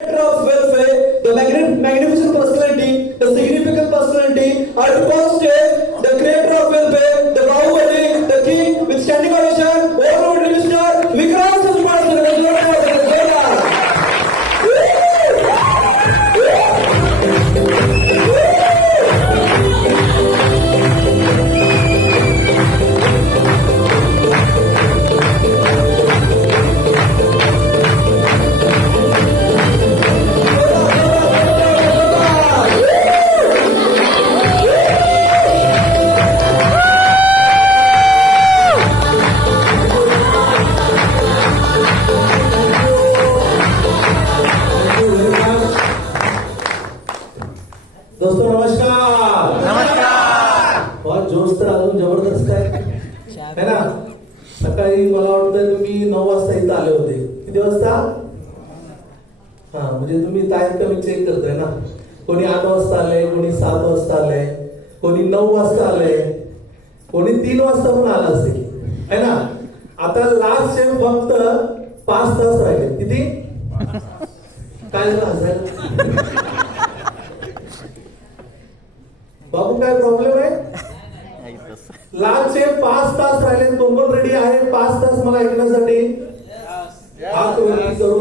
of welfare, the magnificent personality, the significant personality, are to posted the creator of welfare, the Bahubali, the king, with standing ovation, overload Mr. Vikrant दोस्तों नमस्कार। नमस्कार। बहुत जोश तर अजून जबरदस्त आहे ना। सकाळी मला वाटतं तुम्ही 9 वाजता इथं आले होते। किती वाजता? म्हणजे तुम्ही टाइम कमी चेक करताय ना। कोणी 8 वाजता आले, कोणी 7 वाजता आले, कोणी 9 वाजता आले, कोणी 3 वाजता पण आला असेल है ना। आता लास्ट चे फक्त 5 तास राहिले। किती? काय झालं हसायला? बाबू काय प्रॉब्लेम आहे? लास्टचे 5 तास राहिले। कोण रेडी आहे 5 तास मला ऐकण्यासाठी? करू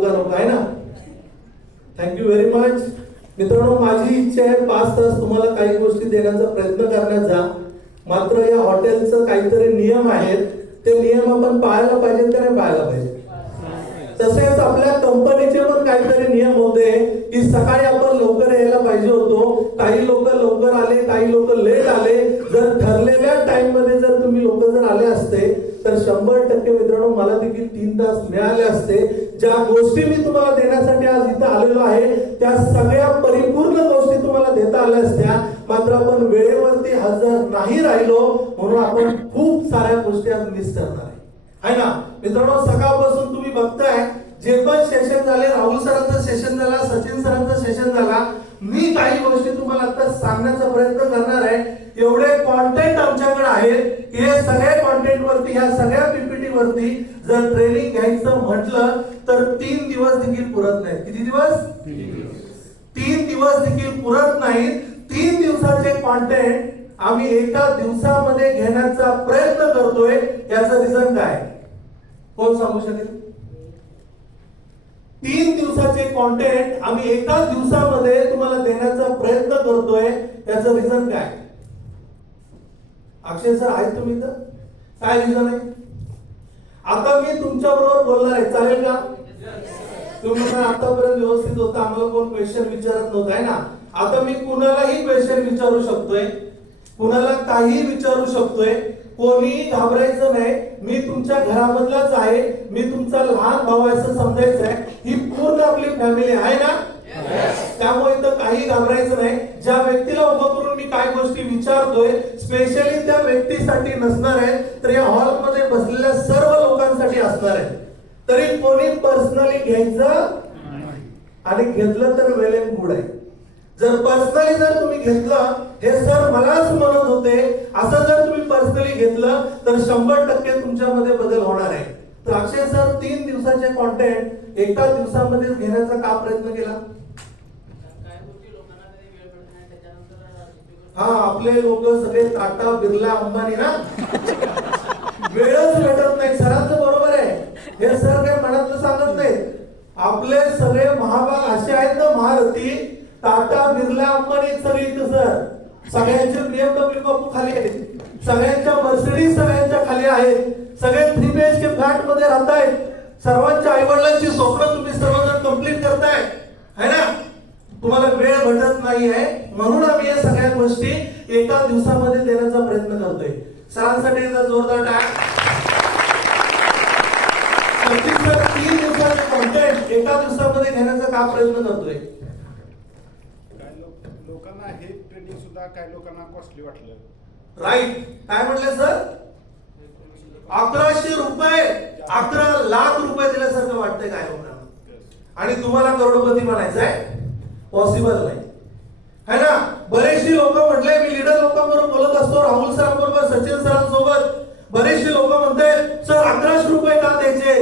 का नको आहे ना। थँक्यू व्हेरी मच मित्रांनो। माझी इच्छा आहे 5 तास तुम्हाला काही गोष्टी देण्याचा प्रयत्न करण्याचा। मात्र या हॉटेलचं काहीतरी नियम आहेत, ते नियम आपण पाळायला पाहिजे का नाही पाळायला पाहिजे? तसेच आपल्या कंपनीचे पण काहीतरी नियम होते की सकाळी आपण लवकर यायला पाहिजे होतो। काही लोक लवकर आले, काही लोक लेट आले। जर ठरलेल्या टाइम मध्ये जर तुम्ही लोक जर आले असते तर 100% मित्रांनो मला देखील 3 तास मिळाले असते। ज्या गोष्टी मी तुम्हाला देण्यासाठी आज इथं आलेलो आहे त्या सगळ्या परिपूर्ण गोष्टी तुम्हाला देता आल्या असत्या। मात्र आपण वेळेवरती हजर नाही राहिलो म्हणून आपण खूप साऱ्या गोष्टी आज मिस करणार आहे ना मित्रांनो। सकाळपासून तुम्ही बघताय जे पण सेशन झाले, राहुल सरांचं सेशन झाला, सचिन सरांचं सेशन झाला। मी काही गोष्टी तुम्हाला आता सांगण्याचा प्रयत्न करणार आहे। एवढे कंटेंट आमच्याकडे आहेत, हे सगळे कंटेंट वरती, ह्या सगळ्या पीपीटी वरती जर ट्रेनिंग घ्यायचं म्हटलं तर 3 दिवस देखील पुरत नाहीत। किती दिवस? 3 दिवस देखील पुरत नाहीत। 3 दिवसाचे कंटेंट आम्ही एका दिवसामध्ये घेण्याचा प्रयत्न करतोय। याचं रिझन काय कोण सांगू शकेल? 3 दिवसाचे कंटेंट आम्ही एका दिवसामध्ये तुम्हाला देण्याचा प्रयत्न करतोय। याचं रिझन काय? अक्षय सर आहेत तुम्ही तर? काय रिझन आहे? आता मी तुमच्या बरोबर बोलणार आहे, चालेल का? तुम्ही आतापर्यंत व्यवस्थित होता, आम्हाला कोण क्वेश्चन विचारत नव्हता आहे ना। आता मी कुणालाही क्वेश्चन विचारू शकतोय, कुणाला काही विचारू शकतोय। कोणी घाबरायचं नाही। मी तुमच्या घरामधलाच आहे, मी तुमचा लहान भाऊ आहे असं समजायचं आहे। ही पूर्ण आपली फॅमिली आहे ना। त्यामुळे इथं काही घाबरायचं नाही। ज्या व्यक्तीला उभं करून मी काय गोष्टी विचारतोय स्पेशली त्या व्यक्तीसाठी नसणार आहे, तर या हॉलमध्ये बसलेल्या सर्व लोकांसाठी असणार आहे। तरी कोणी पर्सनली घ्यायचं आणि घेतलं तर वेल एंड गुड आहे। जर पर्सनली जर तुम्ही घेतलं, हे सर मलाच म्हणत होते, असं जर तुम्ही पर्सनली घेतलं तर 100% तुमच्यामध्ये बदल होणार आहे। तर अक्षय सर 3 दिवसाचे कंटेंट एका दिवसामध्ये घेण्याचा का प्रयत्न केला? आपले लोक सगळे टाटा बिर्ला अंबानी ना, वेळच भेटत नाही। सरांचं बरोबर आहे, हे सर काय मनातलं सांगत नाही। आपले सगळे महाभाग असे आहेत ना, महारथी टाटा बिर्ला अंबानी सगळे इथं सर। सगळ्यांचे BMW बापू खाली आहेत, सगळ्यांच्या मर्सिडीज सगळ्यांच्या खाली आहेत, सगळे 3 BHK फ्लॅट मध्ये राहतायत। सर्वांच्या आई वडिलांची स्वप्न तुम्ही सर्वजण कंप्लीट करताय है ना। तुम्हाला वेळ भेटत नाही आहे म्हणून आम्ही या सगळ्या गोष्टी एका दिवसामध्ये देण्याचा प्रयत्न करतोय। सरांसाठी एकदा जोरदार टाळ्या। 3 दिवसाचे कंटेंट एका दिवसामध्ये घेण्याचा का प्रयत्न करतोय? लोकांना हे ट्रेनिंग सुद्धा काही लोकांना कॉस्टली वाटलं। राईट, काय म्हटलं सर? 1100 रुपये, 11 लाख रुपये दिल्यासारखं वाटतंय काय लोकांना? आणि तुम्हाला करोडपती म्हणायचं आहे? पॉसिबल नाही है ना। बरेचशी लोक म्हटले, मी लीडर लोकांबरोबर बोलत असतो, राहुल सरांबरोबर, सचिन सरांसोबत, बरेचसे लोक म्हणतात सर 1100 रुपये का द्यायचे,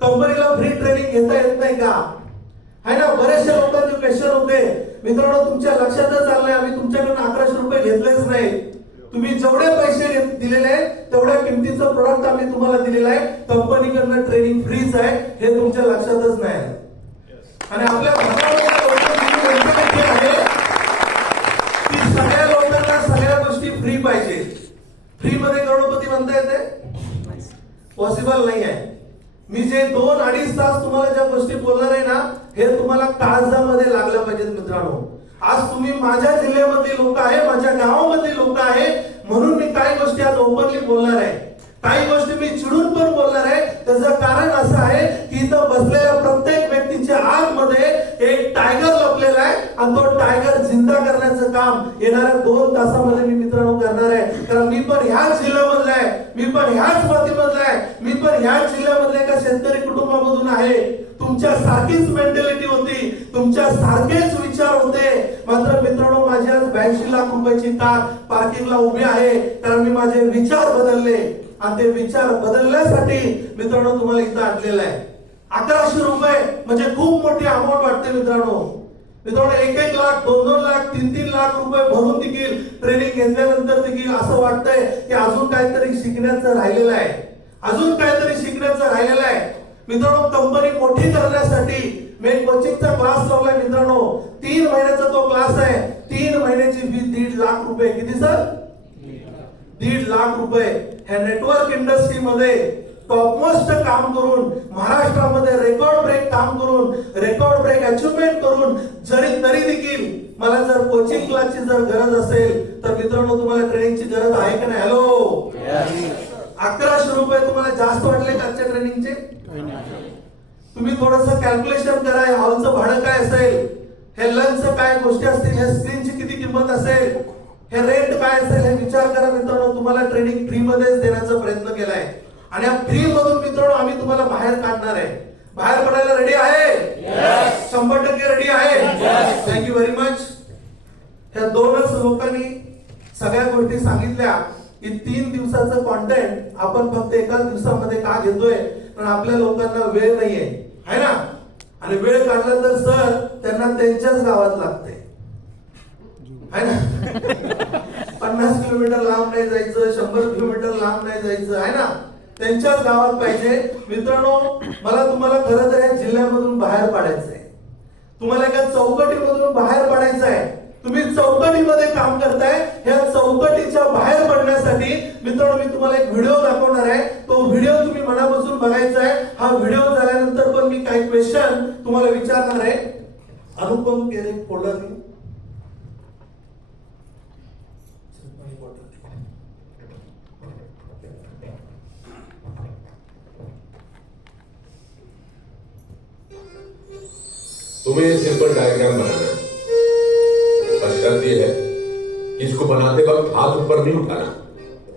कंपनीला फ्री ट्रेनिंग घेता येत नाही का? आहे ना, बरेचशा लोकांचे क्वेश्चन होते. मित्रांनो, तुमच्या लक्षातच आलं नाही, आम्ही तुमच्याकडून 1100 रुपये घेतलेच नाही. तुम्ही जेवढे पैसे दिलेले आहेत तेवढ्या किमतीचं प्रोडक्ट आम्ही तुम्हाला दिलेलं आहे. कंपनीकडनं ट्रेनिंग फ्रीच आहे, हे तुमच्या लक्षातच नाही. आणि आपल्या भारतामध्ये आहे की सगळ्या लोकांना सगळ्या गोष्टी फ्री पाहिजे. फ्री मध्ये करोडपती म्हणता येते? पॉसिबल नाही आहे. मी जे 2-2.5 तास तुम्हाला ज्या गोष्टी बोलणार आहे ना, हे तुम्हाला काळजामध्ये लागल्या पाहिजेत मित्रांनो. आज तुम्ही माझ्या जिल्ह्यामधले लोक आहे, माझ्या गावामधले लोक आहे, म्हणून मी काही गोष्टी आज ओपनली बोलणार आहे. काही गोष्टी मी चिडून पण बोलणार आहे. त्याचं कारण असं आहे की इथं बसलेल्या प्रत्येक व्यक्तीच्या आतमध्ये एक टायगर लपलेला आहे आणि तो टायगर जिंदा करण्याचं काम येणाऱ्या 2 तासामध्ये मी मित्रांनो करणार आहे. कारण मी पण ह्याच जिल्ह्यामधला आहे, मी पण ह्याच मातीमधला आहे, मी पण ह्याच जिल्ह्यामधल्या एका शेतकरी कुटुंबामधून आहे. तुमच्या सारखीच मेंटॅलिटी होती, तुमच्या सारखेच विचार होते. मात्र मित्रांनो, माझी आज 82 लाख रुपयाची कार पार्किंगला उभी आहे, कारण मी माझे विचार बदलले आणि ते विचार बदलण्यासाठी मित्रांनो तुम्हाला इथं आणलेलं आहे. 1100 रुपये म्हणजे खूप मोठी अमाऊंट वाटते मित्रांनो. 1-1 लाख, 2-2 लाख, 3-3 लाख रुपये भरून देखील ट्रेनिंग घेतल्यानंतर देखील असं वाटतंय की अजून काहीतरी शिकण्याचं राहिलेलं आहे, अजून काहीतरी शिकण्याचं राहिलेलं आहे. मित्रांनो, कंपनी मोठी करण्यासाठी मी कोचिंगचा क्लास लावलाय मित्रांनो. 3 महिन्याचा तो क्लास आहे. 3 महिन्याची फी 1.5 लाख रुपये. किती सर? 1.5 लाख रुपये. ह्या नेटवर्क इंडस्ट्रीमध्ये टॉपमोस्ट काम करून, महाराष्ट्रामध्ये रेकॉर्ड ब्रेक काम करून, रेकॉर्ड ब्रेक अचिव्हमेंट करून, तरी देखील मला जर कोचिंग क्लासची जर गरज असेल तर मित्रांनो तुम्हाला ट्रेनिंगची गरज आहे का नाही? हॅलो, 1100 रुपये तुम्हाला जास्त वाटले का आजच्या ट्रेनिंगचे? तुम्ही थोडस कॅल्क्युलेशन करा. हॉलचं भाडं काय असेल, हे लंचचं काय गोष्टी असतील, हे स्क्रीनची किती किंमत असेल, हे रेंट काय असेल, हे विचार करा मित्रांनो. तुम्हाला ट्रेनिंग फ्री मध्येच देण्याचा प्रयत्न केलाय आणि या फ्री मधून मित्रांनो आम्ही तुम्हाला बाहेर काढणार आहे. बाहेर पडायला रेडी आहे? 100% रेडी आहे. Thank you very much. ह्या 2च लोकांनी सगळ्या गोष्टी सांगितल्या की 3 दिवसाचं कॉन्टेंट आपण फक्त एकाच दिवसामध्ये का घेतोय, कारण आपल्या लोकांना वेळ नाहीये, है ना. आणि वेळ काढला तर सर त्यांना त्यांच्याच गावात लागते, है ना. 50 किलोमीटर लांब नाही जायचं, 100 किलोमीटर लांब नाही जायचं, है ना. त्यांच्याच गावात पाहिजे. मित्रांनो, मला तुम्हाला खरं तर या जिल्ह्यामधून बाहेर पाडायचं आहे. तुम्हाला एका चौकटीमधून बाहेर पाडायचं आहे. तुम्ही चौकटीमध्ये काम करताय. ह्या चौकटीच्या बाहेर पडण्यासाठी मित्रांनो मी तुम्हाला एक व्हिडिओ दाखवणार आहे. तो व्हिडिओ तुम्ही मनापासून बघायचा आहे. हा व्हिडिओ झाल्यानंतर पण मी काही क्वेश्चन तुम्हाला विचारणार आहे. अनुपम केरे फोल्डर तुम्हें सिंपल डायग्राम बनाना है। और शर्त यह है कि इसको बनाते वक्त हाथ ऊपर नहीं उठाना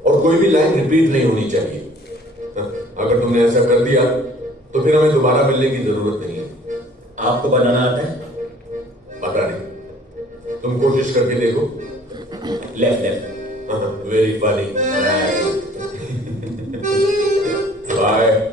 और कोई भी लाइन रिपीट नहीं होनी चाहिए। अगर तुमने ऐसा कर दिया तो फिर हमें दोबारा मिलने की जरूरत नहीं है। आपको बनाना आता है? पता नहीं, तुम कोशिश करके देखो। Left left. Very funny. Bye.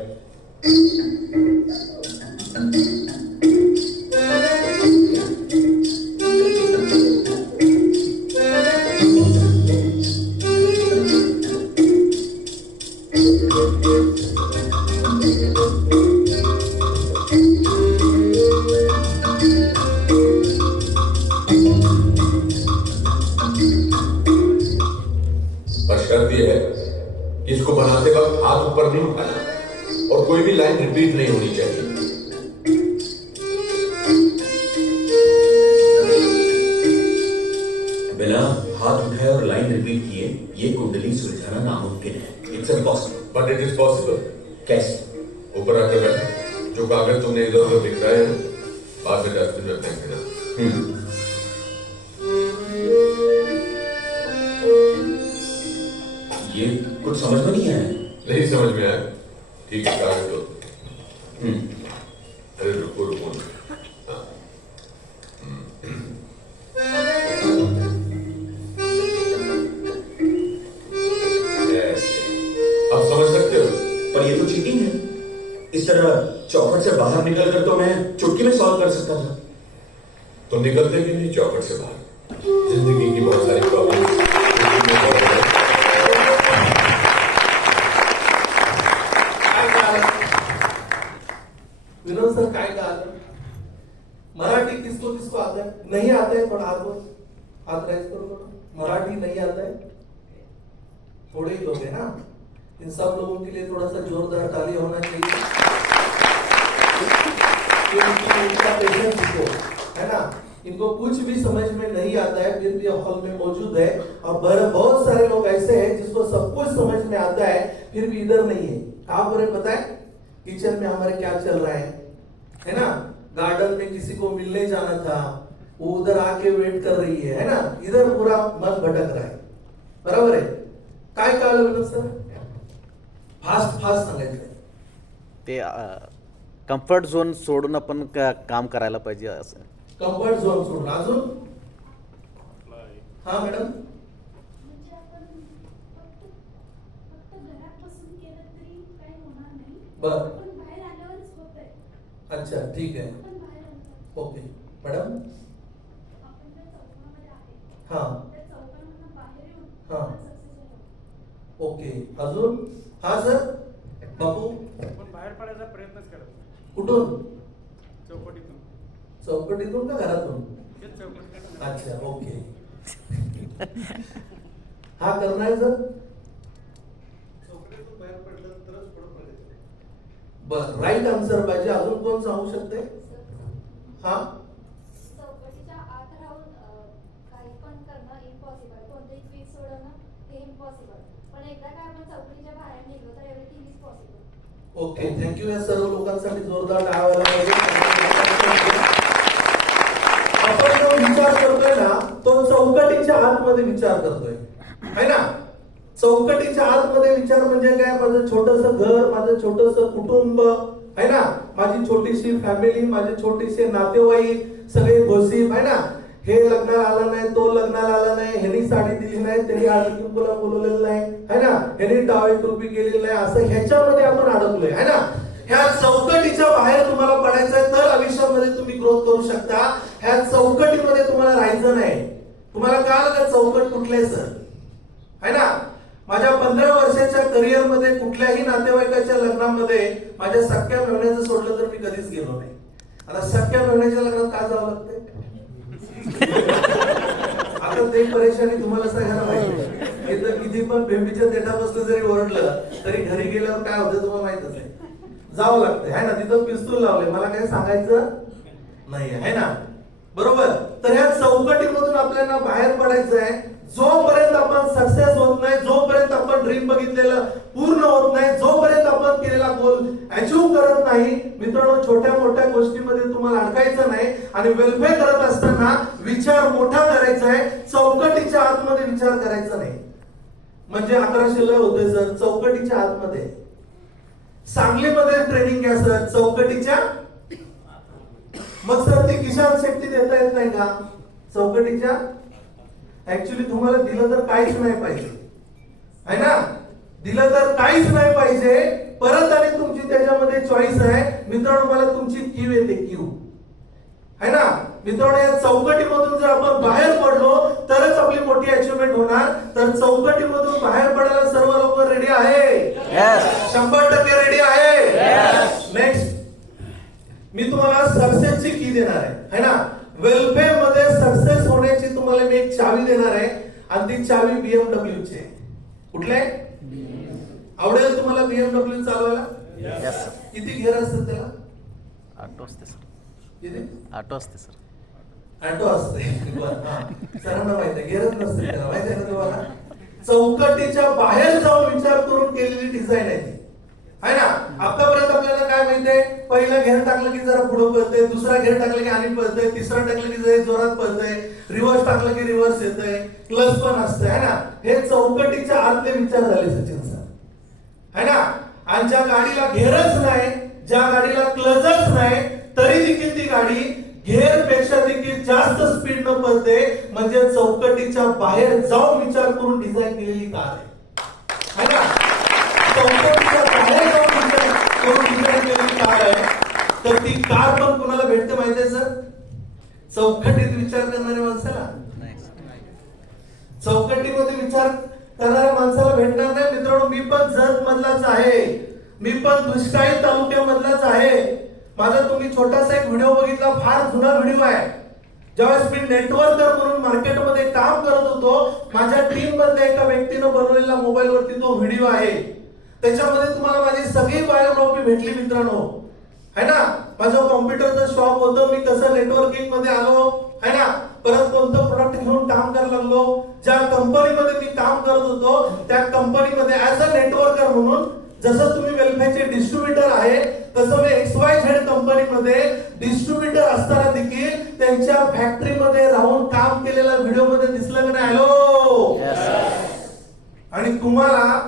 पर शर्त यह है कि इसको बनाते वक्त हाथ ऊपर नहीं उठाना और कोई भी लाइन रिपीट नहीं होनी चाहिए। बिना हाथ उठाए और लाइन रिपीट किए ये कुंडली सुलझाना नामुमकिन है। It's impossible. But it is possible. कैसे? ऊपर आके बैठो। जो कागज तुमने इधर उधर बिखराए हैं बाद में डस्टबिन में फेंक देना। ये कुछ समझ में नहीं आया। नहीं समझ में आया? ठीक है, कागज दो। अरे रुको रुको। हाँ। आप समझ सकते हो? पर ये तो चीटिंग है। इस तरह चौखट से बाहर निकल कर तो मैं चुटकी में सॉल्व कर सकता था। तो निकलते भी नहीं चौखट से बाहर। जिंदगी की बहुत सारी प्रॉब्लम विनोद सर काय कहा मराठी किसको किसको आता है? नहीं आता है थोड़ा हाथ राइज करो। मराठी नहीं आता है? थोड़े ही लोग हैं ना। इन सब लोगों के लिए थोड़ा सा जोरदार ताली होना चाहिए। इनका पेशेंस को है ना, इनको कुछ भी समझ में नहीं आता है फिर भी हॉल में मौजूद है। और बहुत सारे लोग ऐसे हैं जिसको सब कुछ समझ में आता है फिर भी इधर नहीं है। कहां पर है पता है? किचन में हमारे क्या चल रहा है ना। गार्डन में किसी को मिलने जाना था, वो उधर आके वेट कर रही है ना। इधर पूरा मन भटक रहा है, बरोबर आहे? काय कळलं विनोद सर? फास्ट सांगायचं. ते कम्फर्ट झोन सोडून आपण काम करायला पाहिजे असं. कम्फर्ट झोन सोडून अजून हा मॅडम म्हणजे आपण फक्त घरात बसून केलं तरी काही होणार नाही. बर पण बाहेर आल्यावरच होतंय. अच्छा ठीक आहे. आपण बाहेर आलो. ओके मॅडम आपण त्या चौकामध्ये आहे. हा त्या चौकामधून बाहेर येऊन हा. आपण सक्सेस होतो. ओके अजून हा सर बापू पण बाहेर पडायचा प्रयत्नच करत नाही. कुठून? चौकटीतून. चौकटीतून का घरातून? तेच चौकटीतून. अच्छा ओके. हा करणार सर. चौकटीतून बाहेर पडलं तरच पुढे पडायचं. बर राईट आन्सर पाहिजे. अजून कोण सांगू शकते? हा चौकटीच्या आत राहून काही पण करणं इम्पॉसिबल, कोणतेही क्विज सोडवणं हे इम्पॉसिबल, पण एकदा का आपण चौकटीच्या बाहेर निघलो तर everything is possible. Okay thank you. या सर्व लोकांसाठी जोरदार टाळ्या वाजवायला पाहिजे. आपण जो विचार करतोय ना तो चौकटीच्या आतमध्ये विचार करतोय है ना. चौकटीच्या आतमध्ये विचार म्हणजे काय? माझं छोटंसं घर, माझं छोटंसं कुटुंब है ना, माझी छोटीशी फॅमिली, माझे छोटेसे नातेवाईक, सगळे गोसिप है ना. हे लग्नाला आला नाही, तो लग्नाला आला नाही, ह्यानी साडी दिली नाही, त्यांनी हळदीकुंकूला बोलवलेलं नाही है ना, ह्यानी टावेल टोपी केलेली नाही, असं ह्याच्यामध्ये आपण अडकलोय है ना. ह्या चौकटीच्या बाहेर तुम्हाला पडायचंय तर आयुष्यामध्ये तुम्ही ग्रोथ करू शकता. ह्या चौकटीमध्ये तुम्हाला राहायचं नाही. तुम्हाला कळलं का चौकट कुठले सर है ना. माझ्या 15 वर्षाच्या करिअर मध्ये कुठल्याही नातेवाईकाच्या लग्नामध्ये माझ्या सख्या मेवण्याचं सोडलं तर मी कधीच गेलो नाही. आता सख्या मेवण्याच्या लग्नात का जावं लागतंय? आता ते परेशानी तुम्हाला सगळ्यांना माहिती. इथं किती पण बेंबीच्या देठापासून जरी ओरडलं तरी घरी गेल्यावर काय होतं तुम्हाला माहितच आहे. जावं लागतंय है ना. तिथं पिस्तूल लावले, मला काय सांगायचं नाही है ना, बरोबर. तर ह्या चौकटीमधून आपल्याला बाहेर पडायचं आहे. जोपर्यंत आपण सक्सेस होत नाही, जोपर्यंत आपण ड्रीम बघितलेलं पूर्ण होत नाही, जोपर्यंत आपण केलेला गोल अचीव्ह करत नाही, मित्रांनो छोट्या मोठ्या गोष्टीमध्ये तुम्हाला अडकायचं नाही. आणि वेलफेअर करत असताना विचार मोठा करायचा आहे, चौकटीच्या आतमध्ये विचार करायचा नाही. म्हणजे 1100 लय होते सर चौकटीच्या आतमध्ये. सांगलीमध्ये ट्रेनिंग घ्या सर चौकटीच्या. मग सर ती किसान सेफ्टी देता येत नाही का चौकटीच्या? ऍक्च्युली तुम्हाला दिलं तर काहीच नाही पाहिजे है ना. दिलं तर काहीच नाही पाहिजे. परत आणि तुमची त्याच्यामध्ये चॉईस आहे. मित्रांनो मला तुमची क्यू येते, क्यू है ना. मित्रांनो या चौकटीमधून जर आपण बाहेर पडलो तरच आपली मोठी अचिव्हमेंट होणार. तर चौकटीमधून बाहेर पडायला सर्व लोक रेडी आहे? 100% रेडी आहे. नेक्स्ट मी तुम्हाला सक्सेसची की देणार आहे है ना. वेलफेअर मध्ये सक्सेस होण्याची तुम्हाला मी एक चावी देणार आहे आणि ती चावी BMW ची आहे. कुठले? आवडेल तुम्हाला BMW चालवायला? Yes sir. किती घेर असतात त्याला? ऑटो असते सर. किती? ऑटो असते सर. ऑटो असते. सरांना माहिती आहे घेरच नसते त्याला, माहिती आहे ना तुम्हाला. चौकटीच्या बाहेर जाऊन विचार करून केलेली डिझाईन आहे ती है ना. आतापर्यंत आपल्याला काय माहितीये? पहिला घेर टाकलं की जरा पुढे पळतंय, दुसरा घेर टाकलं की आणि पळतंय, तिसरा टाकलं की जरा जोरात पळतंय, रिव्हर्स टाकलं की रिव्हर्स येतंय, क्लच पण असतंय है ना. हे चौकटीच्या आतले विचार झाले सचिन सर है ना. आणि ज्या गाडीला घेरच नाही, ज्या गाडीला क्लचच नाही, तरी देखील ती गाडी घेर पेक्षा देखील जास्त स्पीड न पळते, म्हणजे चौकटीच्या बाहेर जाऊन विचार करून डिझाईन केलेली कार आहे है ना. चौकटीच्या बाहेर जाऊन विचार करून डिझाईन केलेली कार आहे. तर ती कार पण कोणाला भेटते माहितीये सर? चौकटीत विचार करणाऱ्या माणसाला. चौकटीमध्ये विचार करणाऱ्या माणसाला भेटणार नाही. मित्रांनो, मी पण जत मधलाच आहे, मी पण दुष्काळी तालुक्यामधलाच आहे. माझा तुम्ही छोटासा एक व्हिडिओ बघितला, फार जुना व्हिडिओ आहे. ज्यावेळेस मी नेटवर्कर म्हणून मार्केटमध्ये काम करत होतो, माझ्या टीम मधल्या एका व्यक्तीनं बनवलेला मोबाईल वरती तो व्हिडिओ आहे. त्याच्यामध्ये तुम्हाला माझी सगळी बायोग्राफी भेटली मित्रांनो, है ना. माझं कॉम्प्युटरचं शॉप होतं, मी कसं नेटवर्किंग मध्ये आलो, है ना. परत कोणतं प्रोडक्ट घेऊन काम करायला लागलो, ज्या कंपनीमध्ये मी काम करत होतो त्या कंपनीमध्ये ऍज अ नेटवर्कर म्हणून, जसं तुम्ही वेलफेअरचे डिस्ट्रीब्युटर आहे तसं मी XYZ कंपनीमध्ये डिस्ट्रीब्युटर असताना देखील त्यांच्या फॅक्टरीमध्ये राहून काम केलेला व्हिडिओ मध्ये दिसलं का नाही? हॅलो. आणि तुम्हाला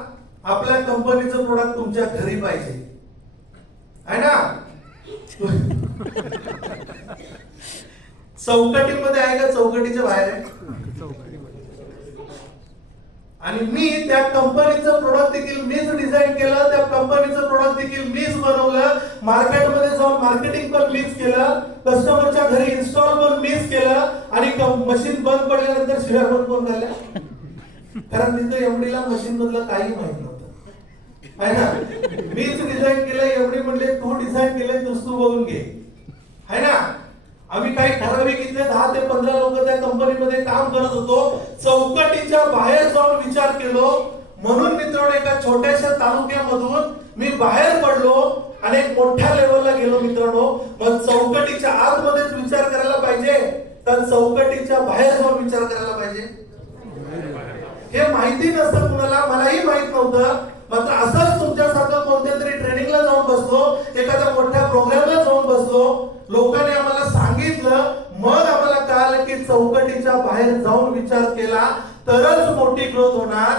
आपल्या कंपनीचं प्रोडक्ट तुमच्या घरी पाहिजे, है ना. चौकटीमध्ये आहे का चौकटीच्या बाहेर आहे? आणि मी त्या कंपनीचं प्रोडक्ट देखील मीच डिझाईन केलं, त्या कंपनीचं प्रोडक्ट देखील मीच बनवलं, मार्केटमध्ये जाऊन मार्केटिंग पण मीच केलं, कस्टमरच्या घरी इन्स्टॉल पण मीच केलं, आणि मशीन बंद पडल्यानंतर शिव्या पण कोण झाल्या? कारण तिथं एवढीला मशीन मधलं काही माहित नव्हतं, है ना. मीच डिझाईन केलं, एवढी म्हणले तू डिझाईन केलं तू बघून घे, है ना. आम्ही काही ठराविक इथले 10 ते 15 लोक त्या कंपनीमध्ये काम करत होतो. चौकटीच्या बाहेर जाऊन विचार केलो, म्हणून मित्रांनो एका छोट्याशा तालुक्यामधून मी बाहेर पडलो आणि एक मोठ्या लेवलला गेलो मित्रांनो. मग चौकटीच्या आतमध्येच विचार करायला पाहिजे तर चौकटीच्या बाहेर जाऊन विचार करायला पाहिजे? हे माहिती नसतं कुणाला, मलाही माहित नव्हतं. मात्र असंच तुमच्यासारखं कोणत्या तरी ट्रेनिंगला जाऊन बसलो, एखाद्या मोठ्या प्रोग्रामला जाऊन बसलो, लोकांनी आम्हाला सांगितलं, मग आम्हाला कळालं की चौकटीच्या बाहेर जाऊन विचार केला तरच मोठी ग्रोथ होणार.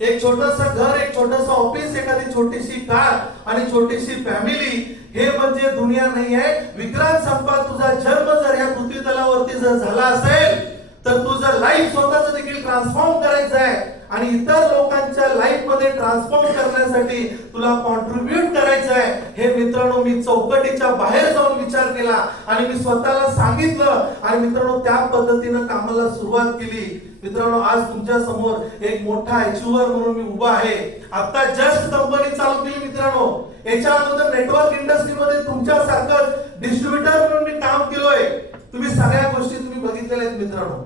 एक छोटंसं घर, एक छोटंसं ऑफिस, एखादी छोटीशी कार आणि छोटीशी फॅमिली हे म्हणजे दुनिया नाही आहे. विक्रांत संपात तुझा जन्म जर या पृथ्वी तलावरती जर झाला असेल तर तुझं लाईफ स्वतःच देखील ट्रान्सफॉर्म करायचं आहे आणि इतर लोकांच्या लाईफ मध्ये ट्रान्सफॉर्म करण्यासाठी तुला कॉन्ट्रीब्युट करायचं आहे. हे मित्रांनो मी चौकटीच्या बाहेर जाऊन विचार केला आणि मी स्वतःला सांगितलं आणि मित्रांनो त्या पद्धतीनं कामाला सुरुवात केली. मित्रांनो आज तुमच्या समोर एक मोठा अचिव्हर म्हणून मी उभा आहे. आता जस्ट कंपनी चालू केली मित्रांनो. याच्या अगोदर नेटवर्क इंडस्ट्रीमध्ये तुमच्यासारखं डिस्ट्रीब्युटर म्हणून मी काम केलोय. तुम्ही सगळ्या गोष्टी तुम्ही बघितलेल्या आहेत मित्रांनो.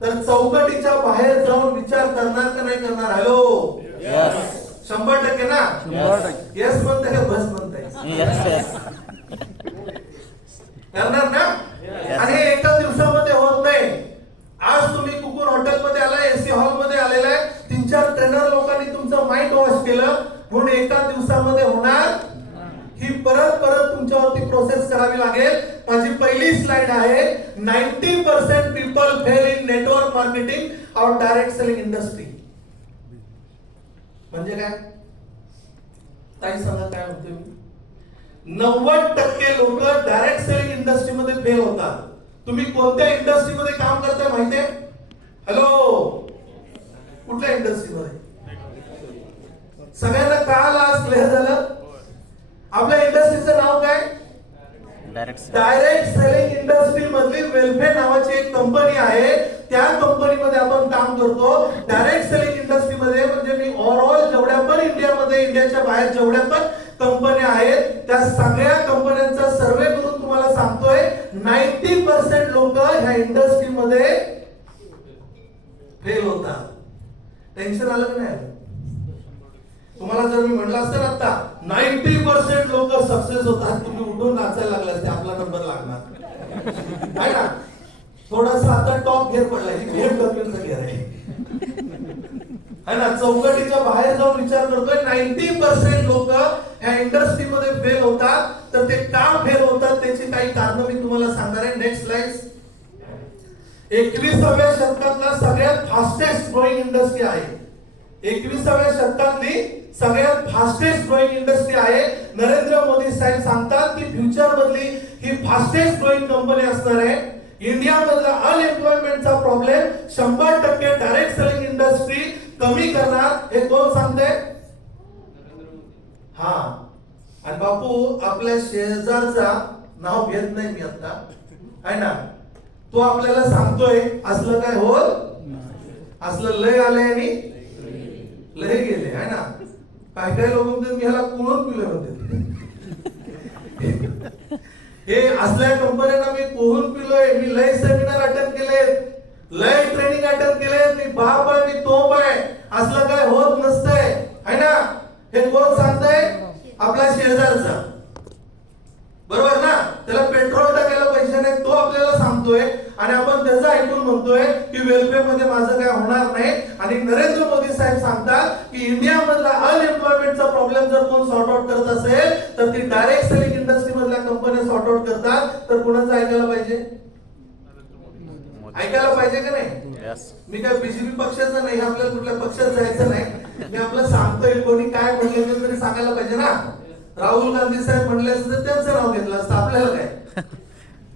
तर चौकटीच्या बाहेर जाऊन विचार करणार का नाही करणार? हॅलो. 100% ना? येस म्हणताय का बस म्हणताय? करणार ना? आणि हे एका दिवसामध्ये होत नाही. आज तुम्ही कुकुर हॉटेलमध्ये आलाय, एसी हॉल मध्ये आलेला आहे, 3-4 ट्रेनर लोकांनी तुमचं माइंड वॉश केलं म्हणून एका दिवसामध्ये होणार? ही परत तुमच्यावरती प्रोसेस करावी लागेल. माझी पहिली स्लाइड आहे, 90% people fail in network marketing और डायरेक्ट सेलिंग इंडस्ट्री. म्हणजे काय? ताई सांगा काय म्हणतोय मी? 90% लोक डायरेक्ट सेलिंग इंडस्ट्री मध्ये फेल होतात. तुम्ही कोणत्या इंडस्ट्रीमध्ये काम करताय माहितीये? हॅलो. कुठल्या इंडस्ट्रीमध्ये? सगळ्यांना कळालं, आज क्लिअर झालं. आपल्या इंडस्ट्रीचं नाव काय? डायरेक्ट सेलिंग इंडस्ट्री मधली वेलफेअर नावाची एक कंपनी आहे. त्या कंपनीमध्ये आपण काम करतो. डायरेक्ट सेलिंग इंडस्ट्री मध्ये म्हणजे मी ओव्हरऑल जेवढ्या पण इंडियामध्ये, इंडियाच्या बाहेर जेवढ्या पण कंपन्या आहेत त्या सगळ्या कंपन्यांचा सर्वे करून तुम्हाला सांगतोय 90% लोक ह्या इंडस्ट्रीमध्ये फेल होतात. टेन्शन आलं की नाही? तुम्हाला जर मी म्हटलं असतं ना आता 90% लोक सक्सेस होतात, तुम्ही उठून नाचायला लागले असते, आपला नंबर लागणार आहे ना. थोडासा आता टॉप घेर पडला, ही घेर कमीचा घेर आहे ना. चौकटीच्या बाहेर जाऊन विचार करतोय. 90% लोक ह्या इंडस्ट्रीमध्ये फेल होतात. तर ते का फेल होतात त्याची काही कारणं मी तुम्हाला सांगणार आहे. Next slide. 21व्या शतकातला सगळ्यात फास्टेस्ट ग्रोइंग इंडस्ट्री आहे. 21व्या शतकातली सगळ्यात फास्टेस्ट ग्रोइंग इंडस्ट्री आहे. नरेंद्र मोदी साहेब सांगतात की फ्युचर मधली ही फास्टेस्ट ग्रोइंग कंपनी असणार आहे. इंडिया मधला अनएम्प्लॉयमेंटचा प्रॉब्लेम 100% डायरेक्ट सेलिंग इंडस्ट्री कमी करणार. हे कोण सांगते? हा. आणि बापू आपल्या शेजारचा नाव घेत नाही मी आता, आहे ना, तो आपल्याला सांगतोय असलं काय होत, असलं लय आलंय आणि लय गेले, आहे ना. काय काय लोक म्हणतात मी ह्याला कोण पिलं म्हणते. हे असल्या कंपन्यांना मी कोहून पिलोय, मी लय सेमिनार अटेंड केले, लय ट्रेनिंग अटेंड केले, मी बाप आहे, मी तोप आहे, असलं काय होत नसतंय, है ना. हे कोण सांगतंय? आपला शेजारचा, बरोबर ना. त्याला पेट्रोल टाकायला पैसे नाही, तो आपल्याला सांगतोय आणि आपण त्याचं ऐकून म्हणतोय की वेलफेअर मध्ये माझं काय होणार नाही. आणि नरेंद्र मोदी साहेब सांगतात की इंडिया मधला अनएम्प्लॉयमेंटचा प्रॉब्लेम जर कोण सॉर्ट आउट करत असेल तर ती डायरेक्ट सेलिंग इंडस्ट्री मधल्या कंपन्या सॉर्ट आउट करतात. तर कोणाचं ऐकायला पाहिजे? ऐकायला पाहिजे का नाही? मी काय बीजेपी पक्षाचं नाही, आपल्याला कुठल्या पक्षात जायचं नाही. मी आपलं सांगतोय, कोणी काय म्हणलं तरी सांगायला पाहिजे ना. राहुल गांधी साहेब म्हणले असते तर त्यांचं नाव घेतलं असतं, आपल्याला काय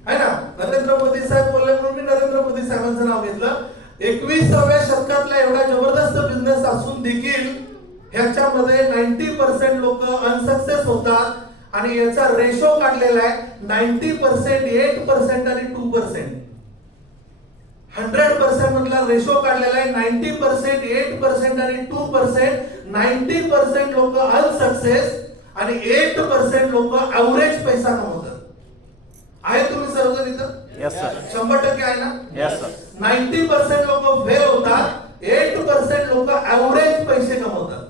आहे ना. नरेंद्र मोदी साहेब बोलले म्हणून मी नरेंद्र मोदी साहेबांचं नाव घेतलं. 21व्या शतकातला एवढा जबरदस्त बिझनेस असून देखील ह्याच्यामध्ये 90% लोक अनसक्सेस होतात आणि याचा रेशो काढलेला आहे 90%, 8% आणि 2%. 100% मधला रेशो काढलेला आहे 90%, 8% आणि 2%. 90% लोक अनसक्सेस आणि 8% लोक ऍव्हरेज पैसा कमवतात. आहे तुम्ही सर्वजण इथं? Yes sir. 100% आहे ना? Yes sir. 90% लोक फेल होतात, 8% लोक ऍव्हरेज पैसे कमवतात.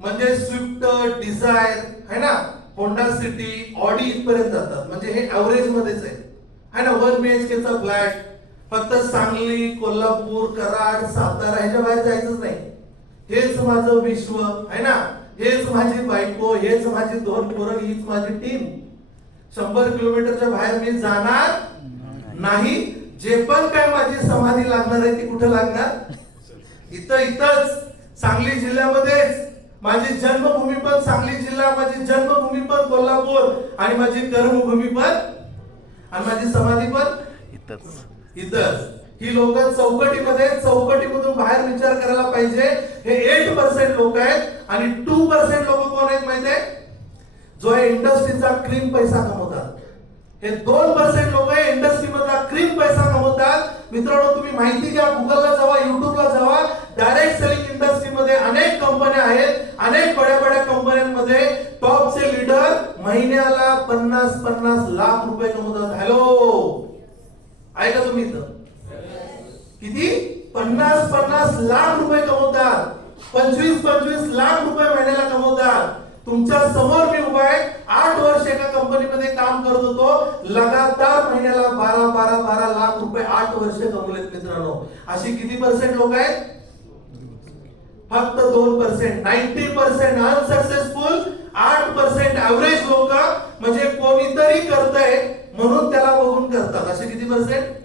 म्हणजे स्विफ्ट, डिझायर, है ना, होंडा सिटी, ऑडी इथपर्यंत जातात. म्हणजे हे ऍव्हरेज मध्येच आहे ना. 1 BHK चा फ्लॅट फक्त सांगली, कोल्हापूर, कराड, सातारा ह्याच्या बाहेर जायचंच नाही. हेच माझं विश्व, है ना, हेच माझी बायको, हेच माझी 2 पोरं, हीच माझी टीम. 100 किलोमीटरच्या बाहेर मी जाणार नाही. जे पण काय माझी समाधी लागणार आहे ती कुठे लागणार? इथंच सांगली जिल्ह्यामध्येच. माझी जन्मभूमी पण सांगली जिल्हा, माझी जन्मभूमी पण कोल्हापूर आणि माझी कर्मभूमी पण आणि माझी समाधी पण इथंच. ही लोक चौकटीमधून बाहेर विचार करायला पाहिजे. हे 8% लोक आहेत आणि 2% लोक कोण आहेत माहितीये? जो या इंडस्ट्रीचा क्रीम पैसा कमवतात. हे 2% लोक इंडस्ट्री मधला क्रीम पैसा कमवतात. मित्रांनो, तुम्ही माहिती घ्या, गुगलला जावा, युट्यूबला जावा. डायरेक्ट सेलिंग इंडस्ट्री मध्ये अनेक कंपन्या आहेत. अनेक बड्या कंपन्यांमध्ये टॉपचे लीडर महिन्याला 50-50 लाख रुपये कमवतात. हॅलो, ऐका तुम्ही इथं किती? 50-50 लाख रुपये कमवतात. 25-25 लाख रुपये महिन्याला कमवतात. तुमच्या समोर मी उभा आहे. 8 वर्ष एका कंपनीमध्ये काम करत होतो. लगातार महिन्याला 12 लाख रुपये 8 वर्ष कमवलेत. मित्रांनो, अशी किती पर्सेंट लोक आहेत? फक्त 2%. 90% अनसक्सेसफुल, 8% ऍव्हरेज लोक. म्हणजे कोणीतरी करतंय म्हणून त्याला बघून करतात. असे किती पर्सेंट?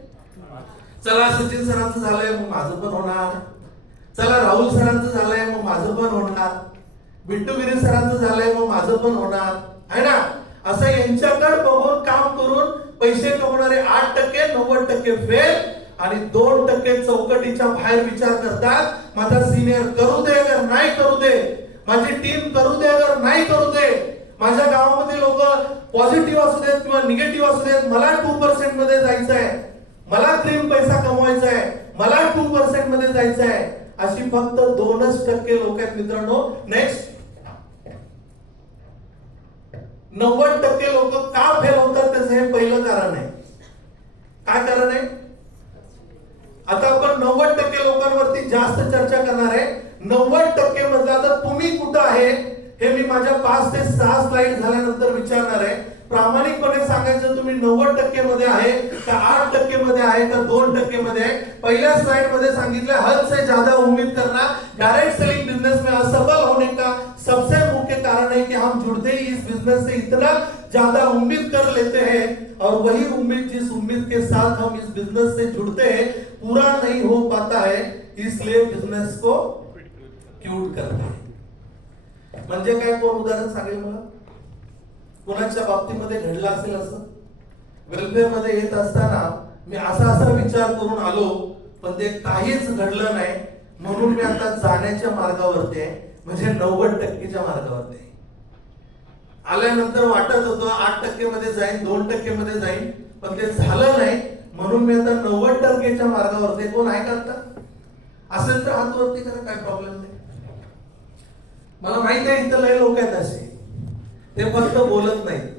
चला, सचिन सरांचं झालंय मग माझं पण होणार. चला, राहुल सरांचं झालंय मग माझं पण होणार. बिट्टू गिरी सरांचं झालंय मग माझं पण होणार, है ना. असं यांच्याकडे बघून काम करून पैसे कमवणारे 8%, 90% फेल आणि 2% चौकटीच्या बाहेर विचार करतात. माझा सिनियर करू दे अगर नाही करू दे, माझी टीम करू दे अगर नाही करू दे, माझ्या गावामध्ये लोक पॉझिटिव्ह असू देत किंवा निगेटिव्ह असू देत, मला 2% मध्ये जायचं आहे, मला क्रीम पैसा कमवायचा आहे, मला 2% मध्ये जायचं आहे. अशी फक्त 2% लोक आहेत मित्रांनो. नेक्स्ट, 90% लोक का फेल होतात त्याचं हे पहिलं कारण आहे. काय कारण आहे? आता आपण 90% लोकांवरती जास्त चर्चा करणार आहे. 90% मधला आता तुम्ही कुठं आहे हे मी माझ्या 5 ते 6 स्लाइड झाल्यानंतर विचारणार आहे. प्रामाणिकपणे सांगायचं, तुम्ही 90% मध्ये आहे का 8% मध्ये आहे का 2% मध्ये आहे? पहिल्या स्लाइड मध्ये सांगितलं, हद से ज्यादा उम्मीद करना डायरेक्ट सेलिंग बिजनेस में असफल होने का सबसे मुख्य कारण है कि हम जुड़ते ही इस बिजनेस से इतना ज्यादा उम्मीद कर लेते हैं और वही उम्मीद, जिस उम्मीद के साथ हम इस बिजनेस से जुड़ते हैं, पूरा नहीं हो पाता है, इसलिए बिजनेस को क्यूट करते हैं. म्हणजे काय, कोण उदाहरण सांगेल मला? कोणाच्या बाबतीमध्ये घडलं असेल असं? वेलफेअर मध्ये येत असताना मी असा विचार करून आलो, पण ते काहीच घडलं नाही, म्हणून मी आता जाण्याच्या मार्गावरती आहे. म्हणजे 90%च्या मार्गावरती आहे. आल्यानंतर वाटत होतं 8% मध्ये जाईन, 2% मध्ये जाईन, पण ते झालं नाही. म्हणून मी आता 90% मार्गावरती. कोण आहे का आता? असेल तर हात वरती करा, काय प्रॉब्लेम नाही. मला माहित आहे इथं लय लोक आहेत असे, ते फक्त बोलत नाहीत.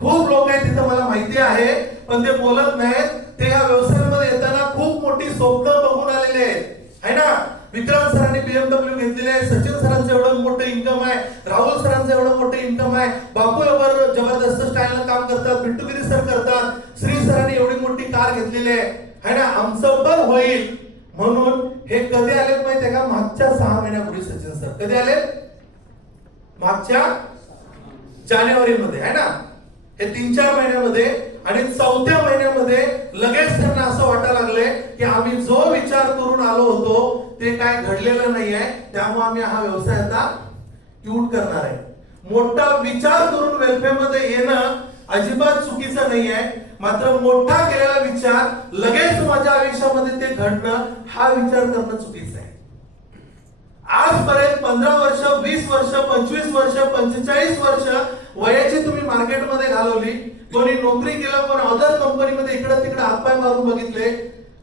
खूप लोक आहेत तिथं मला माहिती आहे, पण ते बोलत नाहीत. ते या व्यवसायामध्ये येताना खूप मोठी स्वप्न बघून आलेले आहेत, है ना. विक्रांत सरांनी BMW घेतलेले आहे, सचिन सरांचं एवढं मोठं इन्कम आहे, राहुल सरांचं एवढं मोठं इन्कम आहे, बापू एवढं जबरदस्त स्टाईलनं काम करतात, पिंटूगिरी सर करतात, श्री सरांनी एवढी मोठी कार घेतलेली आहे, है ना. आमचं पण होईल म्हणून हे कधी आलेत माहितीये का? मागच्या 6 महिन्यापूर्वी सचिन सर कधी आले? मागच्या जानेवारीमध्ये, है ना. हे 3-4 महिन्यामध्ये, आणि 4थ्या महिन्यामध्ये लगेच त्यांना असं वाटायला लागले की आम्ही जो विचार करून आलो होतो ते काय घडलेलं नाही आहे, त्यामुळे आम्ही हा व्यवसाय आता क्यूट करणार आहे. मोठा विचार करून वेलफेअरमध्ये येणं अजिबात चुकीचं नाही आहे, मात्र मोठा केलेला विचार लगेच माझ्या आयुष्यामध्ये ते घडणं, हा विचार करणं चुकीचं आहे. आजपर्यंत 15 वर्ष, 20 वर्ष, 25 वर्ष, 45 वर्ष वयाची तुम्ही मार्केटमध्ये घालवली. कोणी नोकरी केलं, कोणी अदर कंपनीमध्ये इकडे तिकडे हातपाय मारून बघितले.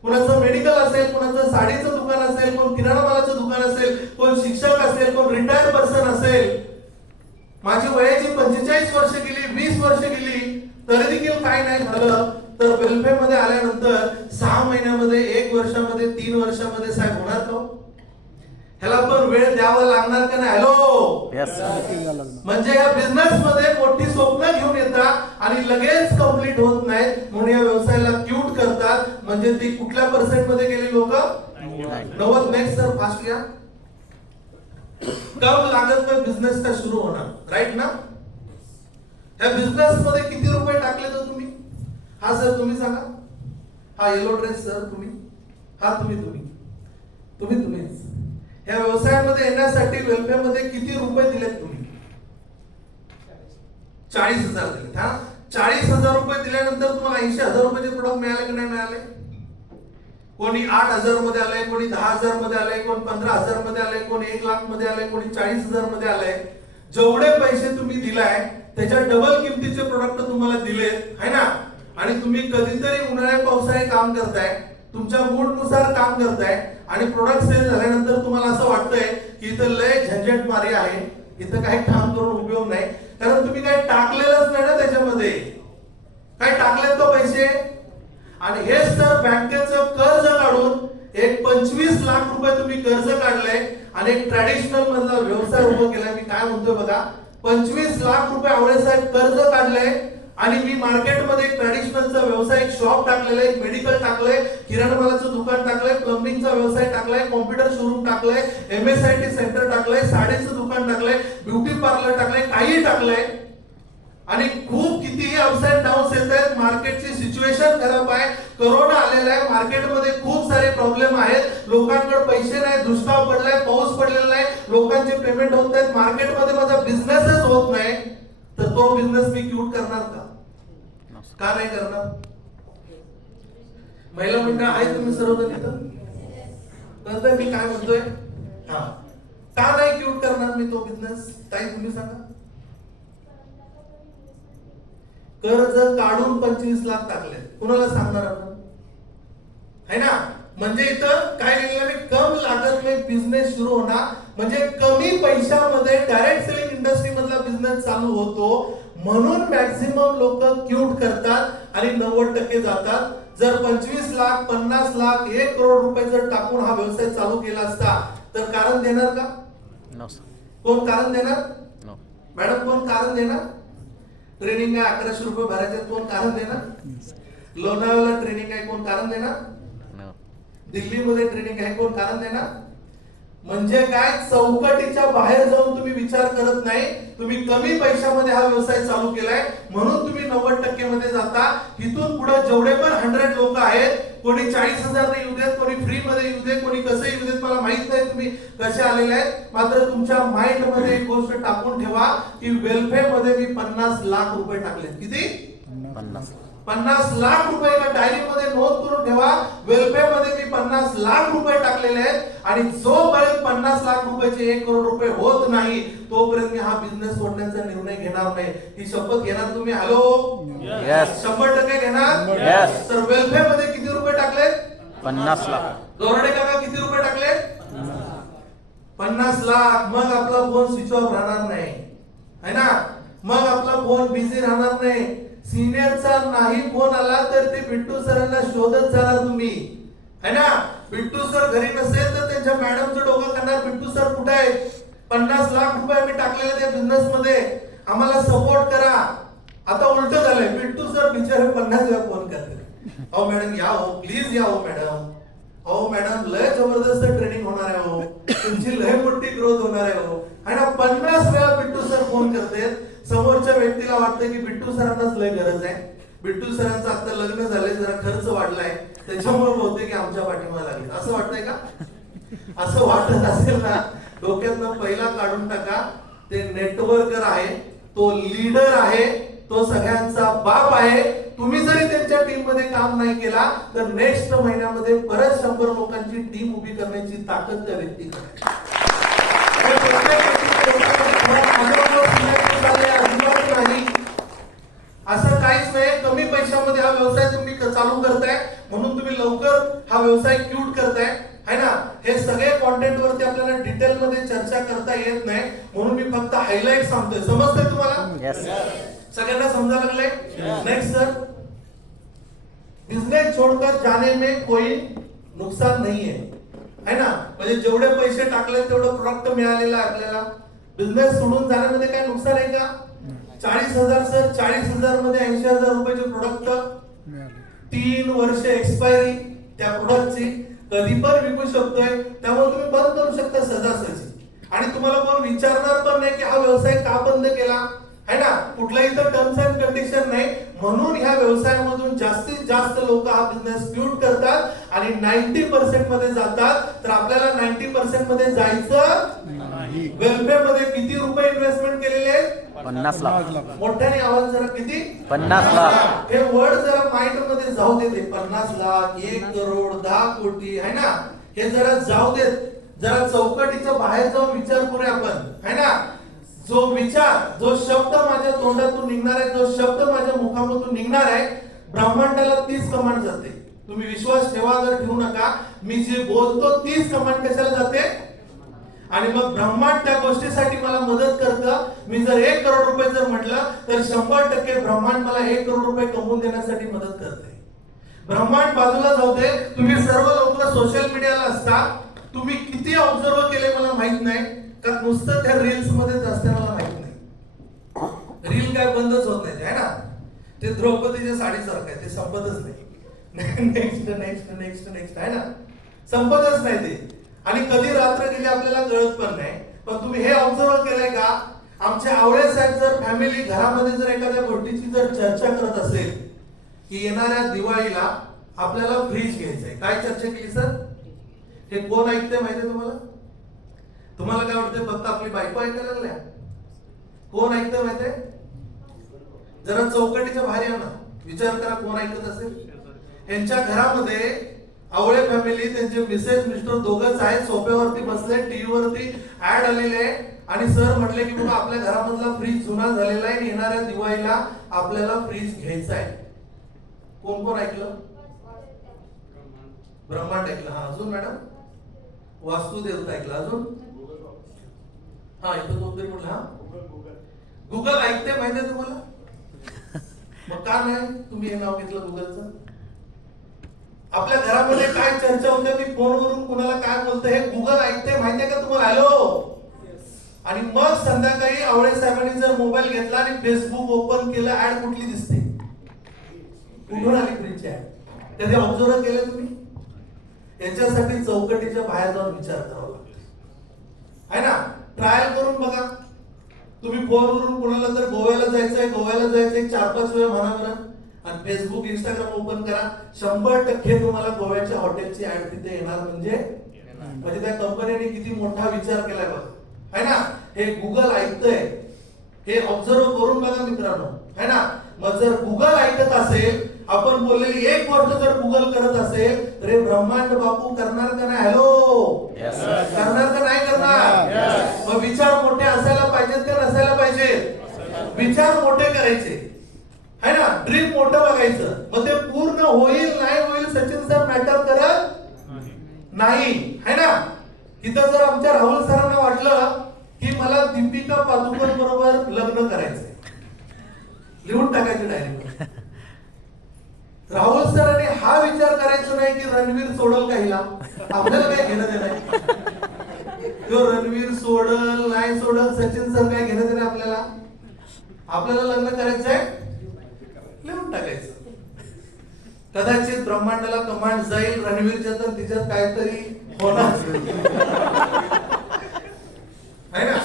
कुणाचं मेडिकल असेल, कुणाचं साडीचं दुकान असेल, कोण किराणा मालाचं दुकान असेल, कोण शिक्षक असेल, कोण रिटायर्ड पर्सन असेल. माझी वयाची 45 वर्ष गेली, 20 वर्ष गेली, तरी देखील काय नाही झालं. तर वेलफेअर मध्ये आल्यानंतर 6 महिन्यामध्ये, 1 वर्षामध्ये, 3 वर्षामध्ये साहेब होणार का? ह्याला पण वेळ द्यावा लागणार का नाही? हॅलो, म्हणजे या बिझनेस मध्ये मोठी स्वप्न घेऊन येतात आणि लगेच कंप्लीट होत नाहीत, म्हणून या व्यवसायाला क्यूट करतात. म्हणजे ती कुठल्या पर्सेंट मध्ये गेली लोक? 90. नेक्स्ट सर, फास्ट घ्या. कम लागत में बिझनेस का सुरू होणार, राईट ना. या बिझनेस मध्ये किती रुपये टाकले तर तुम्ही? हा सर तुम्ही सांगा. हा येलो ड्रेस सर तुम्ही, हा तुम्हीच या व्यवसायामध्ये येण्यासाठी वेलफेअर मध्ये किती रुपये दिलेत तुम्ही? 40,000 दिलेत. हा 40,000 रुपये दिल्यानंतर तुम्हाला 80,000 रुपयाचे प्रोडक्ट मिळाले की नाही मिळाले? कोणी 8,000 मध्ये आलंय, कोणी 10,000 मध्ये आलंय, कोण 15,000 मध्ये आलंय, कोण 1 लाख मध्ये आलंय, कोणी 40,000 मध्ये आलंय. जेवढे पैसे तुम्ही दिलाय त्याच्या डबल किमतीचे प्रोडक्ट तुम्हाला दिलेत, है ना. आणि तुम्ही कधीतरी उन्हाळ्या पावसाळे काम करताय, तुमच्या मूड नुसार काम करताय, आणि प्रोडक्ट सेल झाल्यानंतर तुम्हाला असं वाटतंय की इथं लय झंझट मारी आहे, इथं काही काम करून उपयोग नाही, कारण तुम्ही काही टाकलेलंच नाही ना त्याच्यामध्ये. काय टाकलेत तो पैसे? आणि हेच तर बँकेचं कर्ज काढून एक 25 लाख रुपये तुम्ही कर्ज काढलंय आणि एक ट्रॅडिशनल मधला व्यवसाय उभा केलाय. मी काय म्हणतोय बघा, 25 लाख रुपये आवळे साहेब कर्ज काढलंय, आणि मी मार्केटमध्ये एक ट्रॅडिशनलचा व्यवसाय, एक शॉप टाकलेला आहे, एक मेडिकल टाकलंय, किराणा मालाचं दुकान टाकलंय, प्लंबिंगचा व्यवसाय टाकलाय, कॉम्प्युटर शोरूम टाकलंय, MSIT सेंटर टाकलंय, साडीचं दुकान टाकलंय, ब्युटी पार्लर टाकलंय, काही टाकलंय. आणि खूप कितीही अप्स अँड डाऊन्स येत आहेत. मार्केटची सिच्युएशन खराब आहे, कोरोना आलेला आहे, मार्केटमध्ये खूप सारे प्रॉब्लेम आहेत, लोकांकडे पैसे नाही, दुष्काळ पडलाय, पाऊस पडलेला नाही, लोकांचे पेमेंट होत नाहीत, मार्केटमध्ये माझा बिझनेसच होत नाही. तर तो बिझनेस मी क्यूट करणार का नाही करणार? महिला मंडळ आहे तुम्ही सर्वजण इथं, तर मी काय म्हणतोय, हा का नाही क्यूट करणार मी तो बिझनेस? ताई तुम्ही सांगा. कर्ज काढून 25 लाख टाकले, कुणाला सांगणार आपण, है ना. म्हणजे इथं काय लिहिलेलं आहे, कम लागत में बिझनेस सुरू होणार, म्हणजे कमी पैशामध्ये डायरेक्ट सेलिंग इंडस्ट्री मधला बिझनेस चालू होतो. म्हणून मॅक्झिमम लोक क्यूट करतात आणि 90% जातात. जर 25 लाख, 50 लाख, 1 करोड रुपये जर टाकून हा व्यवसाय चालू केला असता तर कारण देणार का? कोण कारण देणार? मॅडम कोण कारण देणार? ट्रेनिंग आहे 1100 रुपये भरायचे, कोण कारण देणार? लोणावळ्याला ट्रेनिंग आहे, कोण कारण देणार? दिल्लीमध्ये ट्रेनिंग आहे, कोण कारण देणार? म्हणजे काय, चौकटीच्या बाहेर जाऊन तुम्ही विचार करत नाही. तुम्ही कमी पैशामध्ये हा व्यवसाय चालू केलाय म्हणून तुम्ही 90% मध्ये जाता. इथून पुढे जेवढे पण 100 लोक आहेत, कोणी 40,000 ने येऊ देत, कोणी फ्री मध्ये येऊ देत, कोणी कसं येऊ देत, मला माहित नाही तुम्ही कसे आलेले आहेत. मात्र तुमच्या माइंड मध्ये एक गोष्ट टाकून ठेवा की वेलफेअर मध्ये मी 50 लाख रुपये टाकले. किती? 50 लाख रुपये एका डायरी मध्ये नोंद करून ठेवा. वेलफेअर मध्ये मी 50 लाख रुपये टाकलेले आहेत. आणि जोपर्यंत 50 लाख रुपयाचे 1 करोड रुपये होत नाही तोपर्यंत मी हा बिझनेस सोडण्याचा निर्णय घेणार नाही. ही शपथ घेणार तुम्ही? Hello, Yes. 100% घेणार? Yes. तर वेलफेअर मध्ये किती रुपये टाकले? 50 लाख. गौरडे काका किती रुपये टाकले? 50 लाख. मग आपला फोन स्विच ऑफ राहणार नाही, है ना? मग आपला फोन बिझी राहणार नाही. सिनियरचा नाही फोन आला तर ते बिट्टू सरांना शोधत जाणार तुम्ही, है ना? बिट्टू सर घरी नसेल तर त्यांच्या मॅडमचं डोकं खाणार, बिट्टू सर कुठे आहेत? 50 लाख रुपये आम्ही टाकलेले त्या बिझनेस मध्ये, आम्हाला सपोर्ट करा. आता उलट झालंय, बिट्टू सर बिचारे 50 वेळा फोन करते, अहो मॅडम या हो, प्लीज या हो मॅडम, अहो मॅडम लय जबरदस्त ट्रेनिंग होणार आहे हो, तुमची लय मोठी ग्रोथ होणार आहे हो, आणि 50 वेळा बिट्टू सर फोन करते. समोरच्या व्यक्तीला वाटतं की बिट्टू सरांनाच लय गरज आहे, बिट्टू सरांचं आता लग्न झालंय, जरा खर्च वाढलाय, त्याच्यामुळे बोलते की आमच्या पाठीमागे लागले, असं वाटतंय का? असं वाटत असेल ना, डोक्यातनं पहिला काढून टाका. ते नेटवर्कर आहे, तो लीडर आहे, तो सगळ्यांचा बाप आहे. तुम्ही जरी त्यांच्या टीम मध्ये काम नाही केला तर नेक्स्ट महिन्यामध्ये परत 100 लोकांची टीम उभी करण्याची ताकद त्या व्यक्तीकडे आहे. असं काहीच नाही, कमी पैशामध्ये हा व्यवसाय तुम्ही चालू करताय म्हणून तुम्ही लवकर हा व्यवसाय क्यूट करताय, है ना? हे सगळे कॉन्टेंट वरती आपल्याला डिटेल मध्ये चर्चा करता येत नाही, म्हणून मी फक्त हायलाइट सांगतोय. समजतंय तुम्हाला? Yes. सगळ्यांना समजा लागले? नेक्स्ट सर, बिजनेस छोड़कर जाने में कोई नुकसान नहीं है ना? म्हणजे जेवढे पैसे टाकले तेवढं प्रोडक्ट मिळालेलं आहे आपल्याला. बिझनेस सोडून जाण्यामध्ये काय नुकसान आहे का? 40,000 सर, 40,000 मध्ये 80,000 रुपयाचे प्रोडक्ट, 3 वर्ष एक्सपायरी त्या प्रोडक्टची, कधी पण विकू शकतोय, त्यामुळे तुम्ही बंद करू शकता सहजासहजी. आणि तुम्हाला कोण विचारणार पण नाही की हा व्यवसाय का बंद केला, है ना? कुठलाही तर टर्म्स अँड कंडिशन नाही, म्हणून ह्या व्यवसायामधून जास्तीत जास्त लोक हा बिझनेस क्यूट करतात आणि 90% मध्ये जातात. तर आपल्याला 90% मध्ये जायचं नाही. वेलफेअर मध्ये किती रुपये इन्व्हेस्टमेंट केलेले आहेत? 50 लाख. मोठ्याने आवाज जरा, किती? 50 लाख. हे वर्ड जरा माइंड मध्ये जाऊ देते. 50 लाख, 1 करोड, 10 कोटी, है ना? हे जरा जाऊ देत. जरा चौकटीच्या बाहेर जाऊन विचार करूया आपण, है ना? जो विचार, जो शब्द माझ्या तोंडातून निघणार आहे, जो शब्द माझ्या मुखामधून निघणार आहे, ब्रह्मांडाला 30 कमांड जाते. तुम्ही विश्वास ठेवा, जर ठेवू नका, मी जे बोलतो 30 कमांड कशाला जाते? आणि मग ब्रह्मांड त्या गोष्टीसाठी मला मदत करतं. मी जर 1 करोड रुपये जर म्हटलं तर 100% ब्रह्मांड मला 1 करोड रुपये कमवून देण्यासाठी मदत करते. ब्रह्मांड बाजूला जाऊ दे, तुम्ही सर्व लोक सोशल मीडियाला असता, तुम्ही किती ऑब्झर्व केले मला माहित नाही, का नुसतं त्या रील्स मध्येच असते मला माहित नाही. रील काय बंदच होत नाही, है ना? ते द्रौपदीच्या साडीसारखं आहे, ते संपतच नाही. नेक्स्ट नेक्स्ट नेक्स्ट नेक्स्ट, है ना? संपतच नाही ते. आणि कधी रात्र गेली आपल्याला कळत पण नाही. पण तुम्ही हे ऑब्झर्व केलंय का, आमचे आवळे साहेब जर फॅमिली घरामध्ये जर एखाद्या गोष्टीची जर चर्चा करत असेल की येणाऱ्या दिवाळीला आपल्याला फ्रीज घ्यायचंय, काय चर्चा केली सर? हे कोण ऐकतंय माहितीये तुम्हाला? तुम्हाला काय वाटतंय फक्त आपली बायको ऐकायला लागल्या? कोण ऐकतंय माहितीये? जरा चौकटीच्या बाहेर या ना, विचार करा कोण ऐकत असेल. यांच्या घरामध्ये आवळे फॅमिली, त्यांचे मिसेस मिस्टर दोघंच आहेत, सोफ्यावरती बसले, टीव्ही वरती ऍड आलेले आहे, आणि सर म्हटले की बाबा आपल्या घरामधला फ्रीज जुना झालेला आहे, येणाऱ्या दिवाळीला आपल्याला फ्रीज घ्यायचा आहे. कोण कोण ऐकलं? ब्रह्मांड ऐकलं. हा, अजून मॅडम? वास्तुदेवता ऐकलं. अजून? हा, इथं कोणतरी म्हटलं. हा, गुगल ऐकते माहितीये तुम्हाला? मग का नाही तुम्ही हे नाव घेतलं गुगलचं? आपल्या घरामध्ये काय चर्चा होते, मी फोनवरून कुणाला काय बोलतो, हे गुगल ऐकते माहितीये का तुम्हाला? हॅलो. आणि मग संध्याकाळी आवळे साहेबांनी जर मोबाईल घेतला आणि फेसबुक ओपन केलं, ऍड कुठली दिसते? कुठून आली फ्रीजची ऍड? कधी ऑब्झर्व केलं तुम्ही? याच्यासाठी चौकटीच्या बाहेर जाऊन विचार करावा लागतो, है ना? ट्रायल करून बघा. तुम्ही फोनवरून कुणाला जर गोव्याला जायचंय 4-5 वेळा म्हणा बरं, आणि फेसबुक इंस्टाग्राम ओपन करा, 100% तुम्हाला गोव्याच्या हॉटेलची ऍड तिथे येणार. म्हणजे त्या कंपनीने किती मोठा विचार केलाय बघा, है ना? हे गुगल ऐकतंय, हे ऑब्झर्व करून बघा मित्रांनो, है ना? मग जर गुगल ऐकत असेल, आपण बोललेली एक गोष्ट जर गुगल करत असेल तर हे ब्रह्मांड बापू करणार का नाही? हॅलो. सचिन सर मॅटर करत नाही, है ना. इथं जर आमच्या राहुल सरांना वाटलं की मला दीपिका पादुकोण बरोबर लग्न करायचंय, लिहून टाकायचं डायरेक्ट. राहुल सरांनी हा विचार करायचा नाही की रणवीर सोडल का हिला, आपल्याला काय घेणं देणं आहे. तो रणवीर सोडल नाही सोडल सचिन सर काय घेणं देणं आपल्याला. आपल्याला लग्न करायचंय, लिहून टाकायचं. कदाचित ब्रह्मांडाला कमांड जाईल रणवीरच्या तर तिच्यात काहीतरी होणार है ना,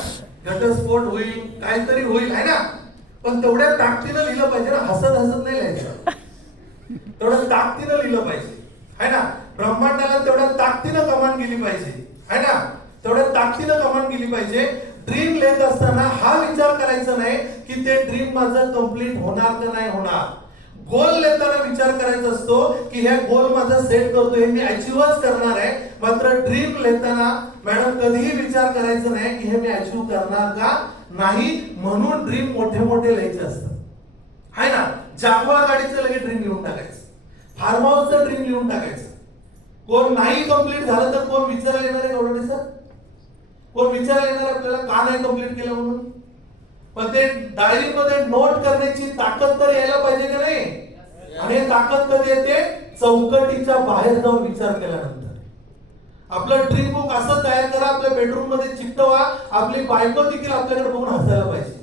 घटस्फोट होईल, काहीतरी होईल है ना. पण तेवढ्या ताकदीनं लिहिलं पाहिजे ना, हसत हसत नाही लिहायचं. तेवढ्या ताकदीनं लिहिलं पाहिजे है ना. ब्रह्मांडाला तेवढ्या ताकदीनं कमांड गेली पाहिजे है ना, तेवढ्या ताकदीनं कमांड गेली पाहिजे. ड्रीम लिहित असताना हा विचार करायचा नाही की ते ड्रीम माझं कम्प्लीट होणार का नाही होणार. गोल लिहिताना विचार करायचा असतो की हे गोल माझा सेट करतोय, मी अचीवच करणार आहे. मात्र ड्रीम लिहिताना मॅडम कधीही विचार करायचा नाही की हे मी अचीव करणार का नाही. म्हणून ड्रीम मोठे मोठे लिहायचे असतात है ना. जागवार गाडीचं लगेच ड्रीम लिहून टाकायचं, फार्म हाऊसचं ड्रीम लिहून टाकायचं. कोण नाही कम्प्लीट झालं तर कोण विचारायला येणार आहे गौरवडे सर, कोण विचारायला येणार आपल्याला का नाही कम्प्लीट केलं म्हणून. पण ते डायरीमध्ये नोट करण्याची ताकद तर यायला पाहिजे का नाही. आणि हे ताकद कधी येते, चौकटीच्या बाहेर जाऊन विचार केल्यानंतर. आपलं ड्रीम बुक असं तयार करा, आपल्या बेडरूम मध्ये चिकटवा. आपली बायको देखील आपल्याकडे बघून हसायला पाहिजे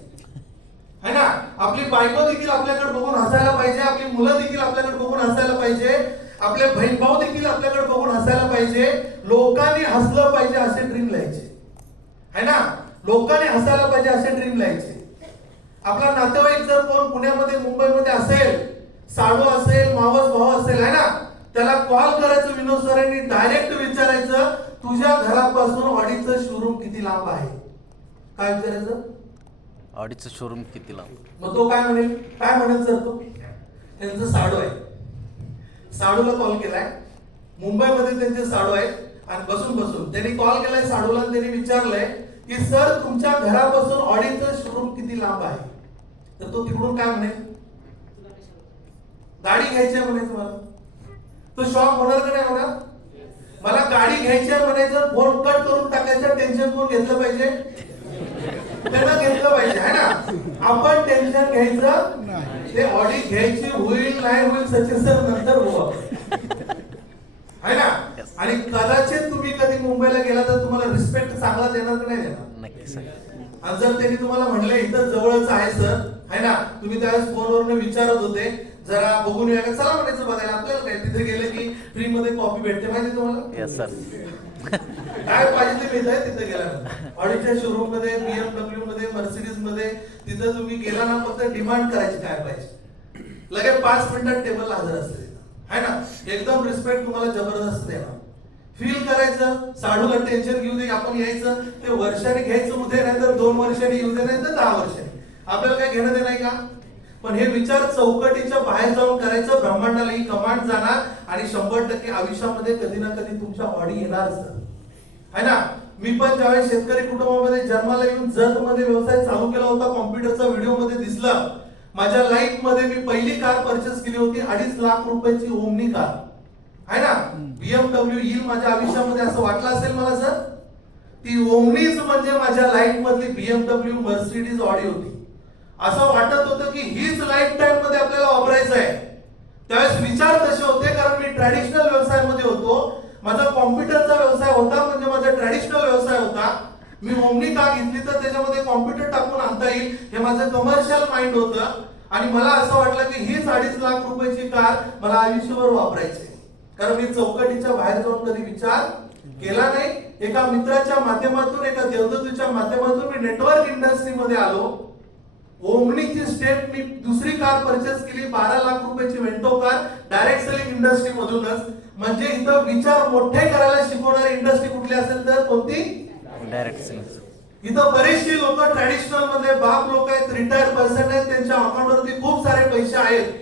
है ना. आपली बायको देखील आपल्याकडे बघून हसायला पाहिजे, आपली मुलं देखील आपल्याकडे बघून हसायला पाहिजे, आपले बहीण भाऊ देखील आपल्याकडे बघून हसायला पाहिजे. लोकांनी हसलं पाहिजे असे ड्रीम लिहायचे है ना. लोकांनी हसायला पाहिजे असे ड्रीम लिहायचे. आपला नातेवाईक जर कोण पुण्यामध्ये मुंबईमध्ये असेल, साडू असेल, मावस भाऊ असेल है ना, त्याला कॉल करायचं विनोद सरांनी, डायरेक्ट विचारायचं तुझ्या घरापासून ऑडीचं शोरूम किती लांब आहे. काय विचारायचं, ऑडीचं शोरूम किती लांब. मग तो काय म्हणेल, काय म्हणेल सर, तो त्यांचं साडू आहे, साडूला कॉल केलाय, मुंबईमध्ये त्यांचे साडू आहेत. आणि बसून बसून त्यांनी कॉल केलाय साडूला, त्यांनी विचारलंय की सर तुमच्या घरापासून ऑडीचं शोरूम किती लांब आहे. तर तो तिकडून काय म्हणेल, गाडी घ्यायची आहे म्हणायचं मला. तो शॉक होणार का नाही होणार. मला गाडी घ्यायची आहे म्हणायचं, फोन कट करून टाकायचं. टेन्शन कोण घेतलं पाहिजे, त्यांना घेतलं पाहिजे है ना. आपण टेन्शन घ्यायचं, ते ऑडी घ्यायची होईल नाही होईल सचिन सर नंतर होऊ है ना. आणि कदाचित तुम्ही कधी मुंबईला गेला तर तुम्हाला रिस्पेक्ट चांगला देणार का नाही देणार. नक्की सर. आणि जर त्यांनी तुम्हाला म्हणलं इथं जवळच आहे सर है ना, तुम्ही त्यावेळेस फोनवरून विचारत होते जरा बघून या का, चला म्हणायचं बघायला. आपल्याला काय तिथे गेले की फ्री मध्ये कॉफी भेटते माहिती तुम्हाला. Yes sir. काय पाहिजे ते मिळत आहे तिथे गेल्यानंतर. ऑडीच्या शोरूम मध्ये, BMW मध्ये, मर्सिडीज मध्ये तिथं तुम्ही गेला ना, फक्त डिमांड करायची काय पाहिजे, लगेच 5 मिनिटात टेबल हजर असते है ना. एकदम रिस्पेक्ट तुम्हाला जबरदस्त देणार. फील करायचं, साडूला टेन्शन घेऊ दे, आपण यायचं. ते वर्षाने घ्यायचं उद्या, नाही तर 2 वर्षांनी येऊ दे, नाही तर 10 वर्षांनी. आपल्याला काय घेणं देणं आहे का. पण हे विचार चौकटीच्या बाहेर जाऊन करायचं. ब्रह्मांडाला ही कमांड जाणार आणि 100% आयुष्यामध्ये कधी ना कधी तुमच्या ऑडी येणार है ना. मी पण ज्यावेळेस शेतकरी कुटुंबामध्ये जन्माला येऊन जत मध्ये व्यवसाय चालू केला होता, कॉम्प्युटरचा व्हिडिओ मध्ये दिसलं. माझ्या लाईफ मध्ये मी पहिली कार परचेस केली होती 2.5 लाख रुपयाची ओमनी कार है ना. BMW येईल माझ्या आयुष्यामध्ये असं वाटलं असेल मला सर. ती ओमनीच म्हणजे माझ्या लाईफ मधली BMW, मर्सिडीज, ऑडी होती. असं वाटत होतं की हीच लाईफ टाइम मध्ये आपल्याला वापरायचं आहे. त्यावेळेस विचार तसे होते, कारण मी ट्रॅडिशनल व्यवसायामध्ये होतो. माझा कॉम्प्युटरचा व्यवसाय होता, म्हणजे माझा ट्रॅडिशनल व्यवसाय होता. मी ओमनी कार घेतली तर त्याच्यामध्ये कॉम्प्युटर टाकून आणता येईल हे माझं कमर्शियल माइंड होतं. आणि मला असं वाटलं की हीच 2.5 लाख रुपयाची कार मला आयुष्यभर वापरायची, कारण मी चौकटीच्या बाहेर जाऊन कधी विचार केला नाही. एका मित्राच्या माध्यमातून, एका देवदत्तच्या माध्यमातून मी नेटवर्क इंडस्ट्रीमध्ये आलो. ओमनीची स्टेप मी दुसरी कार परचेस केली 12 लाख रुपयाची Vento car, direct selling industry मधूनच. म्हणजे इथं विचार मोठे करायला शिकवणारी इंडस्ट्री कुठली असेल तर कोणती, डायरेक्ट सेलिंग. इथं बरेचसे लोक ट्रॅडिशनल मध्ये बाप लोक आहेत, रिटायर्ड पर्सन आहेत, त्यांच्या अकाउंटवरती खूप सारे पैसे आहेत.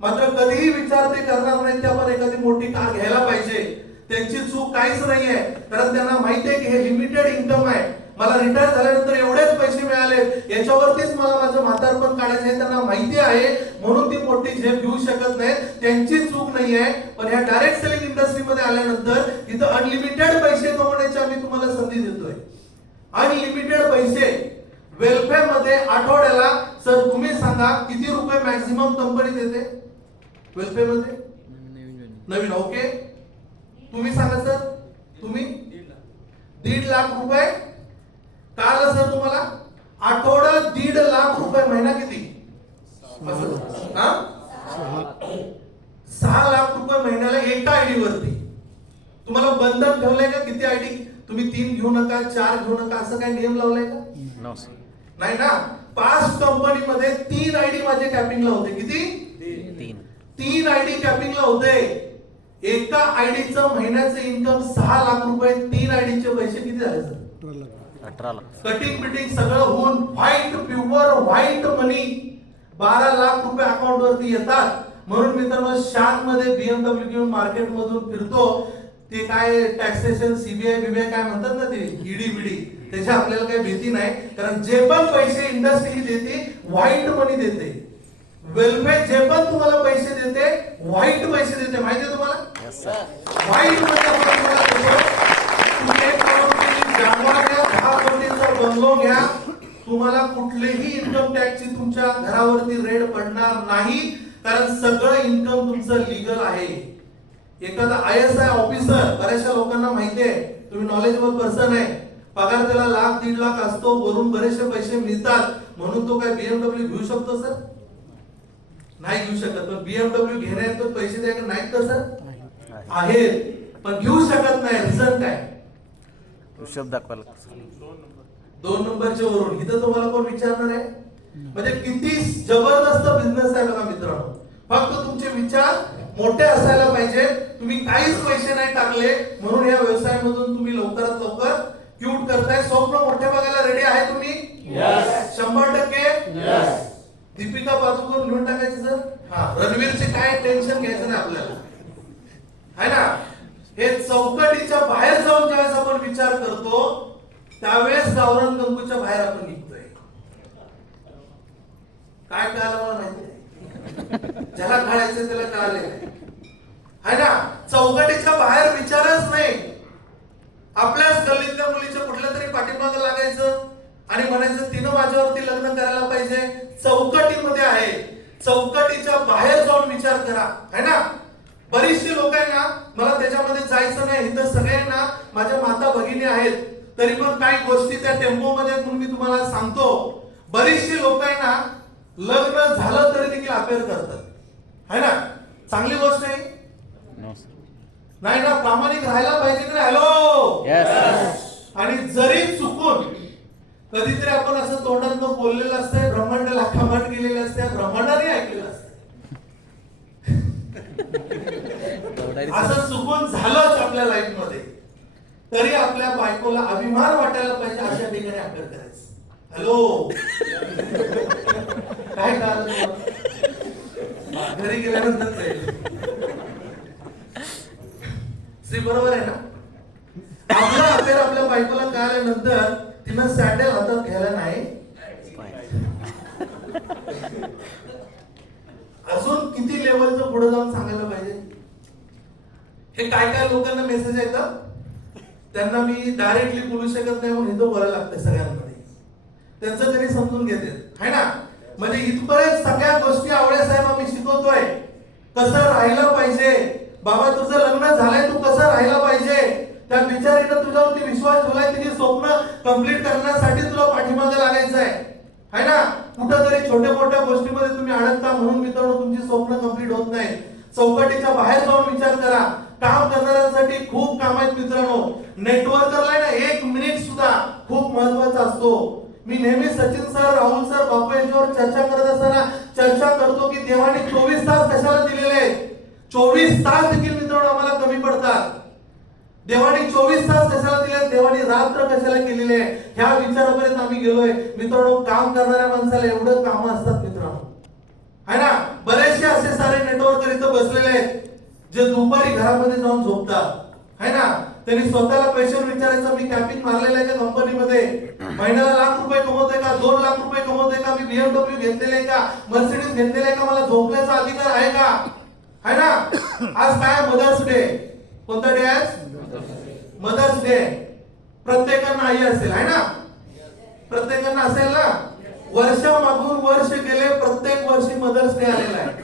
मात्र कधीही विचार ते करणार नाही की आपण एखादी मोठी कार घ्यायला पाहिजे. त्यांची चूक काहीच नाहीये, कारण त्यांना माहिती आहे की हे लिमिटेड इन्कम आहे. मला रिटायर झाल्यानंतर एवढेच पैसे मिळाले, याच्यावरतीच मला माझं म्हातारपण काढायचं आहे, त्यांना माहिती आहे म्हणून ती मोठी झेप घेऊ शकत नाहीत. त्यांची चूक नाही आहे. पण ह्या डायरेक्ट सेलिंग इंडस्ट्रीमध्ये आल्यानंतर इथं अनलिमिटेड पैसे कमवण्याची आम्ही तुम्हाला संधी देतोय. अनलिमिटेड पैसे वेलफेअर मध्ये आठवड्याला सर तुम्ही सांगा किती रुपये मॅक्झिमम कंपनी देते वेलफेअर मध्ये? नवीन ओके, तुम्ही सांगा सर. तुम्ही 1.5 लाख रुपये कळलं सर तुम्हाला? आठवडा 1.5 लाख रुपये, महिना किती? 6 लाख रुपये महिन्याला एका आयडी वरती. तुम्हाला बंधन ठेवलंय का किती आयडी? तुम्ही 3 घेऊ नका, 4 घेऊ नका, असं काही नियम लावलाय का? No sir. नाही ना. 5 कंपनीमध्ये 3 आयडी माझे कॅपिंगला होते. किती? 3 आयडी कॅपिंगला होते. एका आयडीचं महिन्याचं इन्कम 6 लाख रुपये. 3 आयडीचे पैसे किती झाले सर? 18 लाख. कटिंग बिटिंग सगळं होऊन व्हाईट, प्युअर व्हाईट मनी 12 लाख रुपये अकाउंट वरती येतात. म्हणून मित्रांनो शान मध्ये BMW घेऊन मार्केट मधून फिरतो. ते काय टॅक्सेशन, सीबीआय बीबीआय काय म्हणतात ना, ते ईडी बिडी, त्याची आपल्याला काही भीती नाही. कारण जे पण पैसे इंडस्ट्री देते व्हाईट मनी देते. वेलफेअर जे पण तुम्हाला पैसे देते व्हाईट पैसे देते. माहिती आहे तुम्हाला? व्हाईट मध्ये आपण तुम्हाला देतो. तुम्ही 1 करोडची जागा घ्या, 10 कोटीचा बंगलो घ्या, तुम्हाला कुठलेही इन्कम टॅक्सची तुमच्या घरावरती रेड पडणार नाही. कारण सगळं इन्कम तुमचं लीगल आहे. एखादा ISI ऑफिसर, बऱ्याचशा लोकांना माहिती आहे, तुम्ही नॉलेजेबल पर्सन आहे, पगार त्याला 1 लाख 1.5 लाख असतो, वरून बरेचसे पैसे मिळतात, म्हणून तो काय BMW घेऊ शकतो सर? नाही घेऊ शकत. पण BMW घेण्यात पैसे द्यायला नाहीत का सर? आहेत, पण घेऊ शकत नाही. रिझन काय? हिशोब दाखवायला. 2 नंबरच्या वरून. इथं तुम्हाला कोण विचारणार आहे? म्हणजे किती जबरदस्त बिझनेस आहे बघा मित्रांनो. फक्त तुमचे विचार मोठे असायला पाहिजे. तुम्ही काहीच पैसे नाही टाकले म्हणून या व्यवसायामधून तुम्ही लवकरात लवकर क्यूट करताय. स्वप्न मोठे बघायला रेडी आहे तुम्ही? 100%. दीपिका पादुकोण घेऊन टाकायचं सर? हा. रणवीरचे काय टेन्शन घ्यायचं नाही आपल्याला, है ना? हे चौकटीच्या बाहेर जाऊन ज्यावेळेस आपण विचार करतो त्यावेळेस गावरान गंगूच्या बाहेर आपण निघतोय. काय कळालं मला माहिती नाही. ज्याला कळायचं त्याला कळाले, है ना? चौकटीच्या बाहेर विचारच नाही. आपल्याच गल्लीतल्या मुलीच्या कुठल्या तरी पाठीमागं लागायचं आणि म्हणायचं तिनं माझ्यावरती लग्न करायला पाहिजे. चौकटीमध्ये आहे, चौकटीच्या बाहेर जाऊन विचार करा, है ना? बरीचशी लोक आहे ना, मला त्याच्यामध्ये जायचं नाही. इथं सगळ्यांना माझ्या माता भगिनी आहेत, तरी पण काही गोष्टी त्या टेम्पो मध्ये म्हणून मी तुम्हाला सांगतो. बरीचशी लोक आहे ना, लग्न झालं तरी देखील अफेअर करतात, है ना? चांगली गोष्ट आहे नाही ना? प्रामाणिक राहायला पाहिजे की नाही? हॅलो. आणि जरी चुकून कधीतरी आपण असं तोंडातनं बोललेलं असतंय, ब्रह्मांडाला खमट गेलेले असते, ब्रह्मांडाने ऐकलेलं असतं, असं चुकून झालंच आपल्या लाईफ मध्ये, तरी आपल्या बायकोला अभिमान वाटायला पाहिजे अशा ठिकाणी अफेअर करायचं. हॅलो. काय कारण घरी गेल्यानंतर श्री बरोबर आहे ना? आपला अफेअर आपल्या बायकोला कळाल्यानंतर तिनं सॅडल हातात घ्यायला नाही. अजून किती लेवलचं पुढे जाऊन सांगायला पाहिजे? हे काय काय लोकांना मेसेज येतात, त्यांना मी डायरेक्टली बोलू शकत नाही म्हणून इथं बोलायला लागतंय सगळ्यांमध्ये. त्यांचं तरी समजून घेते, है ना? म्हणजे इथपर्यंत सगळ्या गोष्टी आवडे साहेब आम्ही शिकवतोय. कसं राहिलं पाहिजे. बाबा तुझं लग्न झालंय, तू कसं राहिला पाहिजे. त्या बिचारीनं तुझ्यावरती विश्वास ठेवलाय, तिची स्वप्न कंप्लीट करण्यासाठी तुला पाठीमागे लागायचं आहे, है ना? कुठंतरी छोट्या मोठ्या गोष्टीमध्ये तुम्ही अडकता म्हणून मित्रांनो तुमची स्वप्न कंप्लीट होत नाही. चौकटीच्या बाहेर जाऊन विचार करा. काम करणाऱ्यांसाठी खूप काम आहेत मित्रांनो. नेटवर्करला ना 1 मिनिट सुद्धा खूप महत्वाचा असतो. मी नेहमी सचिन सर, राहुल सर, बापू यांच्यावर चर्चा करत असताना चर्चा करतो की देवाने 24 तास कशाला दिलेले आहेत. 24 तास देखील मित्रांनो आम्हाला कमी पडतात. देवाने 24 तास कशाला दिले, देवाने रात्र कशाला केलेली आहे, ह्या विचारापर्यंत आम्ही गेलोय मित्रांनो. काम करणाऱ्या माणसाला एवढं काम असतात मित्रांनो, है ना? बरेचसे असे सारे नेटवर्कर इथं बसलेले आहेत जे दुपारी घरामध्ये जाऊन झोपतात, है ना? त्यांनी स्वतःला पेशंट विचारायचं मी कॅपिंग मारलेलं आहे का कंपनीमध्ये, महिन्याला ₹1,00,000 कमवतोय का, ₹2,00,000 कमवतोय का, मी BMW घेतलेले आहे का, मर्सिडीज घेतलेले आहे का, मला झोपण्याचा अधिकार आहे का, है ना. आज काय मदर्स डे, कोणता डे आहे, मदर्स डे. प्रत्येकांना आई असेल आहे ना, प्रत्येकांना असेल ना. वर्षामागून वर्ष गेले, प्रत्येक वर्षी मदर्स डे आलेला आहे.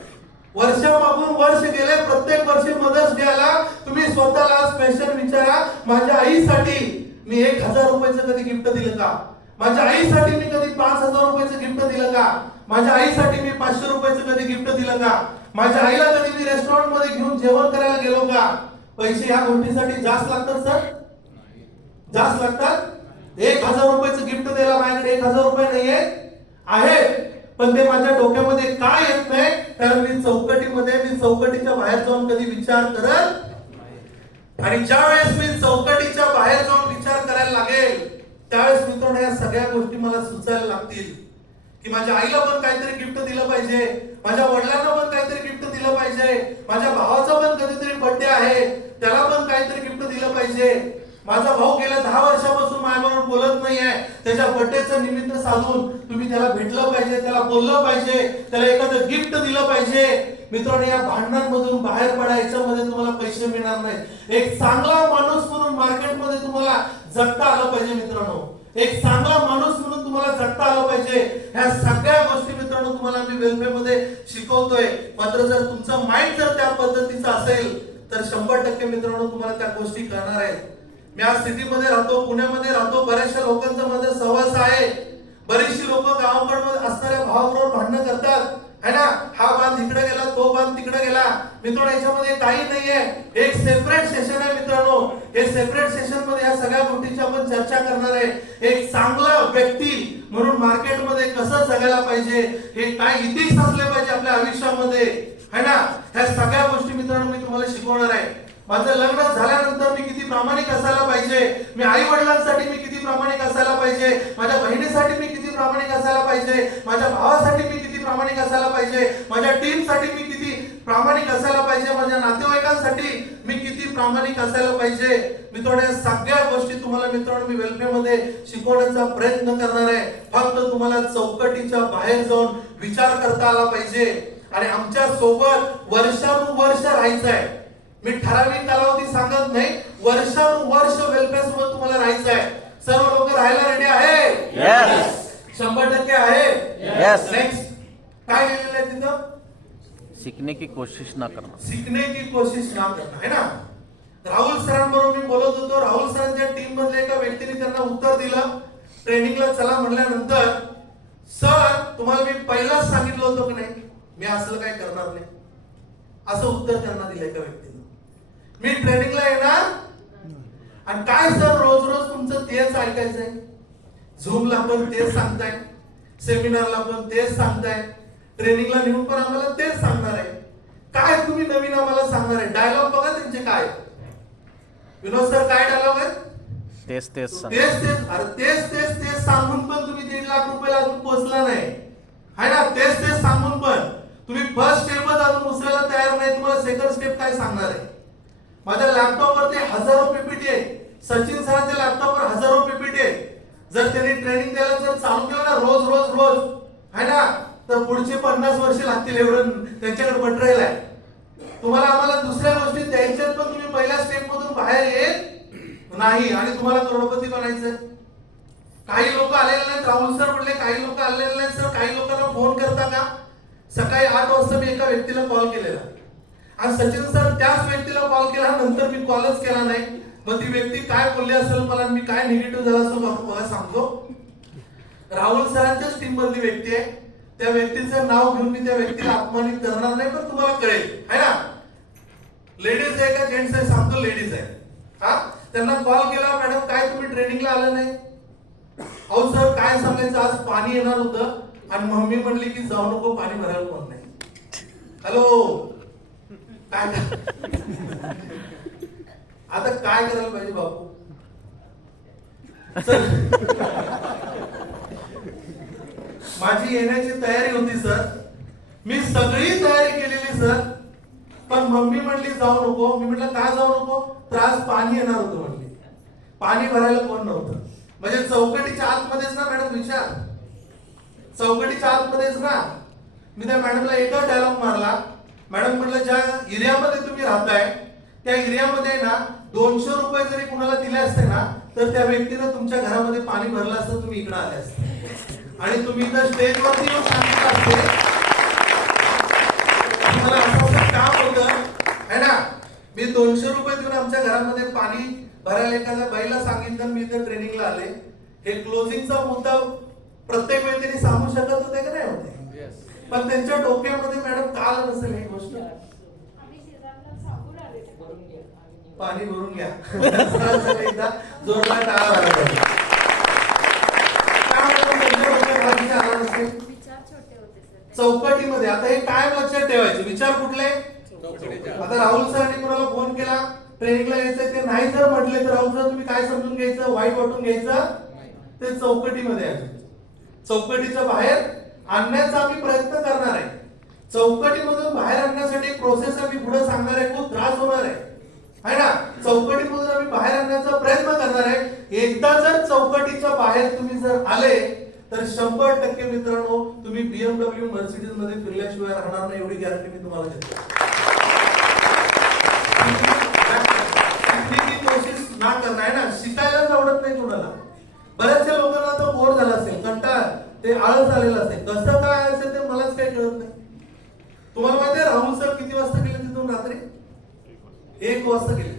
वर्षामागून वर्ष गेले, प्रत्येक वर्षी मदर्स डे आला. तुम्ही स्वतःला आज स्पेशल विचारा, माझ्या आईसाठी मी ₹1,000 कधी गिफ्ट दिलं का, माझ्या आईसाठी मी कधी ₹5,000 गिफ्ट दिलं का, माझ्या आईसाठी मी ₹500 कधी गिफ्ट दिलं का, माझ्या आईला कधी मी रेस्टॉरंट मध्ये घेऊन जेवण करायला गेलो का. पैसे या गोष्टीसाठी जास्त लागतात सर, जास्त लागतात. ₹1,000 गिफ्ट द्यायला माझ्याकडे ₹1,000 नाहीये, आहेत, पण ते माझ्या डोक्यामध्ये काय येत नाही, कारण मी चौकटीच्या बाहेर जाऊन कधी विचार करत. आणि ज्या वेळेस मी चौकटीच्या बाहेर जाऊन विचार करायला लागेल, त्यावेळेस मित्रांनो या सगळ्या गोष्टी मला सुचायला लागतील की माझ्या आईला पण काहीतरी गिफ्ट दिलं पाहिजे, माझ्या वडिलांना पण काहीतरी गिफ्ट दिलं पाहिजे, माझ्या भावाचा पण कधीतरी बर्थडे आहे त्याला पण काहीतरी गिफ्ट दिलं पाहिजे. माझा भाऊ गेल्या 10 वर्षापासून माझ्याबरोबर बोलत नाहीये, त्याच्या बर्थडेचं निमित्त साधून तुम्ही त्याला भेटलं पाहिजे, त्याला बोललं पाहिजे, त्याला एखादं गिफ्ट दिलं पाहिजे. मित्रांनो या भांडणांमधून बाहेर पडायच्या मध्ये तुम्हाला पैसे मिळणार नाही. एक चांगला माणूस म्हणून मार्केटमध्ये तुम्हाला जगता आलं पाहिजे मित्रांनो, एक चांगला माणूस म्हणून तुम्हाला जगता आलं पाहिजे. ह्या सगळ्या गोष्टी मित्रांनो तुम्हाला मी वेलफेअर मध्ये शिकवतोय. मात्र जर तुमचं माइंड जर त्या पद्धतीचं असेल तर 100% मित्रांनो तुम्हाला त्या गोष्टी करणार आहेत. मी आज सिटीमध्ये राहतो, पुण्यामध्ये राहतो, बऱ्याचशा लोकांचा माझा सहवास आहे. बरीचशी लोक गावाकडे असणाऱ्या भावाबरोबर भांडणं करतात है ना, हा बांध इकडे गेला, तो बांध तिकडे गेला. मित्रांनो याच्यामध्ये काही नाहीये, एक सेपरेट सेशन आहे मित्रांनो. हे सेपरेट सेशन मध्ये या सगळ्या गोष्टींची आपण चर्चा करणार आहे. एक चांगला व्यक्ती म्हणून मार्केटमध्ये कसं जगायला पाहिजे, हे काय इथिक्स असले पाहिजे आपल्या आयुष्यामध्ये है ना, ह्या सगळ्या गोष्टी मित्रांनो मी तुम्हाला शिकवणार आहे. माझं लग्न झाल्यानंतर मी किती प्रामाणिक असायला पाहिजे, मी आई वडिलांसाठी मी किती प्रामाणिक असायला पाहिजे, माझ्या बहिणीसाठी मी किती प्रामाणिक असायला पाहिजे, माझ्या भावासाठी मी किती प्रामाणिक असायला पाहिजे, माझ्या टीमसाठी मी किती प्रामाणिक असायला पाहिजे, माझ्या नातेवाईकांसाठी मी किती प्रामाणिक असायला पाहिजे. मित्रांनो या सगळ्या गोष्टी तुम्हाला मित्रांनो मी वेलफेअर मध्ये शिकवण्याचा प्रयत्न करणार आहे. फक्त तुम्हाला चौकटीच्या बाहेर जाऊन विचार करता आला पाहिजे आणि आमच्या सोबत वर्षानुवर्ष राहायचं आहे. मी ठराविक कालावधी सांगत नाही, वर्षानुवर्ष वेलफेअर सोबत तुम्हाला राहायचं आहे. सर्व लोक राहायला रेडी आहे? Yes. 100% आहे? Yes. नेक्स्ट काय लिहिलेलं आहे तिथं? सीखने की कोशिश ना करना, सीखने की कोशिश ना करना है ना. राहुल सरांबरोबर मी बोलत होतो. राहुल सरांच्या टीम मधल्या एका व्यक्तीने त्यांना उत्तर दिलं ट्रेनिंगला चला म्हणल्यानंतर, सर तुम्हाला मी पहिलाच सांगितलं होतं की नाही मी असलं काही करणार नाही, असं उत्तर त्यांना दिलं एका व्यक्तीने. मी ट्रेनिंगला येणार आणि काय सर रोज रोज तुमचं तेच ऐकायचंय, झूमला पण तेच सांगताय, सेमिनारला पण तेच सांगताय, ट्रेनिंगला नेऊन पण आम्हाला तेच सांगणार आहे. काय तुम्ही नवीन आम्हाला सांगणार आहे? डायलॉग बघा त्यांचे काय. विनोद सर काय डायलॉग आहेत? तेच तेच सांग. तेच सांगून पण तुम्ही 1.5 लाख रुपयाला अजून पोहोचला नाही है ना. तेच सांगून पण तुम्ही फर्स्ट स्टेपच अजून उचलायला तयार नाही. तुम्हाला सेकंड स्टेप काय सांगणार आहे? माझ्या लॅपटॉपवरती हजारो पीपीटी आहे. सचिन सरांच्या लॅपटॉपवर हजारो पीपीटी आहे. जर त्यांनी ट्रेनिंग द्यायला जर चालू केलं ना रोज रोज रोज है ना, तर पुढचे 50 वर्ष लागतील एवढं त्यांच्याकडे मटेरियल आहे. तुम्हाला आम्हाला दुसऱ्या गोष्टी द्यायच्यात पण तुम्ही पहिल्या स्टेप मधून बाहेर येत नाही आणि तुम्हाला करोडपती बनायचंय. काही लोक आलेले नाहीत. राहुल सर म्हटले काही लोक आलेले नाहीत. सर काही लोकांना फोन करता का? सकाळी 8 वाजता मी एका व्यक्तीला कॉल केलेला आणि सचिन सर त्याच व्यक्तीला कॉल केला, नंतर मी कॉलच केला नाही. मग ती व्यक्ती काय बोलली असेल मला, मी काय निगेटिव्ह झाला असेल मला सांगतो. राहुल सरांच्याच टीम मधली व्यक्ती आहे. त्या व्यक्तीचं नाव घेऊन मी त्या व्यक्तीला अपमानित करणार नाही, पण तुम्हाला कळेल है ना. लेडीज आहे का जेंट्स आहे सांगतो, लेडीज आहे. हा त्यांना कॉल केला, मॅडम काय तुम्ही ट्रेनिंगला आले नाही? अहो सर काय सांगायचं, आज पाणी येणार होतं आणि मम्मी म्हणली की जाऊ नको पाणी भरायला कोण नाही. हॅलो काय आता काय करायला पाहिजे बापू? माझी येण्याची तयारी होती सर, मी सगळी तयारी केलेली सर, पण मम्मी म्हणली जाऊ नको. मी म्हटलं का जाऊ नको? त्रास पाणी येणार होतं म्हणली. पाणी भरायला कोण नव्हतं. म्हणजे चौकटीच्या आतमध्येच ना मॅडम विचार, चौकटीच्या आतमध्येच ना. मी त्या मॅडमला एकच डायलॉग मारला. मॅडम म्हटलं ज्या एरियामध्ये तुम्ही राहताय त्या एरियामध्ये ना 200 रुपये जरी कुणाला दिले असते ना तर त्या व्यक्तीनं तुमच्या घरामध्ये पाणी भरलं असतं, तुम्ही इकडे आले असते आणि तुम्ही तर स्टेजवरती येऊन सांगितलं असते तुम्हाला असं काम होतं है ना. मी 200 रुपये देऊन आमच्या घरामध्ये पाणी भरायला एखाद्या बाईला सांगितलं मी इथे ट्रेनिंगला आले. हे क्लोजिंगचा मुद्दा प्रत्येक वेळी त्यांनी सांगू शकत होते का नाही होते, पण त्यांच्या डोक्यामध्ये मॅडम का आलं नसेल ही गोष्ट. आम्ही शेजारला सांगून आले पाणी भरून घ्या. एकदा जोरदार टाळा वाजवा. का म्हणून त्यांच्या डोक्यात बाकीचे आलं नसेल? विचार छोटे होते सर. चौकटीमध्ये आता हे काय लक्षात ठेवायचे विचार कुठले. आता राहुल सरांनी कोणाला फोन केला ट्रेनिंगला यायचंय ते नाही जर म्हटले तर राहुल सर तुम्ही काय समजून घ्यायचं, वाईट वाटून घ्यायचं. ते चौकटीमध्ये आहे. चौकटीच्या बाहेर आणण्याचा आम्ही प्रयत्न करणार आहे. चौकटीमधून बाहेर आणण्यासाठी प्रोसेस आम्ही पुढे सांगणार आहे. खूप त्रास होणार आहे ना. चौकटीमधून आम्ही बाहेर आणण्याचा प्रयत्न करणार आहे. एकदा जर चौकटीच्या बाहेर तुम्ही जर आले तर 100% मित्रांनो तुम्ही BMW मर्सिडीज मध्ये फिरल्याशिवाय राहणार नाही, एवढी गॅरंटी मी तुम्हाला देतो. कोशिश ना करणार आहे ना. शिकायलाच आवडत नाही कुणाला. बऱ्याचशा लोकांना आता बोर झाला असेल, कंटाळा, ते आळस आलेला असेल. कसं काय असेल ते मलाच काही कळत नाही. तुम्हाला माहिती आहे राहुल सर किती वाजता गेले तिथून? रात्री 1 वाजता गेले.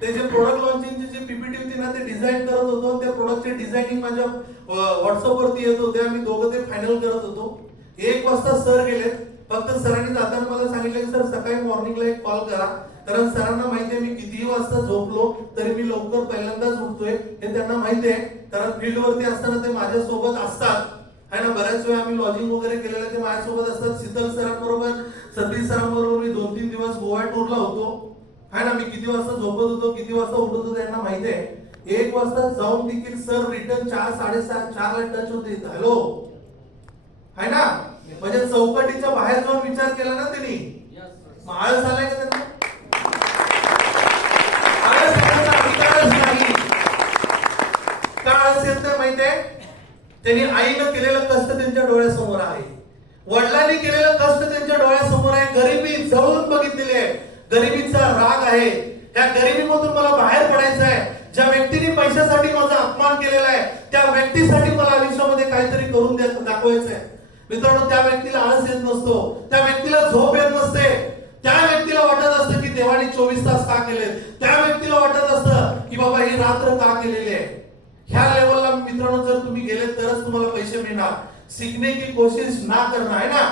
ते जे प्रोडक्ट लॉन्चिंगची जी पीपीटी होती ना ते डिझाईन करत होतो. त्या प्रोडक्टचे डिझायनिंग माझ्या व्हॉट्सअप वरती येत होते. आम्ही दोघं ते फायनल करत होतो. 1 वाजता सर गेले. फक्त सरांनी जाताना मला सांगितलं की सर सकाळी मॉर्निंगला एक कॉल करा, कारण सरांना माहिती आहे मी कितीही वाजता झोपलो तरी मी लवकर पहिल्यांदाच उठतोय हे त्यांना माहिती आहे. कारण फील्ड वरती असताना ते माझ्या सोबत असतात है ना. बऱ्याच वेळा आम्ही लॉजिंग वगैरे केलेलं ते माझ्यासोबत असतात. शीतल सरांबरोबर, सतीश सरांबरोबर मी 2-3 दिवस गोवा टूरला होतो है ना. मी किती वाजता झोपत होतो, किती वाजता उठत होतो त्यांना माहिती आहे. 1 वाजता जाऊन देखील सर रिटर्न 4-4:30 ला टच होते. हॅलो है ना. म्हणजे चौकटीच्या बाहेर जाऊन विचार केला ना त्यांनी. आळस आलाय का त्यांना? आळस येण्याचा अधिकारच नाही. का आळस येत नाही माहितीये? त्यांनी आईनं केलेलं कष्ट त्यांच्या डोळ्यासमोर आहे, वडिलांनी केलेलं कष्ट त्यांच्या डोळ्यासमोर आहे. गरिबी जवळून बघितलेली आहे. गरिबीचा राग आहे. त्या गरिबीमधून मला बाहेर पडायचं आहे. ज्या व्यक्तीने पैशासाठी माझा अपमान केलेला आहे त्या व्यक्तीसाठी मला आयुष्यामध्ये काहीतरी करून दाखवायचं आहे. मित्रांनो त्या व्यक्तीला आळस येत नसतो, त्या व्यक्तीला झोप येत नसते. त्या व्यक्तीला वाटत असतं की देवाने 24 तास का केले. त्या व्यक्तीला वाटत असतं की बाबा ही रात्र का केलेली आहे. ह्या लेवलला मित्रांनो जर तुम्ही गेले तरच तुम्हाला पैसे मिळणार. सीखने की कोशिश ना करना है ना.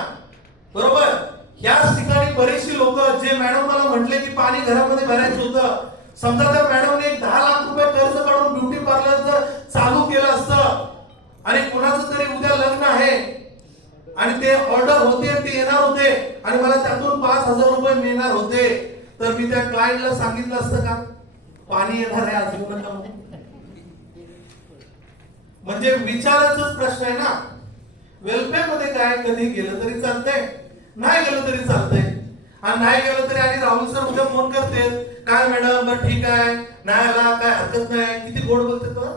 बरोबर. याच ठिकाणी बरेचशी लोक जे मॅडम मला म्हटले की पाणी घरामध्ये भरायचं होतं. समजा त्या मॅडमने 10 लाख रुपये कर्ज काढून ब्युटी पार्लर जर चालू केलं असतं आणि कुणाचं तरी उद्या लग्न आहे आणि ते ऑर्डर होते ते येणार होते आणि मला त्यातून 5,000 रुपये मिळणार होते तर मी त्या क्लायंटला सांगितलं असतं का पाणी येणार आहे आज येऊ नका म्हणून. म्हणजे विचाराचाच प्रश्न आहे ना. वेलफेअर मध्ये काय कधी गेलं तरी चालतंय, नाही गेलं तरी चालतंय. आणि नाही गेलं तरी आणि राहुल सर उद्या फोन करते काय मॅडम बरं ठीक आहे नाही आला काय हरकत नाही. किती गोड बोलते तो.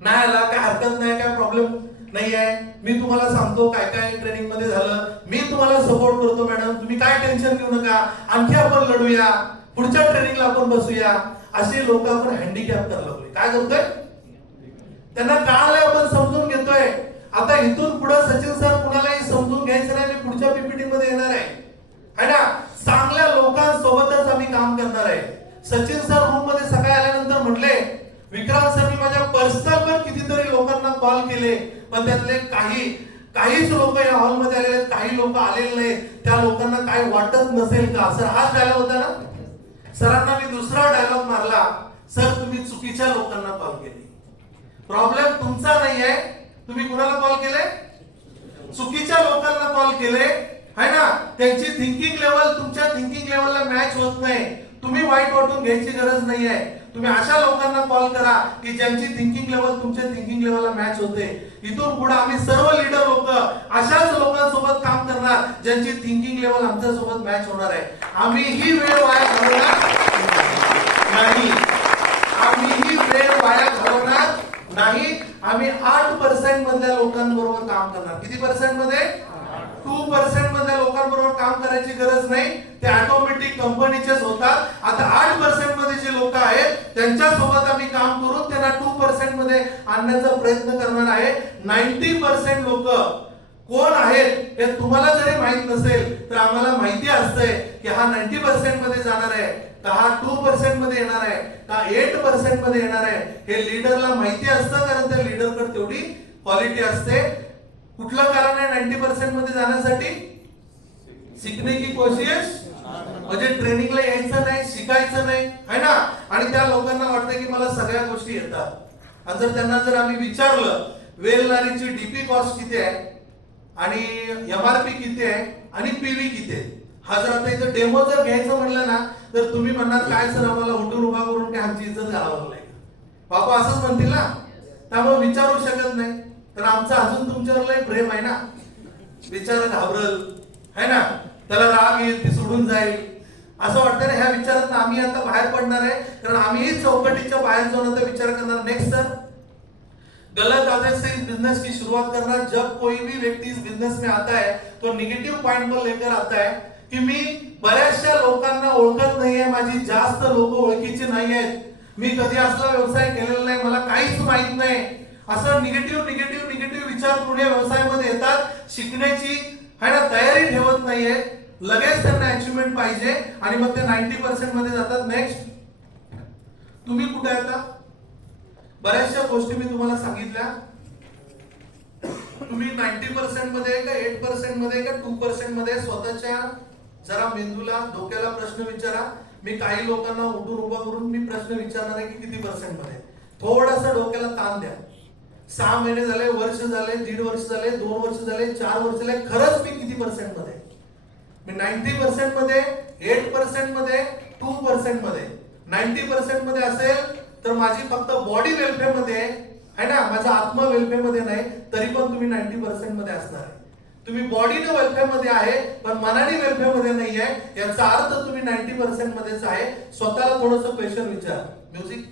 नाही आला काय हरकत नाही, काय प्रॉब्लेम नाही आहे. मी तुम्हाला सांगतो काय काय ट्रेनिंग मध्ये झालं, मी तुम्हाला सपोर्ट करतो मॅडम, तुम्ही काय टेन्शन घेऊ नका, आणखी आपण लढूया, पुढच्या ट्रेनिंगला आपण बसूया. असे लोक आपण हँडिकॅप करायला लागलोय. काय करतोय त्यांना कळालंय, आपण समजून घेतोय. आता इथून पुढे सचिन सर कुणालाही समजून घ्यायचं नाही. मी पुढच्या पीपीटी मध्ये येणार आहे ना. चांगल्या लोकांसोबतच आम्ही काम करणार आहे. सचिन सर रूम मध्ये सकाळी आल्यानंतर म्हटले विक्रांत सर मी माझ्या पर्सनल वर कितीतरी लोकांना कॉल केले पण त्यातले काहीच लोक या हॉल मध्ये आलेले आहेत, काही लोक आलेले नाही. त्या लोकांना काय वाटत नसेल का. सर हाच डायलॉग होता ना. सरांना मी दुसरा डायलॉग मारला, सर तुम्ही चुकीच्या लोकांना कॉल केले. प्रॉब्लेम तुमचा नाही आहे. तुम्ही कुणाला कॉल केले? चुकीच्या लोकांना कॉल केले है ना. त्यांची थिंकिंग लेवल तुमच्या थिंकिंग लेवलला मॅच होत नाही. तुम्ही वाईट वाटून घ्यायची गरज नाही आहे. तुम्ही अशा लोकांना कॉल करा की ज्यांची थिंकिंग लेवल तुमच्या थिंकिंग लेवलला मॅच होते. इथून पुढे आम्ही सर्व लीडर लोक अशाच लोकांसोबत काम करणार ज्यांची थिंकिंग लेवल आमच्या सोबत मॅच होणार आहे. आम्ही ही वेळ वाया घालवणार नाही. आम्ही ही वेळ वाया घालवणार नाही. आम्ही 8% मधल्या लोकांबरोबर काम करणार. किती पर्सेंट मध्ये? 2% मधल्या लोकांबरोबर काम करायची गरज नाही. ते ऑटोमॅटिक कंपनीचेच होतात. आता 8% मध्ये जे लोक आहेत त्यांच्यासोबत आम्ही काम करून त्यांना 2% मध्ये आणण्याचा प्रयत्न करणार आहे. 90% लोक कोण आहेत हे तुम्हाला जरी माहित नसेल तर आम्हाला माहिती असतंय की हा 90% मध्ये जाणार आहे का हा 2% मध्ये येणार आहे का 8% मध्ये येणार आहे. हे लीडरला माहिती असतं कारण त्या लीडरकडे तेवढी क्वालिटी असते. कुठलं कारण आहे 90% मध्ये जाण्यासाठी? शिकणे की कोशिश, म्हणजे ट्रेनिंगला यायचं नाही, शिकायचं नाही है ना. आणि त्या लोकांना वाटतं की मला सगळ्या गोष्टी येतात. आणि जर त्यांना जर आम्ही विचारलं वेल नारीची डीपी कॉस्ट किती आहे आणि एमआरपी किती आहे आणि पीव्ही किती आहे, हा जर आता इथं डेमो जर घ्यायचं म्हणलं ना तर तुम्ही म्हणणार काय सर आम्हाला उठून उभा करून काय आमची इज्जत घालावं लागेल. बाबा असंच म्हणतील ना. त्यामुळे विचारू शकत नाही. तर आमचं अजून तुमच्यावर लय प्रेम आहे ना. बिचारा घाबरल है ना, त्याला राग येईल, ती सोडून जाईल असं वाटतं ना. ह्या विचारात आम्ही आता बाहेर पडणार आहे कारण आम्ही चौकटीच्या बाहेर जाऊन आता विचार करणार. नेक्स्ट सर, गलत आदत से इस बिजनेस की शुरुआत करना. जब कोई भी व्यक्ति इस बिजनेस में आता है तो निगेटिव पॉइंट को लेकर आता है की मी बऱ्याचशा लोकांना ओळखत नाहीये, माझी जास्त लोक ओळखीची नाही आहेत, मी कधी असला व्यवसाय केलेला नाही, मला काहीच माहित नाही, असं निगेटिव्ह विचार पुढे व्यवसायामध्ये येतात. शिकण्याची है ना तयारी ठेवत नाहीये. लगेच त्यांना अचिव्हमेंट पाहिजे आणि मग ते 90% मध्ये जातात. नेक्स्ट, तुम्ही कुठे आता? बऱ्याचशा गोष्टी मी तुम्हाला सांगितल्या. तुम्ही 90% मध्ये का 8% मध्ये का 2% मध्ये स्वतःच्या जरा मेंदूला डोक्याला प्रश्न विचारा. मी काही लोकांना उठून उभा करून मी प्रश्न विचारणार आहे की किती पर्सेंट मध्ये. थोडासा डोक्याला ताण द्या. 6 महिने झाले, वर्ष झाले, 1.5 वर्ष झाले, 2 वर्ष झाले, 4 वर्ष झाले, खरंच मी किती पर्सेंट मध्ये? मी 90% मध्ये, 8% मध्ये, 2% मध्ये. 90% मध्ये असेल तर माझी फक्त बॉडी वेलफेअर मध्ये आहे ना, माझा आत्मा वेलफेअर मध्ये नाही, तरी पण तुम्ही 90% मध्ये असणार आहे. तुम्ही बॉडीने वेलफेअर मध्ये आहे पण मनाने वेलफेअर मध्ये नाही आहे, याचा अर्थ तुम्ही 90% मध्येच आहे. स्वतःला थोडंसं क्वेश्चन विचार. म्युझिक.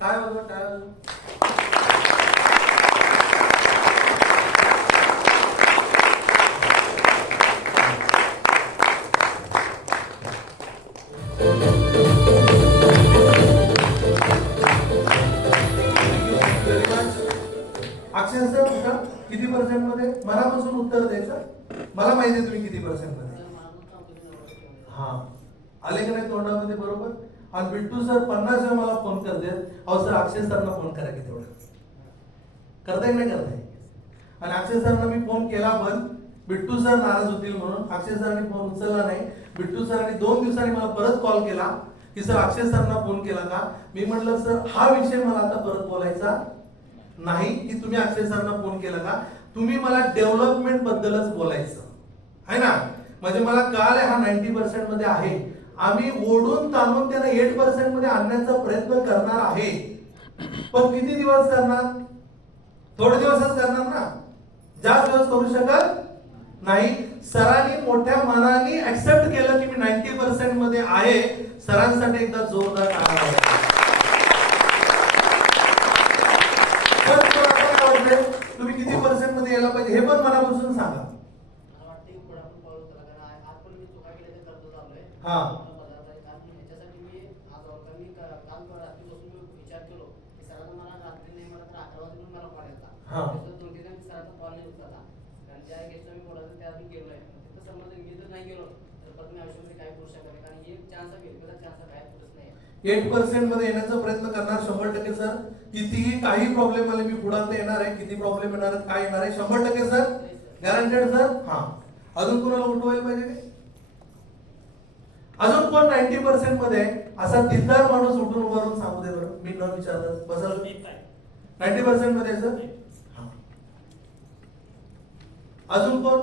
काय होतं काय होतं? अक्षय सर कुठं किती पर्सेंट मध्ये? मनापासून उत्तर द्यायचं. मला माहिती आहे तुम्ही किती पर्सेंट मध्ये. हा आले का नाही तोंडामध्ये बरोबर. आणि बिट्टू सर 50 वेळा मला फोन करतात. अहो सर अक्षय सरांना फोन करा की तेवढं करताय नाही करताय. आणि अक्षय सरांना मी फोन केला पण बिट्टू सर नाराज होतील म्हणून अक्षय सरांनी फोन उचलला नाही. बिट्टू सरांनी 2 दिवसांनी मला परत कॉल केला की सर अक्षय सरांना फोन केला का. मी म्हटलं सर हा विषय मला आता परत बोलायचा नाही की तुम्ही अक्षय सरांना फोन केला का, तुम्ही मला डेव्हलपमेंट बद्दलच बोलायचं आहे ना. म्हणजे मला कळालंय हा 90% मध्ये आहे. आम्ही ओढून ताणून त्यांना 8% मध्ये आणण्याचा प्रयत्न करणार आहे. पण किती दिवस करणार? थोडे दिवसच करणार ना, जास्त दिवस करू शकत नाही. सरांनी मोठ्या मनाने ऍक्सेप्ट केलं की मी 90% मध्ये आहे. सरांसाठी एकदा जोरदार टाळ्या वाजवा. तुम्ही किती पर्सेंट मध्ये यायला पाहिजे हे पण मनापासून सांगा. हा एट पर्सेंट मध्ये येण्याचा प्रयत्न करणार 100% सर. कितीही काही प्रॉब्लेम आले मी पुढे येणार आहे. किती प्रॉब्लेम येणार आहेत काय येणार आहे 100% सर, गॅरंटेड सर. हा अजून कोणाला उठवायला पाहिजे? अजून कोण 90% मध्ये असा दिलदार माणूस उठून उभारून सांगू दे. 90% मध्ये सर. अजून कोण?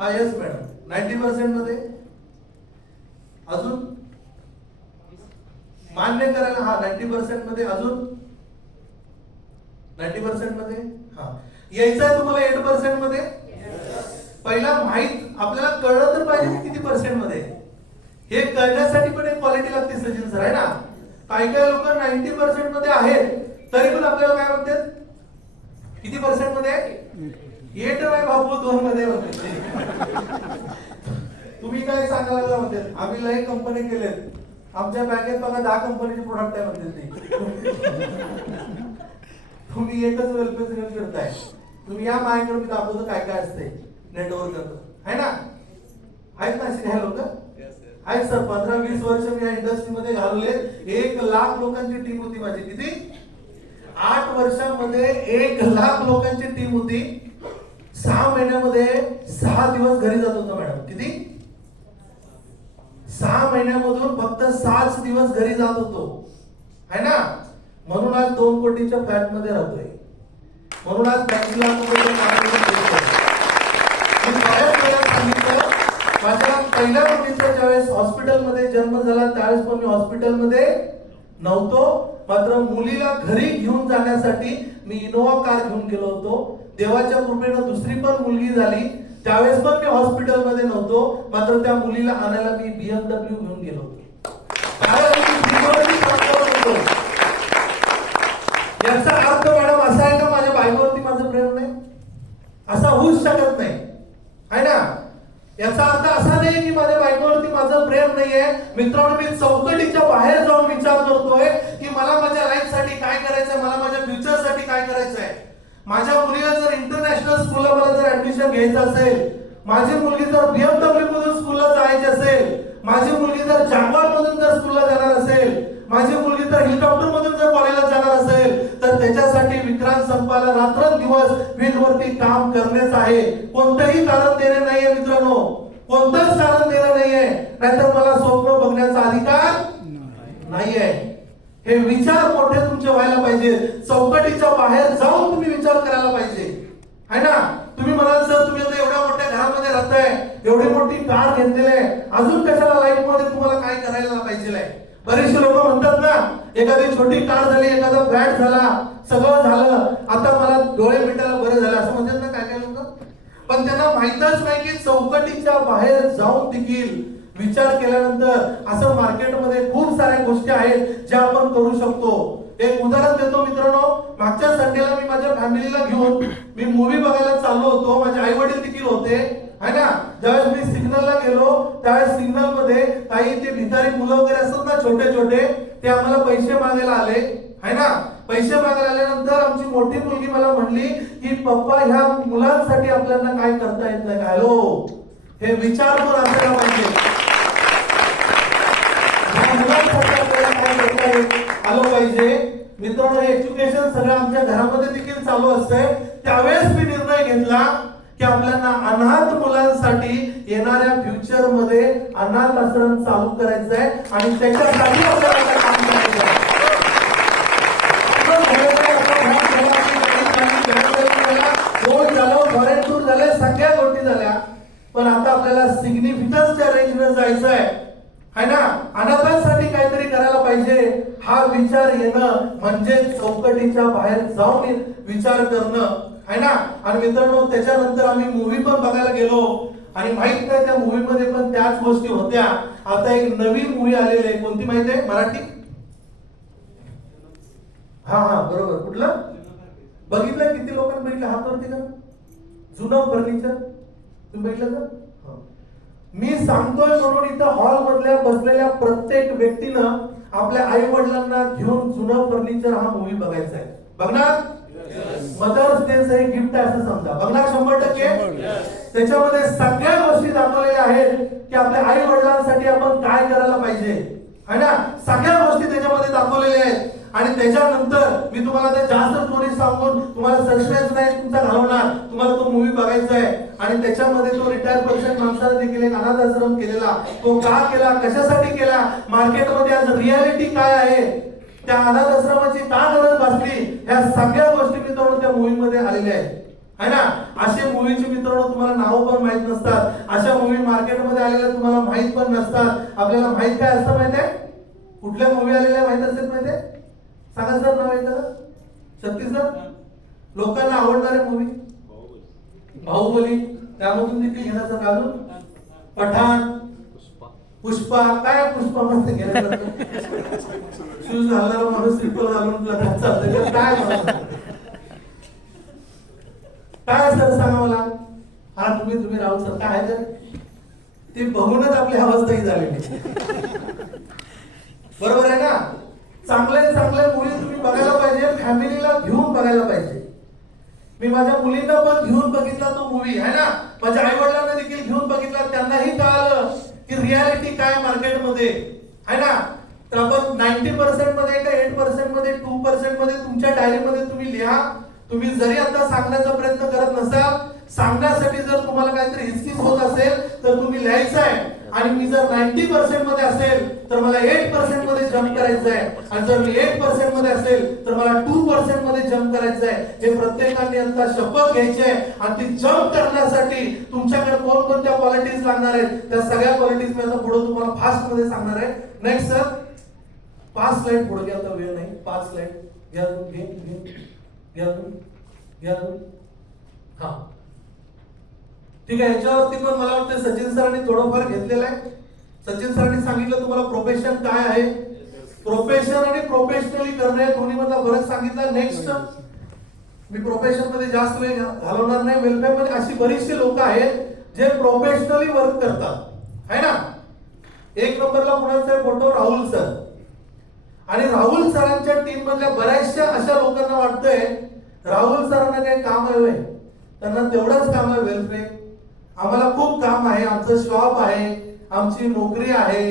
हा यस मॅडम 90% मध्ये. अजून मान्य करायला हा 90% मध्ये. अजून 90% मध्ये. हा यायचं आहे तुम्हाला 8% मध्ये. पहिला माहित आपल्याला कळलं तर पाहिजे की किती पर्सेंट मध्ये. हे कळण्यासाठी पण एक क्वालिटी लागते सचिन सर, आहे ना. काही काही लोक 90% मध्ये आहेत तरी पण आपल्याला काय म्हणतात, किती पर्सेंट मध्ये? 8 नाही बाबू 2 मध्ये म्हणते. तुम्ही काय सांगायला लागला म्हणते, आम्ही लई कंपनी केलेत, आमच्या बँकेत बघा 10 कंपनीचे प्रोडक्ट आहे म्हणते ते. तुम्ही एकच वेलपेज करताय. तुम्ही या माझ्याकडे मी दाखवतो काय काय असते नेटवर्क आहे ना. आहेत ना असे लोक? आहेत सर. 15-20 वर्ष मी या इंडस्ट्रीमध्ये घालवले. 1 लाख लोकांची टीम होती माझी. किती? 8 वर्षांमध्ये 1 लाख लोकांची टीम होती. 6 महिन्यामध्ये 6 दिवस घरी जात होता मॅडम. किती? 6 महिन्यामधून फक्त 6 दिवस घरी जात होतो, है ना. म्हणून आज 2 कोटीच्या फ्लॅट मध्ये राहतोय. म्हणून आज 5 लाख सांगितलं. माझ्या पहिल्या मुलीचा ज्यावेळेस हॉस्पिटलमध्ये जन्म झाला त्यावेळेस पण मी हॉस्पिटलमध्ये नव्हतो. मात्र मुलीला घरी घेऊन जाण्यासाठी मी इनोवा कार घेऊन गेलो होतो. देवाच्या कृपेनं दुसरी पण मुलगी झाली त्यावेळेस पण मी हॉस्पिटलमध्ये नव्हतो. मात्र त्या मुलीला आणायला मी BMW घेऊन गेलो होतो. याचा अर्थ मॅडम असा आहे का माझ्या बायकोवरती माझं प्रेम नाही? असा होऊच शकत नाही, आहे ना. याचा अर्थ असा नाही की माझ्या बायकोवरती माझं प्रेम नाहीये. मित्रांनो, मी चौकटीच्या बाहेर जाऊन विचार करतोय की मला माझ्या लाईफ साठी काय करायचंय, मला माझ्या फ्युचर साठी काय करायचंय. माझ्या मुलीला जर इंटरनॅशनल स्कूलला मला जर ऍडमिशन घ्यायचं असेल, माझी मुलगी जर BMW मधून स्कूलला जायची असेल, माझी मुलगी जर जागवार मधून जर स्कूलला जाणार असेल, माझी मुलगी जर हेलिकॉप्टर मधून जर कॉलेजला जाणार असेल, तर त्याच्यासाठी विक्रांत संपाला रात्रंदिवस फील्डवरती काम करणेच आहे. कोणतंही कारण देणे नाहीये मित्रांनो, कोणतंच कारण देणं नाहीये. नाहीतर मला स्वप्न बघण्याचा अधिकार नाहीये. हे विचार मोठे तुमचे व्हायला पाहिजे. चौकटीच्या बाहेर जाऊन तुम्ही विचार करायला पाहिजे, है ना. तुम्ही म्हणाल सर तुम्ही आता एवढ्या मोठ्या घरामध्ये राहताय, एवढी मोठी कार घेतलेली आहे, अजून कशाला लाईफ मध्ये तुम्हाला काय करायला पाहिजे. बरेचसे लोक म्हणतात ना, एखादी छोटी कार झाली, एखादा फ्लॅट झाला, सगळं झालं, आता मला डोळे मिटायला बरं झालं असं म्हणतात ना काय काय लोक. पण त्यांना माहितच नाही की चौकटीच्या बाहेर जाऊन देखील विचार केल्यानंतर असं मार्केटमध्ये खूप साऱ्या गोष्टी आहेत ज्या आपण करू शकतो. एक उदाहरण देतो मित्रांनो. मागच्या संडेला मी माझ्या फॅमिलीला घेऊन मी मूवी बघायला चाललो होतो. माझे आई वडील देखील होते, है ना. ज्यावेळेस मी सिग्नलला गेलो त्यावेळेस सिग्नल मध्ये काही ते भिकारी मुलं वगैरे असतात ना छोटे छोटे, ते आम्हाला पैसे मागायला आले, है ना. पैसे मागायला आल्यानंतर आमची मोठी मुलगी मला म्हणली की पप्पा ह्या मुलांसाठी आपल्याला काय करता येत नाही. हॅलो, हे विचार पण असायला पाहिजे. मुलांसाठी आपल्याला काय करता येत आलं पाहिजे. मित्रांनो, एज्युकेशन सगळं आमच्या घरामध्ये देखील चालू असतंय. त्यावेळेस मी निर्णय घेतला की आपल्याला अनाथ मुलांसाठी येणाऱ्या फ्युचर मध्ये अनाथ आश्रम चालू करायचं आहे आणि त्याच्यासाठी आपल्याला काम करायचं आहे. फॉरेन टूर झाले, सगळ्या गोष्टी झाल्या, पण आता आपल्याला सिग्निफिकन्सच्या रेंजवर जायचं आहे, है ना. अनाथांसाठी काहीतरी करायला पाहिजे. हा विचार येणं म्हणजे चौकटीच्या बाहेर जाऊन विचार करणं, है ना. आणि मित्रांनो, त्याच्यानंतर आम्ही मूवी पण बघायला गेलो आणि माहित नाही त्या मूवी मध्ये पण त्याच गोष्टी होत्या. आता एक नवीन मूवी आलेली आहे, कोणती माहिती आहे? मराठी. हा बरोबर. कुठलं बघितलं? किती लोकांनी बघितलं? हातावरती का? जुनं फर्निचर तुम्ही बघितलं का? मी सांगतोय म्हणून इथं हॉल मधल्या बसलेल्या प्रत्येक व्यक्तीनं आपल्या आई वडिलांना घेऊन जुनं फर्निचर हा मूवी बघायचा आहे. बघणार? मदर्स डे चे गिफ्ट आहे असं समजा. बघणार 100%. त्याच्यामध्ये सगळ्या गोष्टी दाखवलेल्या आहेत की आपल्या आई वडिलांसाठी आपण काय करायला पाहिजे, है ना. सगळ्या गोष्टी त्याच्यामध्ये दाखवलेल्या आहेत. आणि त्याच्यानंतर मी तुम्हाला ते जास्त स्टोरी सांगून तुम्हाला सस्पेन्स नाही तुमचा घालवणार. तुम्हाला तो मूवी बघायचा आहे. आणि त्याच्यामध्ये तो रिटायर पर्सन माणसाला देखील एक अनाथ आश्रम केलेला, तो का केला, कशासाठी केला, मार्केटमध्ये आज रियालिटी काय आहे, त्या अनाथ आश्रमाची का गरज वाचली, ह्या सगळ्या गोष्टी मित्रांनो त्या मूवी मध्ये आलेल्या आहेत, है ना. असे मूवीचे मित्रांनो तुम्हाला नाव पण माहित नसतात, अशा मूवी मार्केटमध्ये आलेल्या तुम्हाला माहित पण नसतात. आपल्याला माहित काय असतं माहिती आहे, कुठल्या मूवी आलेल्या माहित असतात माहिती आहे, सांगा सर नाव येतं शक्ती सर. लोकांना आवडणारे मूवी बाहुबली, त्यामधून देखील घेण्याचं काढून पठाण, पुष्पा. काय पुष्पा मध्ये गेलं शूज घालणारा माणूस ट्रिपल घालून चालतंय काय काय सर सांगा मला. हा तुम्ही राहुल सर काय आहे तर ते बघूनच आपली अवस्था ही झालेली, बरोबर आहे ना. चांगले मुली तुम्ही बघायला पाहिजे, फॅमिलीला घेऊन बघायला पाहिजे. मी माझ्या मुलींना पण घेऊन बघितला तो मूवी, आहे ना. माझ्या आई वडिलांना देखील घेऊन बघितला, त्यांनाही कळालं की रियालिटी काय मार्केटमध्ये, आहे ना. तर आपण 90% मध्ये का 8% मध्ये 2% मध्ये तुमच्या डायरीमध्ये तुम्ही लिहा. तुम्ही जरी आता सांगण्याचा प्रयत्न करत नसाल, सांगण्यासाठी जर तुम्हाला काहीतरी हिचकिच होत असेल तर तुम्ही लिहायचं आहे. आणि मी जर 90% मध्ये असेल तर मला 8% मध्ये जम्प करायचं आहे, आणि जर मी 8% मध्ये असेल तर मला 2% मध्ये जम्प करायचं आहे. हे प्रत्येकाने आता शपथ घ्यायची आहे. आणि ती जम्प करण्यासाठी तुमच्याकडे कोणकोणत्या क्वालिटीज लागणार आहेत, त्या सगळ्या क्वालिटीज मी आता पुढे तुम्हाला फास्ट मध्ये सांगणार आहे. नेक्स्ट सर 5 स्लाइड पुढे घ्या, आता वेळ नाही. 5 स्लाइड घ्या. हा ठीक आहे. याच्यावरती पण मला वाटतं सचिन सरांनी थोडंफार घेतलेलं आहे. सचिन सरांनी सांगितलं तुम्हाला प्रोफेशन काय आहे, प्रोफेशन आणि प्रोफेशनली करणं या दोन्ही मधला फरक सांगितला. नेक्स्ट मी प्रोफेशन मध्ये जास्त वेळ घालवणार नाही. वेलफेअर मध्ये अशी बरीचशी लोक आहेत जे प्रोफेशनली वर्क करतात, है ना. 1 नंबरला पुण्याचा फोटो राहुल सर. आणि राहुल सरांच्या टीम मधल्या बऱ्याचशा अशा लोकांना वाटतंय राहुल सरांना काही काम आहे, त्यांना तेवढंच काम आहे वेलफेअर. आम्हाला खूप काम आहे, आमचं शॉप आहे, आमची नोकरी आहे,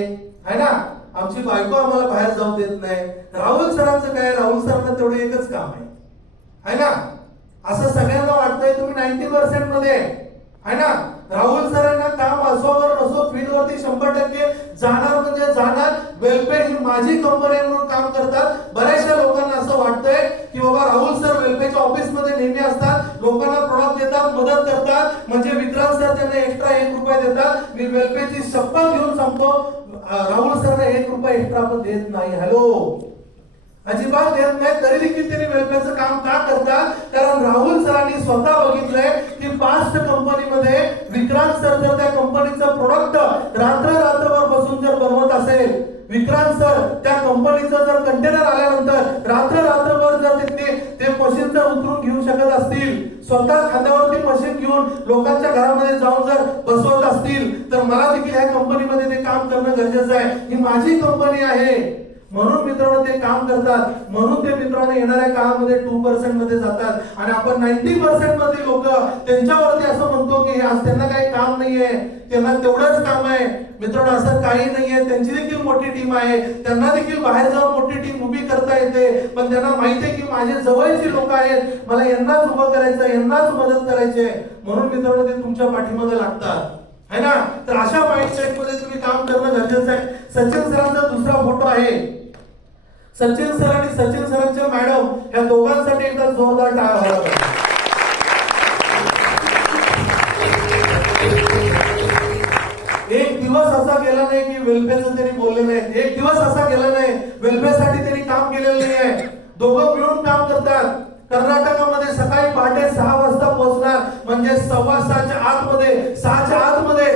है ना. आमची बायको आम्हाला बाहेर जाऊ देत नाही. राहुल सरांचं काय, राहुल सरांना तेवढं एकच काम आहे, है ना. असं सगळ्यांना वाटतंय. तुम्ही 90% मध्ये आहे ना. राहुल सरांना काम असो वर नसो फील्डवरती 100% जाणार म्हणजे जाणार. वेलफेअर ही माझी कंपनी म्हणून काम करतात. बऱ्याचशा लोकांना असं वाटतंय की बाबा राहुल सर वेलफेअरच्या ऑफिस मध्ये नेहमी असतात, लोकांना प्रोडक्ट देतात, मदत करतात, म्हणजे विक्रांत सर त्यांना एक्स्ट्रा 1 रुपया देतात. मी वेलफेअरची शपथ घेऊन सांगतो, राहुल सरना 1 रुपया एक्स्ट्रा आपण देत नाही. हॅलो, अजिबात देत नाही. तरी देखील त्यांनी वेलफेअरचं काम का करतात, कारण राहुल सरांनी स्वतः बघितलंय की पास्ट कंपनीमध्ये विक्रांत सर जर त्या कंपनीचं प्रोडक्ट रात्रभर बसून जर बनवत असेल, विक्रांत सर त्या कंपनीचं जर कंटेनर आल्यानंतर रात्रभर जर ते मशीन जर उतरून घेऊ शकत असतील, स्वतः खांद्यावरती मशीन घेऊन लोकांच्या घरामध्ये जाऊन जर बसवत असतील, तर मला देखील ह्या कंपनीमध्ये ते काम करणं गरजेचं आहे. ही माझी कंपनी आहे म्हणून मित्रांनो ते काम करतात. म्हणून ते मित्रांनो येणाऱ्या काळामध्ये 2% मध्ये जातात. आणि आपण 90% मध्ये लोक त्यांच्यावरती असं म्हणतो की आज त्यांना काही काम नाहीये, त्यांना तेवढंच काम आहे. मित्रांनो असं काही नाहीये. त्यांची देखील मोठी टीम आहे, त्यांना देखील बाहेर जाऊन मोठी टीम उभी करता येते. पण त्यांना माहिती आहे की माझे जवळची लोक आहेत, मला यांनाच उभं करायचं, यांनाच मदत करायची आहे. म्हणून मित्रांनो ते तुमच्या पाठीमागे लागतात, है ना. तर अशा माइंडसेट मध्ये तुम्ही काम करणं गरजेचं आहे. सचिन सरांचा दुसरा फोटो आहे. सचिन सर आणि सचिन सरांच्या मॅडम या दोघांसाठी एकदा जोरदार टाळ्या व्हायला पाहिजे. एक दिवस असा गेला नाही की वेलफेअरचं त्यांनी बोलले नाही. एक दिवस असा गेला नाही वेलफेअरसाठी त्यांनी काम केलेलं नाही आहे. दोघं मिळून काम करतात. कर्नाटकामध्ये सकाळी पहाटे 6 वाजता पोहोचणार, म्हणजे 6:15च्या आतमध्ये 6च्या आतमध्ये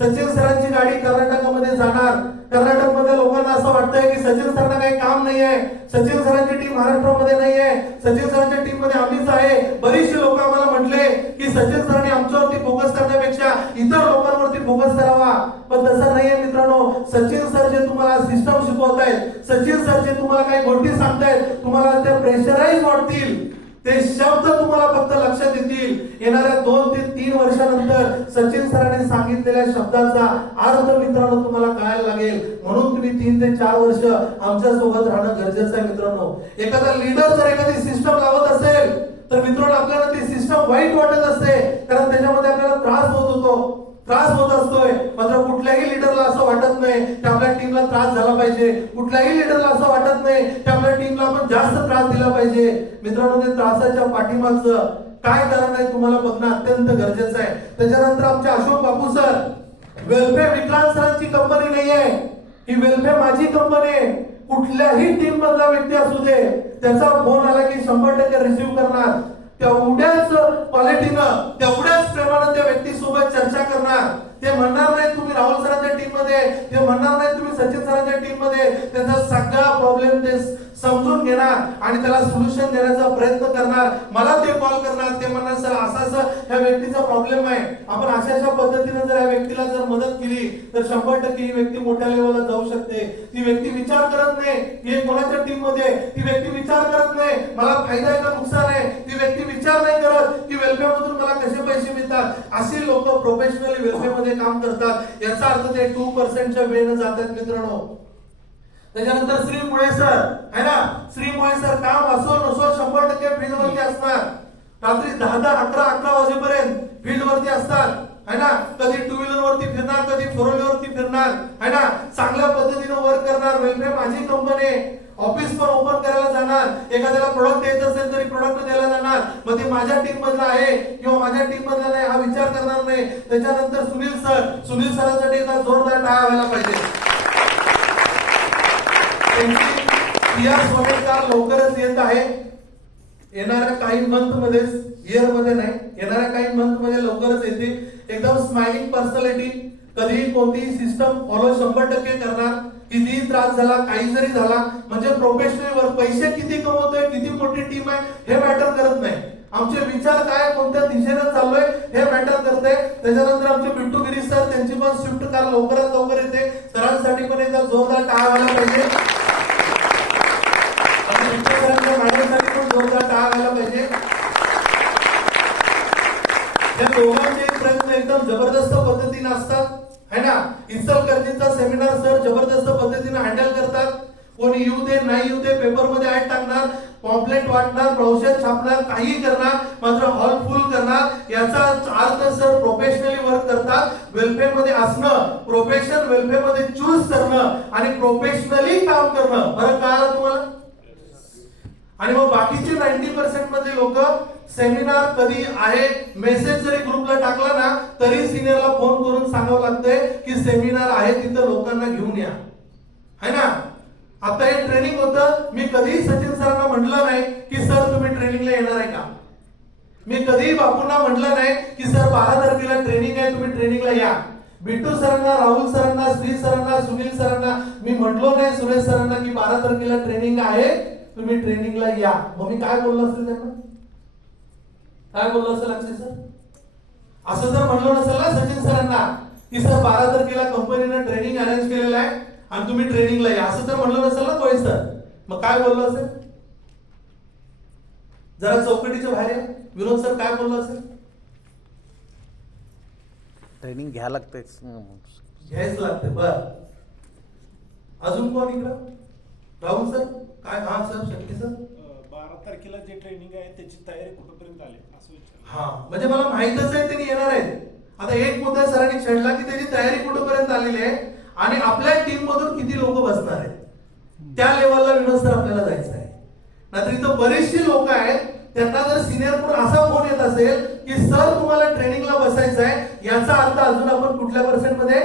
सचिन सरांची गाडी कर्नाटकामध्ये जाणार. कर्नाटकमध्ये लोकांना असं वाटतंय की सचिन सरांना काही काम नाही आहे, सचिन सरांची टीम महाराष्ट्रामध्ये नाही आहे, सचिन सरांच्या टीम मध्ये आम्हीच आहे. बरीचशी लोक आम्हाला म्हटले की सचिन सरांनी आमच्यावरती फोकस करण्यापेक्षा इतर लोकांवरती फोकस करावा. पण तसं नाहीये मित्रांनो. सचिन सर जे तुम्हाला सिस्टम शिकवत आहेत, सचिन सर जे तुम्हाला काही गोष्टी सांगतायत, तुम्हाला ते प्रेशराईज वाटतील, ते शब्द तुम्हाला फक्त लक्षात येतील. येणाऱ्या 2 ते 3 वर्षानंतर सचिन सरांनी सांगितलेल्या शब्दाचा अर्थ मित्रांनो तुम्हाला कळायला लागेल. म्हणून तुम्ही 3 ते 4 वर्ष आमच्या सोबत राहणं गरजेचं आहे मित्रांनो. एखादा लीडर जर एखादी सिस्टम लावत असेल तर मित्रांनो आपल्याला ती सिस्टम वाईट वाटत असते, कारण त्याच्यामध्ये आपल्याला त्रास होत होतो. त्रास होत असतोय, मात्र कुठल्याही लीडरला असं वाटत नाही की आपल्या टीमला त्रास झाला पाहिजे. कुठल्याही लीडरला असं वाटत नाही की आपल्या टीमला आपण जास्त त्रास दिला पाहिजे. मित्रांनो, ते त्रासाच्या पाठीमागचं काय कारण आहे तुम्हाला बघणं अत्यंत गरजेचं आहे. त्याच्यानंतर आमचे अशोक बापू सर, वेलफेअर विक्रांत सरांची कंपनी नाही आहे ही, वेलफेअर माझी कंपनी आहे. कुठल्याही टीम मधला व्यक्ती असू दे, त्याचा फोन आला की 100% रिसिव्ह करणार. तेवढ्याच क्वालिटीनं, तेवढ्याच प्रेमानं त्या व्यक्तीसोबत चर्चा करणार. ते म्हणणार नाही तुम्ही राहुल सरांच्या टीम मध्ये, ते म्हणणार नाही तुम्ही सचिन सरांच्या टीम मध्ये. त्यांचा सगळा प्रॉब्लेम ते समजून घेणार आणि त्याला सोल्युशन देण्याचा प्रयत्न करणार. मला ते कॉल करणार, ते म्हणणार सर असा असं ह्या व्यक्तीचा प्रॉब्लेम आहे, आपण अशा पद्धतीने जर या व्यक्तीला जर मदत केली तर 100% ही व्यक्ती मोठ्या लेवलला जाऊ शकते. ती व्यक्ती विचार करत नाही की कोणाच्या टीम मध्ये, ती व्यक्ती विचार करत नाही मला फायदा आहे का नुकसान आहे, ती व्यक्ती विचार नाही करत की वेलफेअर मधून मला कसे पैसे मिळतात. अशी लोक प्रोफेशनली वेलफेअर मध्ये काम करतात. याचा अर्थ ते 2%च्या वेळेनं जातात मित्रांनो. त्याच्यानंतर श्री मुळे सर है ना, श्री मुळे सर काम असो नसो 100% फील्ड वरती असणार. रात्री 10-11 वाजेपर्यंत फील्ड वरती असतात है ना. कधी टू व्हीलर वरती फिरणार, कधी फोर व्हीलर वरती फिरणार है ना. चांगल्या पद्धतीने वर्क करणार. वेलफेअर माझी कंपनी आहे. ऑफिस पण ओपन करायला जाणार, एखाद्याला प्रोडक्ट द्यायचं असेल तरी प्रोडक्ट द्यायला जाणार. मग ते माझ्या टीम मधला आहे किंवा माझ्या टीम मधला नाही हा विचार करणार नाही. त्याच्यानंतर सुनील सरांसाठी एकदा जोरदार टाळ्या व्हायला पाहिजे. लवकरच येत आहे. येणाऱ्या काही मंथ मध्ये, इयर मध्ये नाही, येणाऱ्या काही मंथ मध्ये लवकरच येते. एकदम स्माइलिंग पर्सनॅलिटी, कधी कोणतीही सिस्टम फॉलो 100% करणार. कितीही त्रास झाला, काही जरी झाला, म्हणजे प्रोफेशनल वर्क. पैसे किती कमवतोय, किती मोठी टीम आहे हे मॅटर करत नाही. आमचे विचार काय, कोणत्या दिशेने चाललोय हे मॅटर करते. त्याच्यानंतर आमचे बिट्टू गिरीश सर, त्यांची पण स्विफ्ट कार लवकरात लवकर येते. सरांसाठी पण एकदा जोरदार टाळ्या व्हायला पाहिजे. मॅडमसाठी पण जोरदार टाळ्या व्हायला पाहिजे. या दोघांचे प्रयत्न एकदम जबरदस्त पद्धतीने असतात है ना. इचलकरंजीचा सेमिनार सर जबरदस्त पद्धतीने हँडल करतात. कोणी येऊ दे नाही येऊ दे, पेपर मध्ये ऍड टाकणार, पॉम्पलेट वाटणार, ब्राउचर छापणार, काही करणार, मात्र हॉल फुल करणार. याचा अर्थ सर प्रोफेशनली वर्क करतात. वेलफेअर मध्ये असणं, प्रोफेशन वेलफेअर मध्ये चूज करणं आणि प्रोफेशनली काम करणं, फरक कळाला तुम्हाला. आणि मग बाकीचे 90% मध्ये लोक सेमिनार कधी आहे, मेसेज जरी ग्रुपला टाकला ना तरी सिनियरला फोन करून सांगावं लागतंय की सेमिनार आहे, तिथं लोकांना घेऊन या है ना. आता हे ट्रेनिंग होतं, मी कधीही सचिन सरांना म्हटलं नाही की सर तुम्ही ट्रेनिंगला येणार आहे का. मी कधीही बापूंना म्हटलं नाही की सर 12 तारखेला ट्रेनिंग आहे, तुम्ही ट्रेनिंगला या. बिट्टू सरांना, राहुल सरांना, श्री सरांना, सुनील सरांना मी म्हटलो नाही, सुरेश सरांना की 12 तारखेला ट्रेनिंग आहे, तुम्ही ट्रेनिंगला या. मग मी काय बोललो असेल त्यांना, काय बोललो असेल अक्षय सर. असं जर म्हणलो नसेल ना सचिन सरांना की सर 12 तारखेला कंपनीने ट्रेनिंग अरेंज केलेलं आहे आणि तुम्ही ट्रेनिंगला या, असं जर म्हणलं नसेल ना कोणी सर, मग काय बोललो असेल. जरा चौकटीच्या बाहेर विनोद सर काय बोललो असेल. ट्रेनिंग घ्यायला लागतंय. घ्यायच लागते. बर अजून कोण इकडं. राहुल सर काय. हा सर शक्ती सर. 12 तारखेला जे ट्रेनिंग आहे त्याची तयारी कुठपर्यंत आली असं विचार. हा म्हणजे मला माहितच आहे त्यांनी येणार आहेत. आता एक मुद्दा सरांनी छेडला की त्याची तयारी कुठपर्यंत आलेली आहे आणि आपल्या टीम मधून किती लोक बसणार आहेत त्या लेवलला विनोद सर आपल्याला जायचं आहे. नाहीतर इथं बरीचशी लोक आहेत, त्यांना जर सिनियर कडून असा फोन येत असेल की सर तुम्हाला ट्रेनिंगला बसायचं आहे, याचा अर्थ अजून आपण कुठल्या पर्सेंट मध्ये.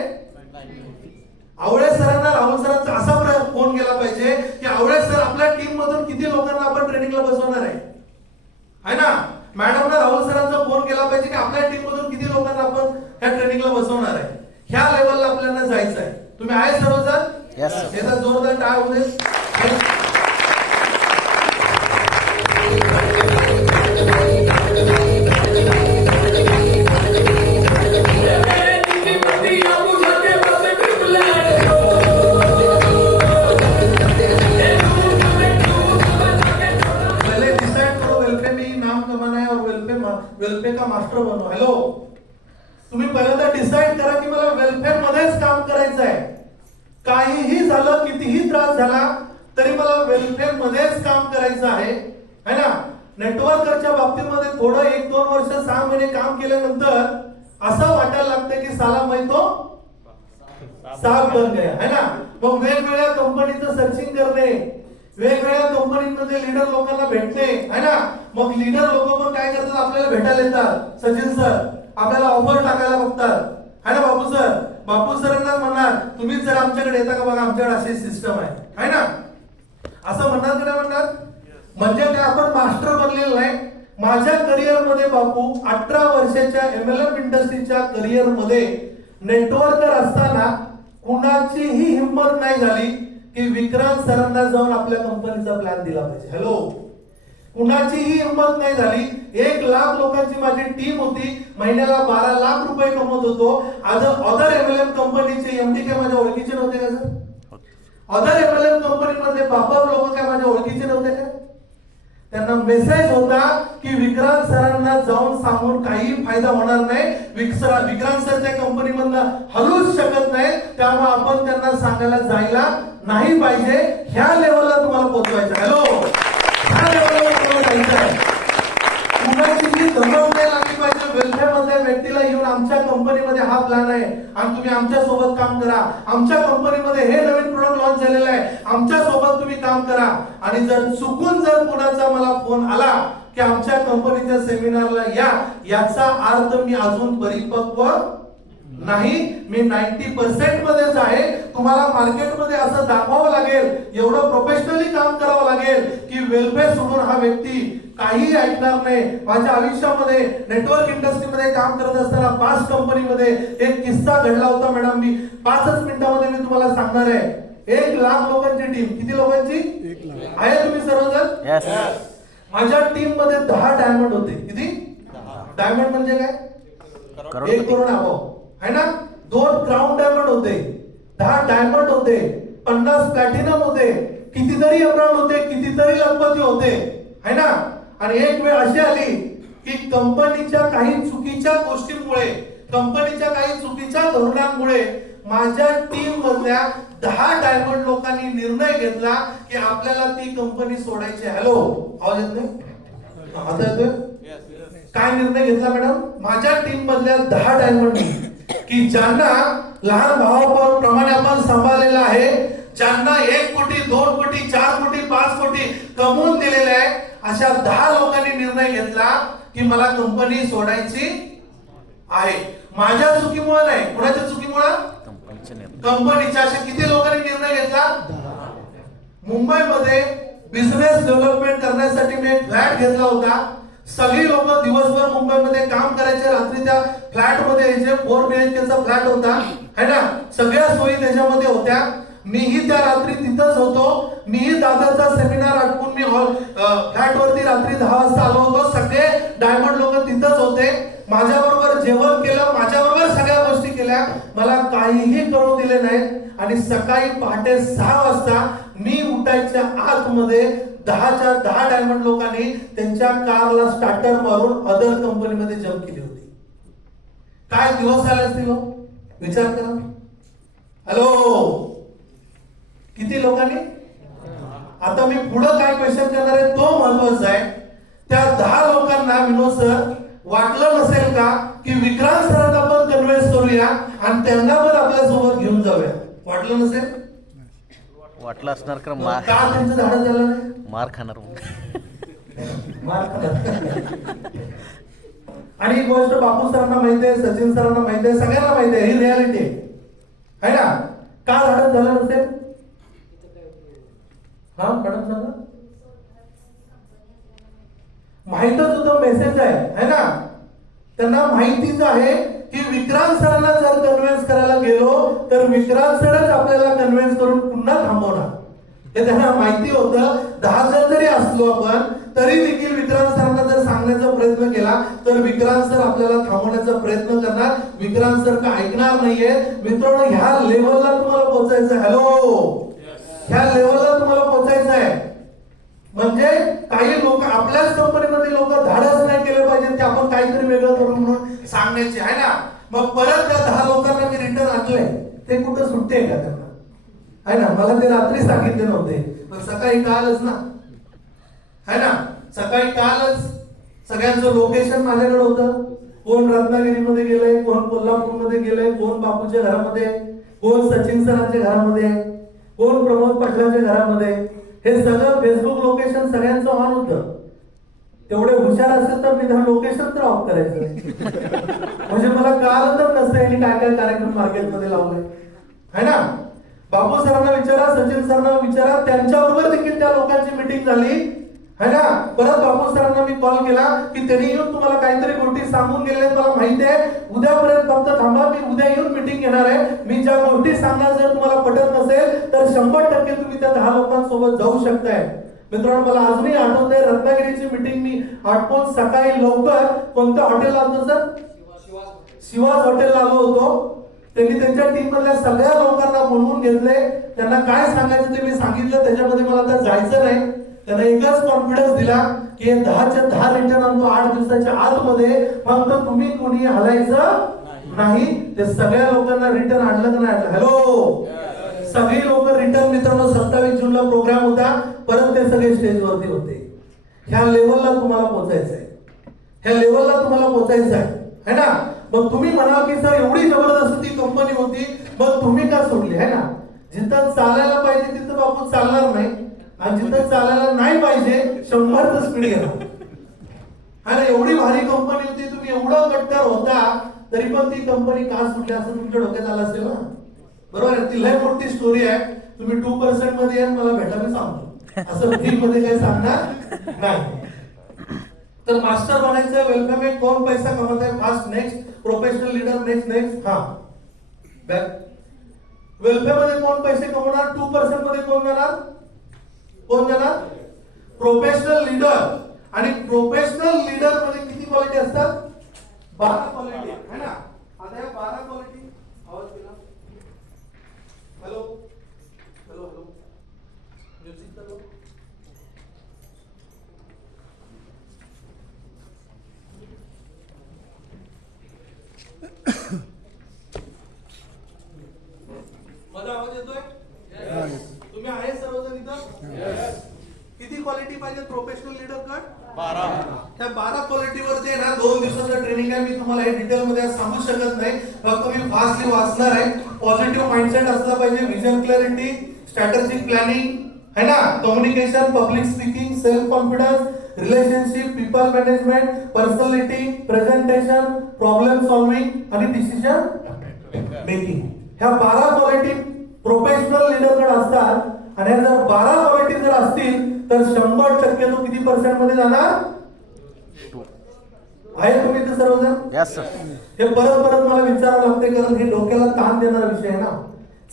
आवळे सरांना, राहुल सरांचा असा फोन केला पाहिजे की आवळे सर आपल्या टीम मधून किती लोकांना आपण ट्रेनिंगला बसवणार आहे ना. मॅडमना राहुल सरांचा फोन केला पाहिजे की आपल्या टीम मधून किती लोकांना आपण ह्या ट्रेनिंगला बसवणार आहे. ह्या लेवलला आपल्याला जायचं आहे. तुम्ही आहे सर्वजण. याचा जोरदार टाळ होऊ दे. वेलफेअर का मास्टर बनो. हॅलो, तुम्ही पहिल्यांदा डिसाइड करा की मला वेलफेअर मध्येच काम करायचं आहे. काहीही झालं, कितीही त्रास झाला तरी मला वेलफेअर मध्येच काम करायचं आहे है ना. नेटवर्करच्या बाबतीमध्ये थोडं 1-2 वर्ष 6 महिने काम केल्यानंतर असं वाटायला लागतं की साला मैं तो साफ बन गया है ना. मग वेगवेगळ्या कंपनीचं सर्चिंग करणे, वेगवेगळ्या कंपनीमध्ये लीडर लोकांना भेटणे है ना. मग लीडर लोक पण काय करतात, आपल्याला भेटायला येतात. सचिन सर आपल्याला ऑफर टाकायला बघतात है ना. बापू सरांना म्हणणार तुम्हीच जर आमच्याकडे येता का बघा, आमच्याकडे अशी सिस्टम आहे ना. असं म्हणणार की नाही म्हणणार. म्हणजे काय आपण मास्टर बनलेलं नाही. माझ्या करिअर मध्ये बापू 18 वर्षाच्या MLM इंडस्ट्रीच्या करिअर मध्ये नेटवर्कर असताना कुणाचीही हिंमत नाही झाली की विक्रांत सरांना जाऊन आपल्या कंपनीचा प्लॅन दिला पाहिजे. हॅलो, कुणाचीही हिंमत नाही झाली. 1 लाख लोकांची माझी टीम होती, महिन्याला 12 लाख रुपये कमवत होतो. अदर MLM कंपनीचे MD काय माझ्या ओळखीचे नव्हते का सर? अदर MLM कंपनीमध्ये बापा लोक काय माझ्या ओळखीचे नव्हते का? त्यांना मेसेज होता की विक्रांत सरांना जाऊन सांगून काही फायदा होणार नाही. विक्रांत सर त्या कंपनीमधनं हलूच शकत नाही, त्यामुळे आपण त्यांना सांगायला जायला नाही पाहिजे. ह्या लेवलला तुम्हाला पोहोचवायचं. हॅलो, ह्या लेवलला तुम्हाला जायचं आहे. कुणाची धमक नाही लागली पाहिजे. वेलफेअर मधल्या व्यक्तीला येऊन आमच्या कंपनीमध्ये हा प्लॅन आहे आणि तुम्ही आमच्या सोबत काम करा. आमच्या कंपनीमध्ये हे नवीन प्रोडक्ट लॉन्च झालेलं आहे, आमच्या सोबत तुम्ही काम करा. आणि जर चुकून जर कुणाचा मला फोन आला की आमच्या कंपनीच्या सेमिनारला या, याचा अर्थ मी अजून परिपक्व नाही, मी 90% मध्येच आहे. तुम्हाला मार्केटमध्ये असं दाखवावं लागेल, एवढं प्रोफेशनली काम करावं लागेल की वेलफेअर सोडून हा व्यक्ती काही ऐकणार नाही. माझ्या आयुष्यामध्ये नेटवर्क इंडस्ट्रीमध्ये काम करत असताना 5 कंपनीमध्ये एक किस्सा घडला होता मॅडम. मी 5च मिनिटांमध्ये मी तुम्हाला सांगणार आहे. 1 लाख लोकांची टीम, किती लोकांची आहे तुम्ही सर्वजण? माझ्या टीम मध्ये 10 डायमंड होते. किती डायमंड म्हणजे काय? 1 करोड अभाव है ना. 2 क्राउन डायमंड होते, 10 डायमंड होते, 50 प्लॅटिनम होते, कितीतरी एमराल्ड होते, कितीतरी लखपती होते है ना. आणि एक वेळ अशी आली की कंपनीच्या काही चुकीच्या गोष्टींमुळे, कंपनीच्या काही चुकीच्या धोरणांमुळे माझ्या टीम मधल्या 10 डायमंड लोकांनी निर्णय घेतला की आपल्याला ती कंपनी सोडायची. हॅलो, आवाज येत नाही? आता येतोय? काय निर्णय घेतला मॅडम? माझ्या टीम मधल्या 10 डायमंडनी की ज्यांना लहान भावाप्रमाणे आपण सांभाळलेलं आहे, ज्यांना 1 कोटी 2 कोटी 4 कोटी 5 कोटी कमवून दिलेले आहे, अशा 10 लोकांनी निर्णय घेतला की मला कंपनी सोडायची आहे. माझ्या चुकीमुळे नाही, कोणाच्या चुकीमुळे? कंपनीच्या. अशा किती लोकांनी निर्णय घेतला? मुंबईमध्ये बिझनेस डेव्हलपमेंट करण्यासाठी मी एक फ्लॅट घेतला होता. सगळी लोक दिवसभर मुंबईमध्ये काम करायचे, रात्री त्या फ्लॅट मध्ये यायचे. 4 BHK चा फ्लॅट होता है ना. सगळ्या सोयी त्याच्यामध्ये होत्या. मीही त्या रात्री तिथंच होतो. मीही दादाचा सेमिनार आटपून मी फ्लॅट वरती रात्री 10 वाजता आलो होतो. सगळे डायमंड लोक तिथंच होते. माझ्याबरोबर जेवण केलं, माझ्याबरोबर सगळ्या गोष्टी केल्या, मला काहीही करू दिले नाही. आणि सकाळी पहाटे 6 वाजता मी उठायच्या आतमध्ये 10च्या 10 डायमंड लोकांनी त्यांच्या कारला स्टार्टर मारून अदर कंपनीमध्ये जम्प केली होती. काय दिवस झाले असतील हो? विचार करा. हॅलो, किती लोकांनी? आता मी पुढे काय क्वेश्चन करणार आहे तो महत्वाचा आहे. त्या 10 लोकांना विनोद सर वाटलं नसेल का की विक्रांत सरांना पण कन्व्हिन्स करूया आणि त्यांना पण आपल्या सोबत घेऊन जाऊया? वाटलं नसेल? वाटलं असणार का? का त्यांचं धाडस झालं नाही? मार खाणार. मार खाणार. आणि ही गोष्ट बापू सरांना माहिती आहे, सचिन सरांना माहिती आहे, सगळ्यांना माहिती आहे. ही रियालिटी आहे ना. का धाडस झालं नसेल? हा मॅडम सांगा. माहितच होतं, मेसेज आहे ना. त्यांना माहितीच आहे की विक्रांत सरांना जर कन्व्हिन्स करायला गेलो तर विक्रांत सरच आपल्याला कन्व्हिन्स करून पुन्हा थांबवणार. हे त्यांना माहिती होतं. 10 जण जरी असलो आपण तरी देखील विक्रांत सरांना जर सांगण्याचा प्रयत्न केला तर विक्रांत सर आपल्याला थांबवण्याचा प्रयत्न करणार. विक्रांत सर का ऐकणार नाहीये. मित्रांनो, ह्या लेवलला तुम्हाला पोहोचायचं. हॅलो, ह्या लेवलला तुम्हाला पोहोचायचं आहे. म्हणजे काही लोक आपल्याच कंपनीमध्ये लोक धाडस नाही केले पाहिजे की आपण काहीतरी वेगळं करू म्हणून सांगण्याचे आहे ना. मग परत त्या 10 लोकांना मी रिटर्न आणले. ते कुठं सुट्टे का त्यांना आहे ना. मला ते रात्री सांगितले नव्हते, पण सकाळी कालच ना है ना. सकाळी कालच सगळ्यांचं लोकेशन माझ्याकडे होतं. कोण रत्नागिरीमध्ये गेलंय, कोण कोल्हापूरमध्ये गेलंय, कोण बापूच्या घरामध्ये आहे, कोण सचिन सरांच्या घरामध्ये आहे, कोण प्रमोद पाटलांच्या घरामध्ये आहे. हे सगळं फेसबुक लोकेशन सगळ्यांचं ऑन होतं. तेवढे हुशार असेल तर निदान लोकेशन तर ऑफ करायचं. म्हणजे मला कळालं तर नसतं यांनी काय काय कार्यक्रम मार्केटमध्ये लावले है ना. बापू सरांना विचारा, सचिन सरांना विचारा, त्यांच्याबरोबर देखील त्या लोकांची मीटिंग झाली है ना. परत बापू सरांना मी कॉल केला की त्यांनी येऊन तुम्हाला काहीतरी गोष्टी सांगून गेले मला माहिती आहे. उद्यापर्यंत फक्त थांबा, मी उद्या येऊन मीटिंग घेणार आहे. मी ज्या गोष्टी सांगणार जर तुम्हाला पटत नसेल तर 100% तुम्ही त्या 10 लोकांसोबत जाऊ शकताय. मित्रांनो, मला अजूनही आठवत आहे रत्नागिरीची मीटिंग मी आठवून सकाळी लवकर कोणत्या हॉटेलला आलो सर, शिवाज हॉटेलला आलो होतो. त्यांनी त्यांच्या टीम मधल्या सगळ्या लोकांना बोलवून घेतले. त्यांना काय सांगायचं ते मी सांगितलं. त्याच्यामध्ये मला आता जायचं नाही. त्यांना एकच कॉन्फिडन्स दिला की 10च्या 10 रिटर्न आणतो 8 दिवसाच्या आतमध्ये. फक्त तुम्ही कोणी हलायचं नाही. ते सगळ्या लोकांना रिटर्न आणलं का नाही? हॅलो, सगळी लोक रिटर्न. मित्रांनो, 27 जूनला प्रोग्राम होता. परत ते सगळे स्टेजवरती होते. ह्या लेवलला तुम्हाला पोहोचायचं आहे, ह्या लेवलला तुम्हाला पोहोचायचं आहे ना. मग तुम्ही म्हणाल की सर एवढी जबरदस्त ती कंपनी होती, मग तुम्ही का सोडली है ना. जिथं चालायला पाहिजे तिथं बापू चालणार नाही, आणि जिथं चालायला नाही पाहिजे 100चं स्पीड घेणार. आणि एवढी भारी कंपनी होती, तुम्ही एवढं कट्टर होता, तरी पण ती कंपनी का सुटली असं तुमच्या डोक्यात आलं असेल ना. बरोबर आहे. ती लय मोठी स्टोरी आहे. तुम्ही 2% मध्ये मला भेटा, मी सांगतो. असं फ्री मध्ये काही सांगणार नाही. तर मास्टर बनायचं वेलकम में कौन पैसा कमाता है fast, next professional leader, next हा वेलफेअर मध्ये कोण पैसे कमवणार, 2% मध्ये कोण जाणार प्रोफेशनल लीडर. आणि प्रोफेशनल लीडर मध्ये किती क्वालिटी असतात? 12 क्वालिटी है ना. आता या 12 क्वालिटी, आवाज केला, हॅलो हॅलो हॅलो, म्युझिक चालू. माझा आवाज येतोय? तुम्ही आहे सर्वजण इथं? किती क्वालिटी पाहिजे प्रोफेशनल लीडर कट? 12. त्या 12 क्वालिटीवरती आहे ना 2 दिवसाचं ट्रेनिंग आहे. मी तुम्हाला हे डिटेल मध्ये सांगू शकत नाही. फक्त मी फास्टली वाचणार आहे. पॉझिटिव्ह माइंडसेट असला पाहिजे, विजन क्लॅरिटी, स्ट्रॅटेजिक प्लॅनिंग है ना, communication, public speaking, self confidence, relationship, people management, personality, presentation, problem solving आणि डिसिजन मेकिंग. ह्या 12 क्वालिटी प्रोफेशनल लीडरकडे असतात. आणि जर 12 क्वालिटी जर असतील तर 100% तो किती पर्सेंट मध्ये जाणार आहे? तुम्ही इथे सर्वजण यस सर. हे परत परत मला विचारावं लागते, कारण हे डोक्याला ताण देणारा विषय आहे ना.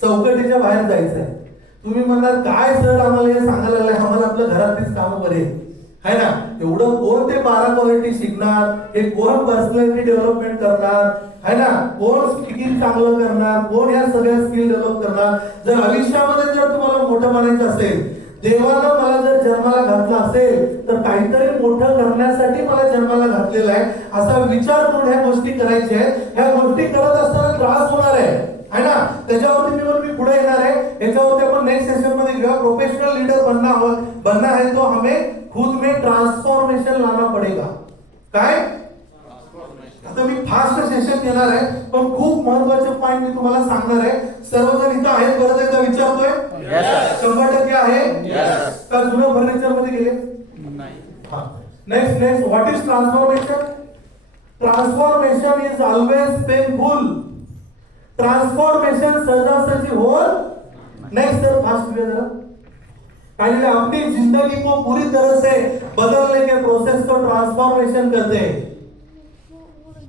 चौकटीच्या बाहेर जायचं आहे. तुम्ही म्हणणार काय सर आम्हाला हे सांगायला लागले, आम्हाला आपल्या घरातलीच कामं बरे है ना. एवढं कोण ते 12 क्वालिटी शिकणार, हे कोण पर्सनॅलिटी डेव्हलपमेंट करणार है ना, कोण स्किल चांगलं करणार, कोण या सगळ्या स्किल डेव्हलप करणार. जर आयुष्यामध्ये जर तुम्हाला मोठं बनायचं असेल, देवानं मला जर जन्माला घातला असेल तर काहीतरी मोठं करण्यासाठी मला जन्माला घातलेलं आहे असा विचार करून ह्या गोष्टी करायच्या आहेत. ह्या गोष्टी करत असताना त्रास होणार आहे ना. त्याच्यावरती मी पुढे येणार आहे. याच्यावरती आपण नेक्स्ट सेशन मध्ये घेऊया. प्रोफेशनल लीडर बनना है तो हमें खुद में ट्रांसफॉर्मेशन लाना पडेगा. काय आता मी फास्ट सेशन घेणार आहे, पण खूप महत्वाचे पॉइंट मी तुम्हाला सांगणार आहे. सर्वजण इथं आहेत? परत एकदा विचारतोय, 100% आहे का? जुनं फर्निचर मध्ये गेले नाही. Next what is transformation? Transformation is always painful. Transformation सहजासहजी होत नेक्स्ट सर फास्ट में जरा पहले अपनी जिंदगी को पूरी तरह से बदलने के प्रोसेस को ट्रांसफॉर्मेशन कहते हैं.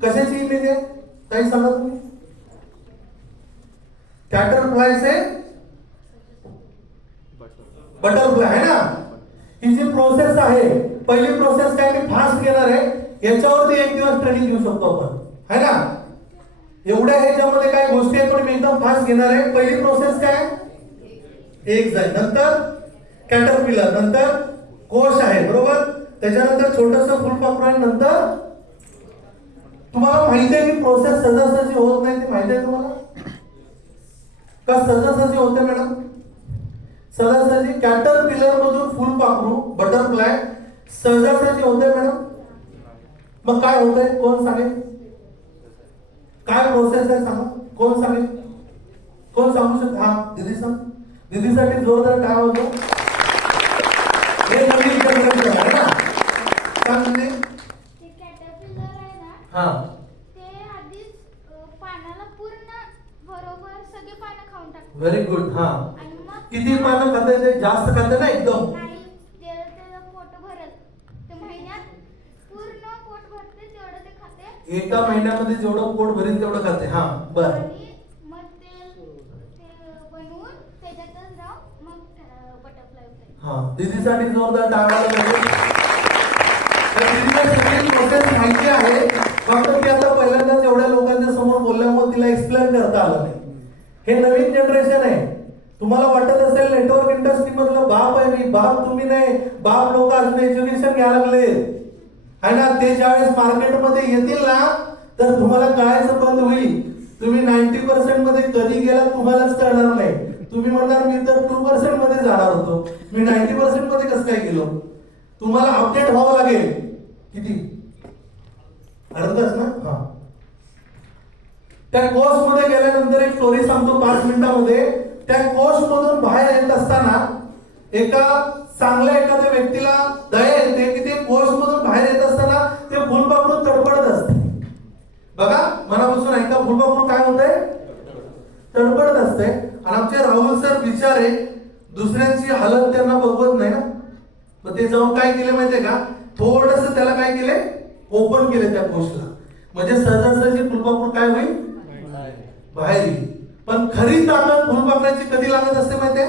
कशाची इमेज आहे काही सांगा तुम्ही? कैटरफ्लाई से बटरफ्लाई है ना. ही जी प्रोसेस आहे, पहिली प्रोसेस काय मी फास्ट घेणार आहे. याच्यावरती एक दिवस ट्रेनिंग घेऊ शकतो आपण है ना. एवढ्या ह्याच्यामध्ये काय गोष्टी आहेत पण मी एकदम फास्ट घेणार आहे. पहिली प्रोसेस काय? एक जाईल, नंतर कॅटरपिलर, नंतर कोश आहे बरोबर, त्याच्यानंतर छोटस फुलपाखरू, नंतर तुम्हाला माहिती आहे की प्रोसेस सहजासहजी होत नाही. ते माहिती आहे तुम्हाला का सहजासहजी होते मॅडम? सहजासहजी कॅटरपिलर मधून फुलपाखरू बटरफ्लाय सहजासहजी होते मॅडम. मग काय होतंय कोण सांगेल? काय प्रोसेस आहे सांगा, कोण सांगेल, कोण सांगू शकतो? हा दीदी सांग, दीदीसाठी जोरदार काय होतो? हे नवीन जनरेशन आहे ना, सांग दीदी. ते कॅटरपिलर आहे ना, हा ते आधीच पानाला पूर्ण बरोबर सगळे पानं खाऊन टाकतात. Very good. हा आणि मग किती पानं खाते ते? जास्त खाते ना एकदम? नाही, त्याचं पोट भरत. ते महिन्यात पूर्ण पोट भरते तेवढं ते खाते. एका महिन्यामध्ये जेवढं पोट भरेल तेवढं खाते. हा बर. आणि मग ते बनवून त्याच्यातच राहून मग बटरफ्लाय होते. हा दीदीसाठी जोरदार टाळ्या वाजवा. तर दीदीला सगळी प्रोसेस माहिती आहे, फक्त ती आता पहिल्यांदाच एवढ्या लोकांच्या समोर बोलल्यामुळे तिला एक्सप्लेन करता आलं नाही. हे नवीन जनरेशन आहे. तुम्हाला वाटत असेल नेटवर्क इंडस्ट्री मधलं बाप आहे मी, बाप तुम्ही नाही. बाप लोक अजून एज्युकेशन घ्यायला लागले आहे ना. ते ज्यावेळेस मार्केटमध्ये येतील ना, तर तुम्हाला कळायचं बंद होईल. तुम्ही 90% मध्ये कधी गेला तुम्हालाच कळणार नाही. तुम्ही म्हणणार मी तर 2% मध्ये जाणार होतो, मी 90% मध्ये कसं काय गेलो. तुम्हाला अपडेट व्हावं लागेल. किती अर्धा तास ना. हा त्या कोर्स मध्ये गेल्यानंतर एक स्टोरी सांगतो 5 मिनिटांमध्ये. त्या कोर्स मधून बाहेर येत असताना एका चांगल्या एखाद्या व्यक्तीला दया येते की ते कोर्स मधून बाहेर येत असताना ते फुलपाखरू तडफडत असते. बघा मनापासून ऐका, फुलपाखरू काय होतंय? तडफडत असते. आणि आमचे राहुल सर बिचारे दुसऱ्यांची हालत त्यांना बघवत नाही ना, मग ते जाऊन काय केले माहितीये का, थोडस त्याला काय केले, ओपन केले त्या कोर्सला. म्हणजे सहजासहजी फुलपाखरू काय होईल, बाहेर येईल. पण खरी ताकद फुलपाखराची कधी लागत असते माहितीये?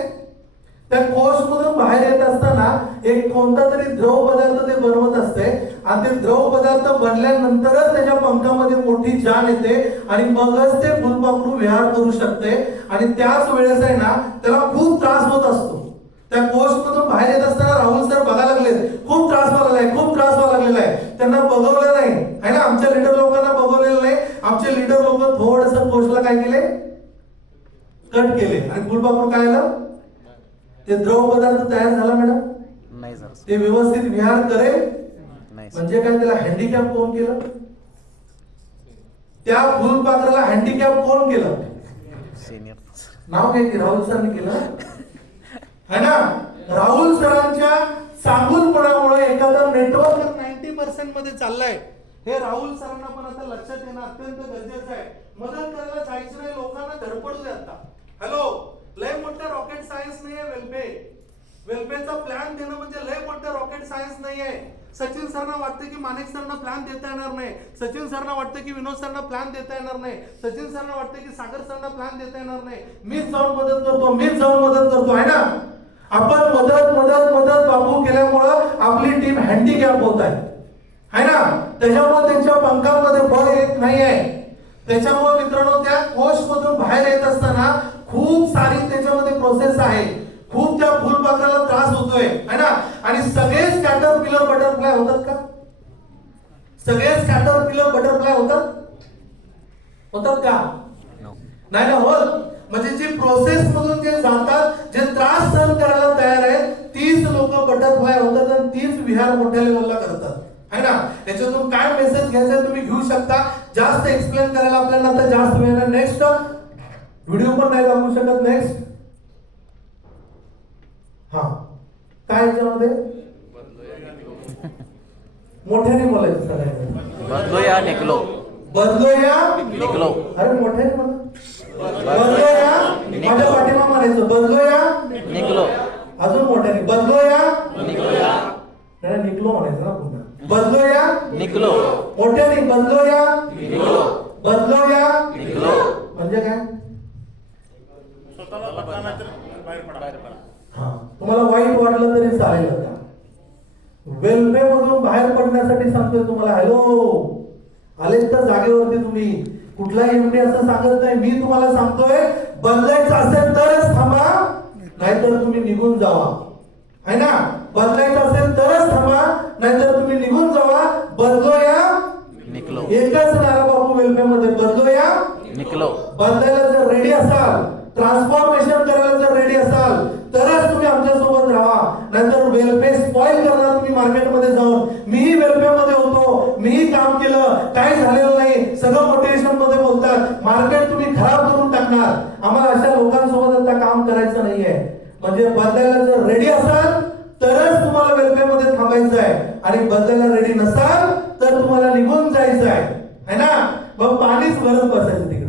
त्या कोर्स मधून बाहेर येत असताना एक कोणता तरी द्रव पदार्थ ते बनवत असते आणि ते द्रव पदार्थ बनल्यानंतरच त्याच्या पंखामध्ये मोठी जान येते आणि मगच ते फुलपाखरू विहार करू शकते. आणि त्याच वेळेस आहे ना त्याला खूप त्रास होत असतो. त्या कोर्स मधून बाहेर येत असताना राहुल सर बघायला लागले खूप त्रास व्हायला लागलाय, खूप त्रास व्हायला लागलेला आहे. त्यांना बघवलं नाही आहे ना, आमच्या लीडर लोकांना बघवलेलं नाही. आमचे लीडर लोक थोडस कोर्सला काय केले, कट केले आणि फुलपाखरू काय आलं, ते द्रव पदार्थ तयार झाला मॅडम नाही सर. ते व्यवस्थित विहार करेल नाही सर. म्हणजे काय, त्याला हँडिकॅप कोण केलं? त्या फुलपाखराला हँडिकॅप कोण केलं? सिनियर नाव काय की राहुल सरांनी केलं है ना. राहुल सरांच्या सांगूनपणामुळे एखादा नेटवर्क 90% मध्ये चाललाय. हे राहुल सरांना पण आता लक्षात येणं अत्यंत गरजेचं आहे. मदत करायला जायचं नाही, लोकांना धडपडू द्या. आता हॅलो, लय मोठा रॉकेट सायन्स नाहीये वेल्पे. वेल्पेचा प्लॅन देणं म्हणजे लय मोठं रॉकेट सायन्स नाहीये. सचिन सरना वाटतं की माणिक सरना प्लॅन देता येणार नाही, सचिन सरना वाटतं की विनोद सरना प्लॅन देता येणार नाही, सचिन सरना वाटतं की सागर सरना प्लॅन देता येणार नाही. मीच जाऊन मदत करतो, मीच जाऊन मदत करतो आहे ना. आपण मदत मदत मदत बाबू केल्यामुळं आपली टीम हँडिकॅप होत आहे ना. त्याच्यामुळे त्यांच्या पंखांमध्ये बळ येत नाहीये. त्याच्यामुळे मित्रांनो त्या कोर्स मधून बाहेर येत असताना खूप सारी त्याच्यामध्ये प्रोसेस आहे. खूप त्या फुलपाखराला त्रास होतोय है ना. आणि सगळेच कॅटरपिलर बटरफ्लाय होतात का? सगळेच कॅटरपिलर बटरफ्लाय होतात का? नाही ना होत. म्हणजे जी प्रोसेस मधून जे जातात, जे त्रास सहन करायला तयार आहेत, तीच लोक बटरफ्लाय होतात आणि तीच विहार मोठ्या लेवलला करतात है ना. याच्यातून काय मेसेज घ्यायचा तुम्ही घेऊ शकता. जास्त एक्सप्लेन करायला आपल्याला आता जास्त वेळ नाही. नेक्स्ट व्हिडिओ पण नाही दाखवू शकत. नेक्स्ट हा काय याच्यामध्ये मोठ्याने बोलायचं सगळ्यांना. बदलूया निकलो. बदलूया निकलो. अरे मोठ्याने बोला. बदलूया माझ्या पाठीमा म्हणायचं, बदलूया निकलो. अजून मोठ्याने बदलूया निकलोया. नाही निकलो म्हणायचं ना पुन्हा. बदलूया निकलो. मोठ्याने बदलूया निकलो. बदलूया निकलो. म्हणजे काय? स्वतःला बदला तर बाहेर पडा. हा तुम्हाला वाईट वाटलं तरी चालेल. आता वेल्वे मधून बाहेर पडण्यासाठी सांगतोय तुम्हाला. हॅलो, आलेत तर जागेवरती तुम्ही. कुठलाही एमडी असं सांगत नाही. मी तुम्हाला सांगतोय बदलायचं असेल तरच थांबा, नाहीतर तुम्ही निघून जावा है ना. बदलायचं असेल तरच थांबा, नाहीतर तुम्ही निघून जावा. बदलूया निकलो. एकच नारा बापू वेल्फेअर मध्ये, बदलूया निकलो. बदलायला जर रेडी असाल, ट्रान्सफॉर्मेशन करायला जर रेडी असाल, तरच तुम्ही आमच्या सोबत राहा. नाहीतर वेल्फेअर स्पॉइल करणार तुम्ही मार्केटमध्ये जाऊन. मीही वेल्फेअर मध्ये होतो, मीही काम केलं, काही झालेलं नाही. सगळं मोटिवेशन मध्ये बोलताय. टाकतात, मार्केट तुम्ही खराब करून टाकणार. आम्हाला अशा लोकांसोबत आता काम करायचं नाहीये. म्हणजे बदलायला जर रेडी असाल तरच तुम्हाला वेलपेमध्ये थांबायचं आहे, आणि बदलायला रेडी नसाल तर तुम्हाला निघून जायचं आहे ना. मग पाणीच भरत बसायचं तिकडे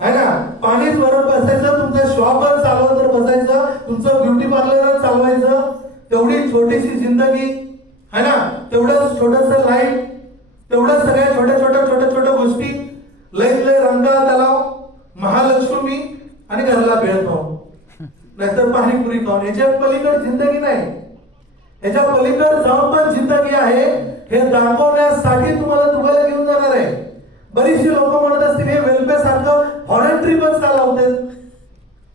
है ना, पाणीच भरत बसायचं. तुमचं शॉपवर चालवत तर बसायचं, तुमचं ब्युटी पार्लर चालवायचं. तेवढी छोटीशी जिंदगी है ना, तेवढंच छोटस लाईफ, तेवढ्या सगळ्या छोट्या गोष्टी, लय रंगा तलाव, महालक्ष्मी आणि घरला भेळ खाऊन, नाहीतर पाणीपुरी खाऊन. याच्या पलीकडे जिंदगी नाही. याच्या पलीकडे जाऊन पण जिंदगी आहे हे दाखवण्यासाठी तुम्हाला दुबईला घेऊन जाणार आहे. बरीचशी लोक म्हणत असतील हे वेलफेअर सारखं फॉरेन ट्रिपच का लावतात,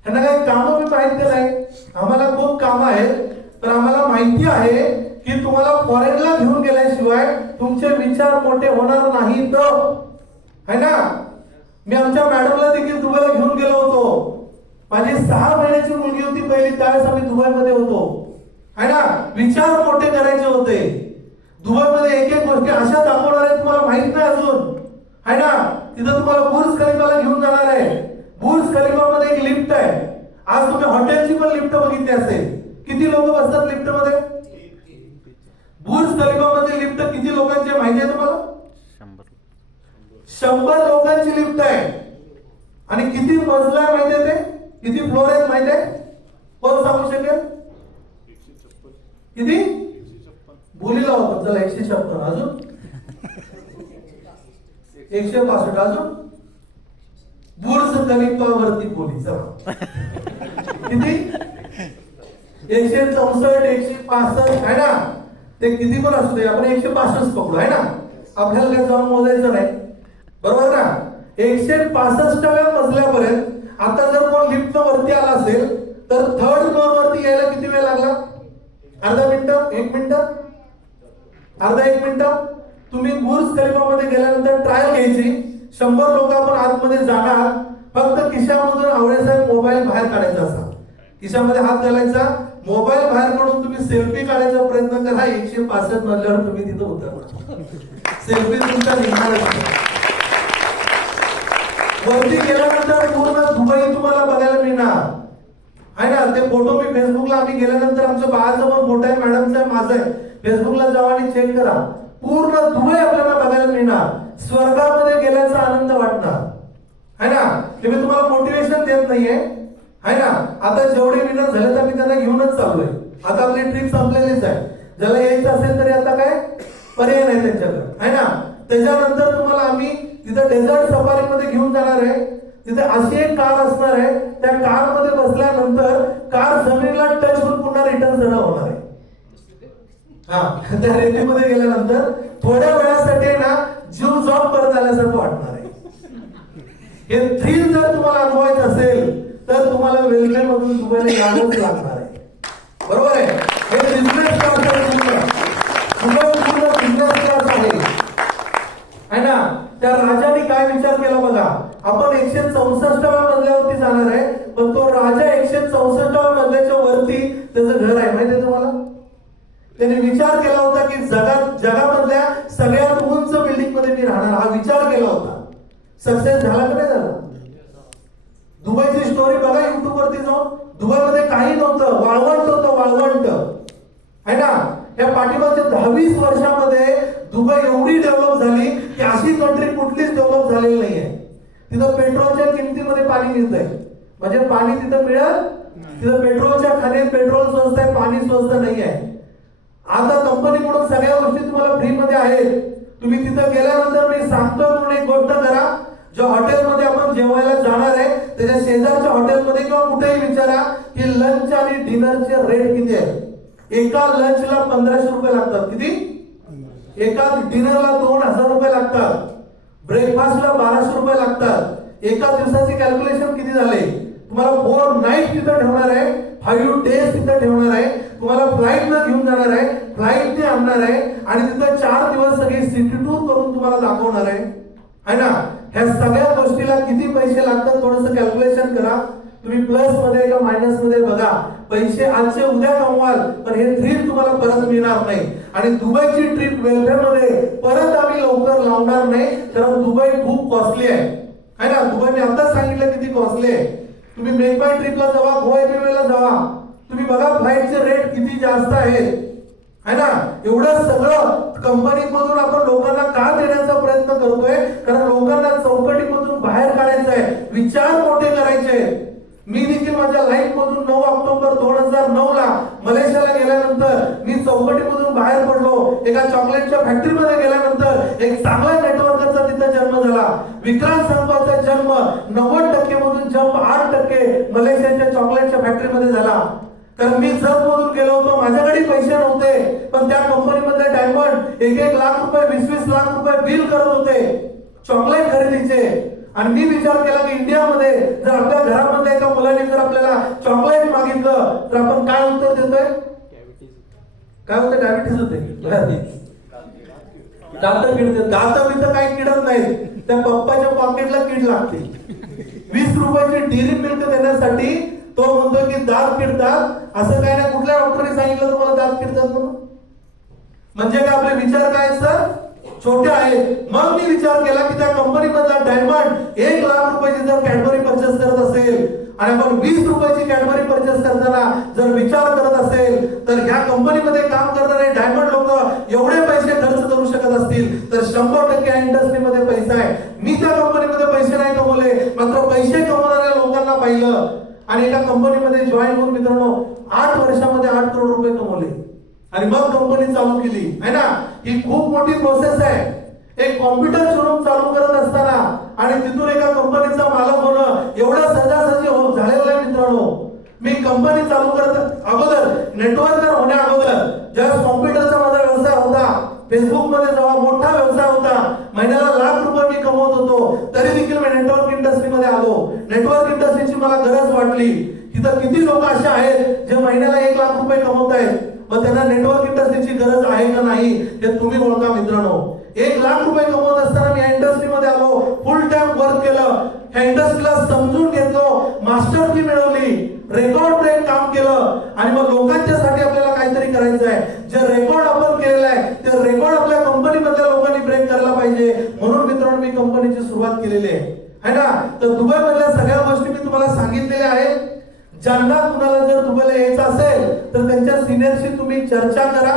त्यांना काही कामं मी माहिती नाही. आम्हाला खूप कामं आहेत, तर आम्हाला माहिती आहे की तुम्हाला फॉरेनला घेऊन गेल्याशिवाय तुमचे विचार मोठे होणार नाहीत है ना. मी आमच्या मॅडमला देखील दुबईला घेऊन गेलो होतो. माझी 6 महिन्याची मुलगी होती पहिली, त्यावेळेस आम्ही दुबईमध्ये होतो है ना. विचार मोठे करायचे होते. दुबईमध्ये एक एक गोष्टी अशा दाखवणार आहे तुम्हाला माहित नाही अजून है ना. तिथं तुम्हाला बुर्ज खलिफाला घेऊन जाणार आहे. बुर्ज खलिफामध्ये एक लिफ्ट आहे. आज तुम्ही हॉटेलची पण लिफ्ट बघितली असेल. किती लोक बसतात लिफ्ट मध्ये? बुर्ज खलिफामध्ये लिफ्ट किती लोकांची माहिती आहे तुम्हाला? 100 लोकांची लिफ्ट आहे. आणि किती मजला आहे माहिती आहे ते? किती फ्लोर आहेत माहिती आहे? कोण सांगू शकेल? किती? बोलीला होतो. चला 156. अजून 165. अजून बुर्ज खलिफावरती बोली. चला किती? 164, 165 है ना. ते किती पण असू दे, आपण 165 पकडू है ना. आपल्याला काय जाऊन मोजायचं नाही, बरोबर ना. 165व्या मजल्यापर्यंत आता जर कोण लिफ्ट वरती आला असेल तर 3rd फ्लोर वरती यायला किती वेळ लागला? अर्धा मिनिट, 1 मिनिट, अर्धा 1 मिनिट. तुम्ही बुर्ज खलिफामध्ये गेल्यानंतर ट्रायल घ्यायची. 100 लोक आपण आतमध्ये जाणार. फक्त खिशामधून आवडेसाहेब मोबाईल बाहेर काढायचा असा, खिशामध्ये हात घालायचा, मोबाईल बाहेर काढून तुम्ही सेल्फी काढायचा प्रयत्न करा. 165 मजल्यावर तुम्ही तिथं उतरणार. सेल्फी तुमचा निघणार. वरती गेल्यानंतर पूर्ण दुबई तुम्हाला बघायला मिळणार आहे ना. ते फोटो मी फेसबुकला, आम्ही गेल्यानंतर आमच्या बाळाचा पण फोटो आहे, मॅडमचा आहे, माझा आहे. फेसबुकला जावा आणि चेक करा. पूर्ण दुबई आपल्याला बघायला मिळणार. स्वर्गामध्ये गेल्याचा आनंद वाटणार है ना. ते मी तुम्हाला मोटिवेशन देत नाहीये है ना. आता जेवढे विनर झाले तर मी त्यांना घेऊनच चाललोय. आता आपली ट्रिप संपलेलीच आहे. ज्याला यायचं असेल तरी आता काय पर्याय नाही त्यांच्याकडे है ना. त्याच्यानंतर तुम्हाला आम्ही तिथं डेझर्ट सफारी मध्ये घेऊन जाणार आहे. तिथे अशी एक कार असणार आहे, त्या कार मध्ये बसल्यानंतर कार जमिनीला टच होऊन पुन्हा रिटर्न जण होणार आहे. हा, त्या रेतीमध्ये गेल्यानंतर थोड्या वेळासाठी ना जीव जॉब करत आल्यासारखं वाटणार आहे. हे थ्रिल जर तुम्हाला अनुभवायचं असेल तर तुम्हाला वेलकम मधून दुबईला यावंच लागणार आहे, बरोबर आहे. हे बिझनेस क्लास आहे ना. त्या राजाने काय विचार केला बघा. आपण 164व्या मजल्यावरती जाणार आहे, पण तो राजा 164व्या मजल्याच्या वरती त्याचं घर आहे माहिती आहे तुम्हाला. त्याने विचार केला होता की जगामधल्या सगळ्यात उंच बिल्डिंग मध्ये मी राहणार, हा विचार केला होता. सक्सेस झाला का नाही झाला? दुबईची स्टोरी बघा युट्यूब वरती जाऊन. दुबईमध्ये काही नव्हतं, वाळवंट होतं, वाळवंट है ना. या पाठीमागच्या 10-20 वर्षामध्ये दुबई एवढी डेव्हलप झाली की अशी कंट्री कुठलीच डेव्हलप झालेली नाहीये. तिथं पेट्रोलच्या किमतीमध्ये पाणी मिळतंय, म्हणजे पाणी तिथं मिळेल. तिथं पेट्रोलच्या खाण्यात पेट्रोल स्वस्त आहे, पाणी स्वस्त नाही आहे. आता कंपनीकडून सगळ्या गोष्टी तुम्हाला फ्री मध्ये आहेत. तुम्ही तिथं गेल्यानंतर मी सांगतो म्हणून एक गोष्ट करा. ज्या हॉटेलमध्ये आपण जेवायला जाणार आहे त्याच्या शेजारच्या हॉटेलमध्ये किंवा कुठेही विचारा की लंच आणि डिनरचे रेट किती आहे. एका लंचला 1500 रुपये लागतात. किती? एका डिनरला 2000 रुपये लागतात. ब्रेकफास्टला 1200 रुपये लागतात. एका दिवसाची कॅल्क्युलेशन किती झाले? तुम्हाला 4 नाईट तिथं ठेवणार आहे, 5 डेज तिथं ठेवणार आहे. तुम्हाला फ्लाईटला घेऊन जाणार आहे, फ्लाईटने आणणार आहे आणि तिथं 4 दिवस सगळी सिटी टूर करून तुम्हाला दाखवणार आहे है ना. ह्या सगळ्या गोष्टीला किती पैसे लागतात थोडंसं कॅल्क्युलेशन करा. तुम्ही प्लस मध्ये का मायनस मध्ये बघा. पैसे आजचे उद्या कमवाल पण हे थ्रिल तुम्हाला परत मिळणार नाही. आणि दुबईची ट्रिप वेलफेअरमध्ये परत आम्ही लवकर लावणार नाही, कारण दुबई खूप कॉस्टली आहे ना. दुबई मी आता सांगितलं किती कॉस्टली आहे. तुम्ही मेक माय ट्रिपला जावा, गोवा ला जावा, तुम्ही बघा फ्लाईटचे रेट किती जास्त आहेत है ना. एवढं सगळं कंपनीमधून आपण लोकांना का देण्याचा प्रयत्न करतोय, कारण लोकांना चौकटीमधून बाहेर काढायचं आहे, विचार मोठे करायचे. मी देखील माझ्या लाईफ मधून 9 ऑक्टोबर 2009 ला मलेशियाला गेल्यानंतर मी चौकटीमधून बाहेर पडलो. एका चॉकलेटच्या फॅक्टरीमध्ये गेल्यानंतर एक चांगल्या नेटवर्कचा तिथे जन्म झाला. विक्रांत संपाचा जन्म 90% मधून जंप 8% मलेशियाच्या चॉकलेटच्या फॅक्टरीमध्ये झाला. कारण मी जग मधून गेलो होतो, माझ्याकडे पैसे नव्हते, पण त्या कंपनीमध्ये डायमंड 1-1 लाख रुपये 20-20 लाख रुपये बिल करत होते चॉकलेट खरेदीचे. आणि मी विचार केला की इंडियामध्ये जर आपल्या घरामध्ये एका मुलाने जर आपल्याला चॉकलेट मागितलं तर आपण काय उत्तर देतोय? काय होतं? डायबिटीज होते. दात किडते. दात बित काही किडत नाही, त्या पप्पाच्या पॉकेटला कीड लागते. 20 रुपयाची डेअरी मिल्क देण्यासाठी तो म्हणतो की दात किडतात. असं काय नाही, कुठल्या डॉक्टरने सांगितलं तुम्हाला दात किडतात म्हणून? म्हणजे काय आपले विचार काय सर छोटे आहेत. मग मी विचार केला की त्या कंपनीमधला डायमंड 1 लाख रुपयाची जर कॅडबरी परचेस करत असेल आणि आपण 20 रुपयाची कॅडबरी परचेस करताना जर विचार करत असेल, तर ह्या कंपनीमध्ये काम करणारे डायमंड लोक एवढे पैसे खर्च करू शकत असतील तर 100% या इंडस्ट्रीमध्ये पैसा आहे. मी त्या कंपनीमध्ये पैसे नाही कमवले, मात्र पैसे कमवणाऱ्या लोकांना पाहिलं आणि एका कंपनीमध्ये जॉईन होऊन मित्रांनो 8 वर्षामध्ये 8 करोड रुपये कमवले आणि मग कंपनी चालू केली है ना. ही खूप मोठी प्रोसेस आहे. एक कॉम्प्युटर शोरूम चालू करत असताना आणि तिथून एका कंपनीचा मालक होणं एवढं सहजासहजी झालेलं आहे मित्रांनो. मी कंपनी चालू करत अगोदर, नेटवर्कर होण्या अगोदर, ज्यावेळेस कॉम्प्युटरचा माझा व्यवसाय होता, फेसबुक मध्ये जेव्हा मोठा व्यवसाय होता, महिन्याला लाख रुपये मी कमवत होतो, तरी देखील मी नेटवर्क इंडस्ट्रीमध्ये आलो. नेटवर्क इंडस्ट्रीची मला गरज वाटली. तिथं किती लोक असे आहेत जे महिन्याला 1 लाख रुपये कमवत आहेत, मग त्यांना नेटवर्क इंडस्ट्रीची गरज आहे का नाही हे तुम्ही ओळखा मित्रांनो. 1 लाख रुपये कमवत असताना मी या इंडस्ट्रीमध्ये आलो, फुल टाइम वर्क केलं, ह्या इंडस्ट्रीला समजून घेतलो, मास्टर की मिळवली, रेकॉर्ड ब्रेक काम केलं आणि मग लोकांच्यासाठी आपल्याला काहीतरी करायचं आहे. जे रेकॉर्ड आपण केलेलं आहे ते रेकॉर्ड आपल्या कंपनीमधल्या लोकांनी ब्रेक करायला पाहिजे. म्हणून मित्रांनो मी कंपनीची सुरुवात केलेली आहे ना. तर दुबई मधल्या सगळ्या गोष्टी मी तुम्हाला सांगितलेल्या आहेत. ज्यांना कुणाला जर दुबईला यायचं असेल तर त्यांच्या सिनियरशी तुम्ही चर्चा करा.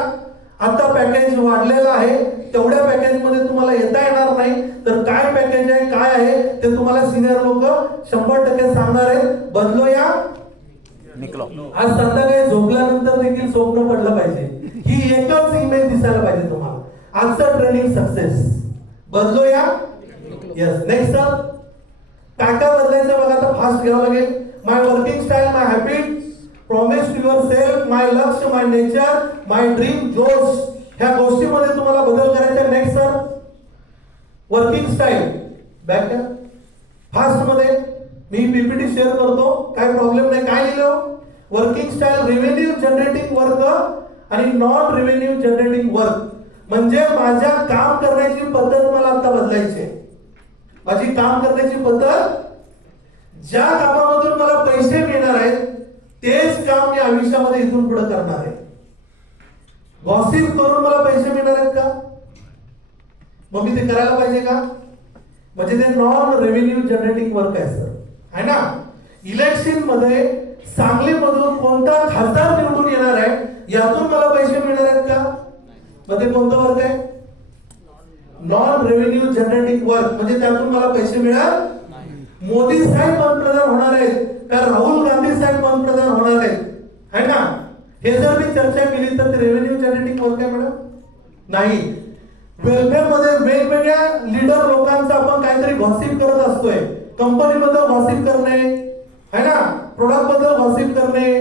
आता पॅकेज वाढलेलं आहे, तेवढ्या पॅकेज मध्ये तुम्हाला येता येणार नाही, तर काय पॅकेज आहे काय आहे ते तुम्हाला सिनियर लोक 100% सांगणार आहेत. बदलो या निकलो. आज संध्याकाळी झोपल्यानंतर देखील स्वप्न पडलं पाहिजे, ही एकच इमेज दिसायला पाहिजे तुम्हाला. आजचं ट्रेनिंग सक्सेस. बदलो या. यस. नेक्स्ट सर, काय काय बदलायचं बघा. आता फास्ट घ्यावं लागेल. My working style, my habits, promise to yourself, my लक्ष्य, माय नेचर, माय ड्रीम, जोश, ह्या गोष्टीमध्ये तुम्हाला बदल करायचा. Next sir, working style. Back करा फास्ट मध्ये. मी पीपीटी शेअर करतो, काय प्रॉब्लेम नाही. काय लिहिलं? Working style, revenue generating work आणि नॉन रेव्हेन्यू जनरेटिंग वर्क. म्हणजे माझ्या काम करण्याची पद्धत मला आता बदलायची आहे. माझी काम करण्याची पद्धत, ज्या कामामधून मला पैसे मिळणार आहेत तेच काम मी आयुष्यामध्ये इथून पुढे करणार आहे. गॉसिप करून मला पैसे मिळणार आहेत का? मग मी ते करायला पाहिजे का? म्हणजे ते नॉन रेव्हेन्यू जनरेटिंग वर्क आहे सर, है ना. इलेक्शन मध्ये सांगलीमधून कोणता खासदार निवडून येणार आहे यातून मला पैसे मिळणार आहेत का? मग ते कोणतं वर्क आहे? Non revenue generating work. म्हणजे त्यातून मला पैसे मिळणार. मोदी साहेब पंतप्रधान होणार आहेत का राहुल गांधी साहेब पंतप्रधान होणार आहेत, है ना. हे जर मी चर्चा केली तर ते रेव्हेन्यू जनरेटिंग वर्क आहे मॅडम? नाही. वेलफेअर मध्ये वेगवेगळ्या लीडर लोकांचा आपण काहीतरी गॉसिप करत असतोय. कंपनी बद्दल गॉसिप करणे, है ना, प्रोडक्ट बद्दल गॉसिप करणे,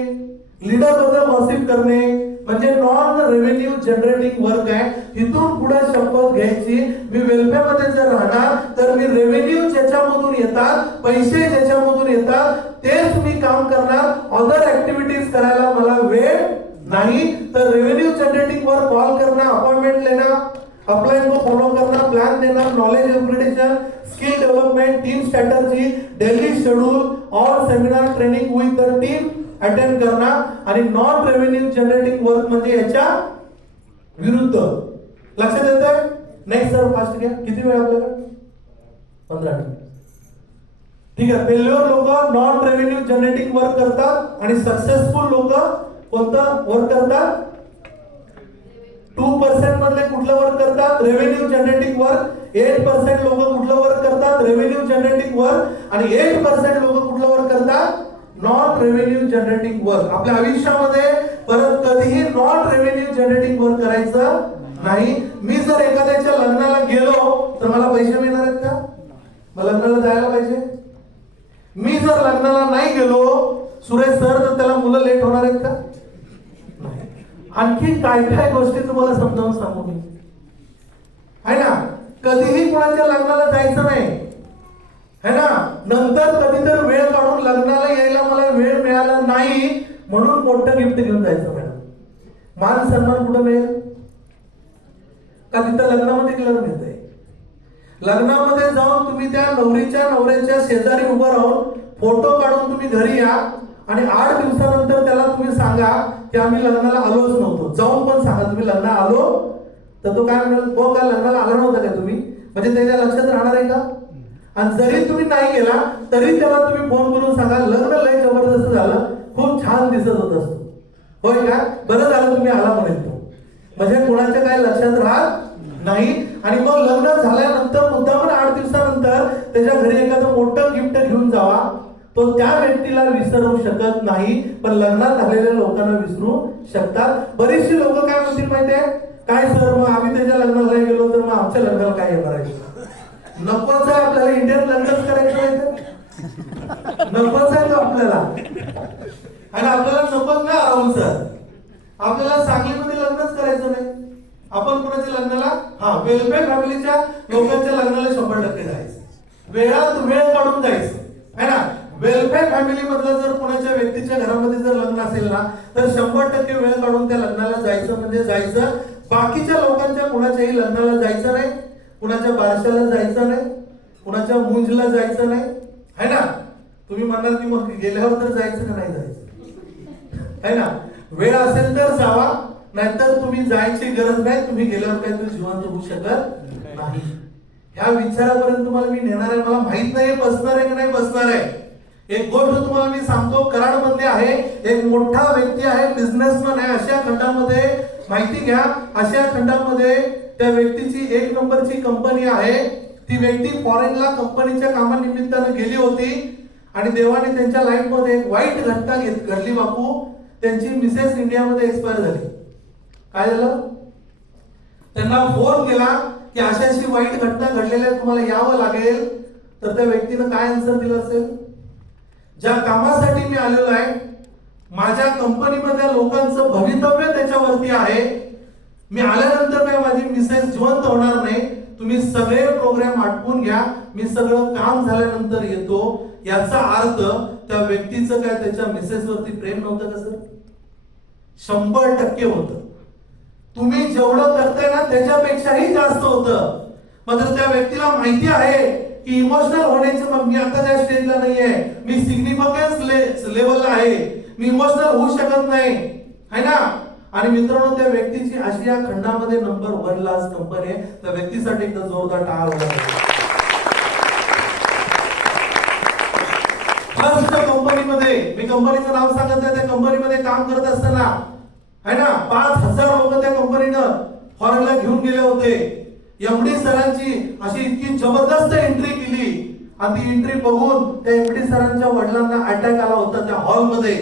लीडर बद्दल गॉसिप करणे, म्हणजे नॉन रेव्हेन्यू जनरेटिंग वर्क आहे. इथून पुढे शपथ घ्यायची, मी वेलफेअर मध्ये जर राहणार तर मी रेव्हेन्यू ज्याच्यामधून येतात, पैसे ज्याच्यामधून येतात तेच मी काम करणार. अदर ऍक्टिव्हिटीज करायला मला वेळ नाही. तर रेव्हेन्यू जनरेटिंग वर्क कॉल करना, अपॉइंटमेंट लेना, अपलाइन को फॉलो करना, plan Dena, knowledge upgradation, skill development, team strategy, daily schedule all seminar training with the team attend करणं आणि नॉन रेव्हेन्यू जनरेटिंग वर्क म्हणजे याच्या विरुद्ध. लक्षात येतंय? नेक्स्ट सर फास्ट घ्या. किती वेळ आपल्याला? 15 मिनिट. ठीक आहे. फेल्युअर लोक नॉन रेव्हेन्यू जनरेटिंग वर्क करतात आणि सक्सेसफुल लोक कोणतं वर्क करतात? 2% मधले कुठलं वर्क करतात? Revenue generating work. 8% लोक कुठलं वर्क करतात? Revenue generating work. आणि 8% लोक कुठलं वर्क करतात? Non revenue generating work. आपल्या आयुष्यामध्ये परत कधीही नॉन रेव्हेन्यू जनरेटिंग वर्क करायचं नाही. मी जर एखाद्याच्या लग्नाला गेलो तर मला पैसे मिळणार आहेत का? मला लग्नाला जायला पाहिजे. मी जर लग्नाला नाही गेलो सुरेश सर तर त्याला मुलं लेट होणार आहेत का? नाही. आणखी काय काय गोष्टी तुम्हाला समजावून सांगू मी, है ना. कधीही कोणाच्या लग्नाला जायचं नाही, है ना. नंतर कधीतरी वेळ काढून लग्नाला यायला मला वेळ मिळाला नाही म्हणून मोठं गिफ्ट घेऊन जायचं मॅडम. मान सन्मान कुठं मिळेल का? तिथं लग्नामध्ये गेल्यावर मिळतंय. लग्नामध्ये जाऊन तुम्ही त्या नवऱ्याच्या शेजारी उभं राहून फोटो काढून तुम्ही घरी या आणि 8 दिवसानंतर त्याला तुम्ही सांगा की आम्ही लग्नाला आलोच नव्हतो. जाऊन पण सांगा तुम्ही लग्नाला आलो तर तो काय म्हणेल, हो का लग्नाला आला नव्हता का तुम्ही? म्हणजे त्याच्या लक्षात राहणार आहे का? आणि जरी तुम्ही नाही गेला तरी त्याला तुम्ही फोन करून सांगा लग्न लय जबरदस्त झालं, खूप छान दिसत होत असतो, होय का, बरं झालं तुम्ही आला म्हणेल तो. म्हणजे कोणाच्या काय लक्षात राहत नाही. आणि मग लग्न झाल्यानंतर मुद्दामून 8 दिवसानंतर त्याच्या घरी एखादं मोठं गिफ्ट घेऊन जावा. तो त्या व्यक्तीला विसरू शकत नाही पण लग्नात झालेल्या लोकांना विसरू शकतात. बरीचशी लोक काय म्हणतील माहितीये काय, सर मग आम्ही त्याच्या लग्नाला गेलो तर मग आमच्या लग्नाला काय येणार आहे? नकोच आहे आपल्याला इंडियन लग्नच करायचं आहे, नकोच आहे तो आपल्याला. आणि आपल्याला नकोच ना राहुल सर, आपल्याला सांगलीमध्ये लग्नच करायचं नाही. आपण कोणाच्या लग्नाला वेलफेअर फॅमिलीच्या लोकांच्या लग्नाला 100% जायचं, वेळात वेळ काढून जायचं, है ना. वेलफेअर फॅमिली मधलं जर कोणाच्या व्यक्तीच्या घरामध्ये जर लग्न असेल ना तर 100% वेळ काढून त्या लग्नाला जायचं म्हणजे जायचं. बाकीच्या लोकांच्या कोणाच्याही लग्नाला जायचं नाही, कुणाच्या बारशाला जायचं नाही, कुणाच्या मुंजला जायचं नाही, है ना. तुम्ही म्हणाल की मग गेल्यावर तर जायचं का नाही जायचं, है ना. वेळ असेल तर जावा, नाहीतर तुम्ही जायची गरज नाही. तुम्ही गेल्यावर काही तुम्ही जिवंत होऊ शकत नाही. ह्या विचारापर्यंत तुम्हाला मी नेणार आहे. मला माहित नाही बसणार आहे की नाही बसणार आहे. एक गोष्ट तुम्हाला मी सांगतो, कराड मध्ये आहे एक मोठा व्यक्ती आहे, बिझनेसमॅन आहे. आशिया खंडामध्ये माहिती घ्या, आशिया खंडामध्ये त्या व्यक्तीची 1 नंबरची कंपनी आहे. ती व्यक्ती फॉरेनला कंपनीच्या कामानिमित्तानं गेली होती आणि देवाने त्यांच्या लाईफ मध्ये एक वाईट घटना घडली बापू. त्यांची मिसेस इंडियामध्ये एक्सपायर झाली. काय झालं? त्यांना फोन केला की अशाशी वाईट घटना घडलेल्या तुम्हाला यावं लागेल. तर त्या व्यक्तीनं काय आन्सर दिलं असेल, ज्या कामासाठी मी आलेलो आहे, माझ्या कंपनीमधल्या लोकांचं भवितव्य त्याच्यावरती आहे, मी आल्यानंतर काय माझी मिसेस जिवंत होणार नाही, तुम्ही सगळे प्रोग्राम आटपून घ्या, मी सगळं काम झाल्यानंतर येतो. याचा अर्थ त्या व्यक्तीचं काय त्याच्या मिसेसवरती प्रेम नव्हतं का सर? 100% होतं. तुम्ही जेवढं करताय ना त्याच्यापेक्षाही जास्त होतं. मात्र त्या व्यक्तीला माहिती आहे की इमोशनल होण्याचं, मग मी आता त्या स्टेजला नाहीये, मी सिग्निफिकन्स लेवलला आहे, मी इमोशनल होऊ शकत नाही, है ना. आणि मित्रांनो त्या व्यक्तीची आशिया खंडामध्ये नंबर 1 ला कंपनी आहे. त्या व्यक्तीसाठी एकदा जोरदार टाळ्या वाजवा. फर्स्ट कंपनीमध्ये, मी कंपनीचं नाव सांगत नाही, त्या कंपनीमध्ये काम करत असताना है ना 5000 लोक त्या कंपनीनं फॉरेनला घेऊन गेले होते. एमडी सरांची अशी इतकी जबरदस्त एंट्री केली आणि ती एंट्री बघून त्या एमडी सरांच्या वडिलांना अटॅक आला होता त्या हॉलमध्ये.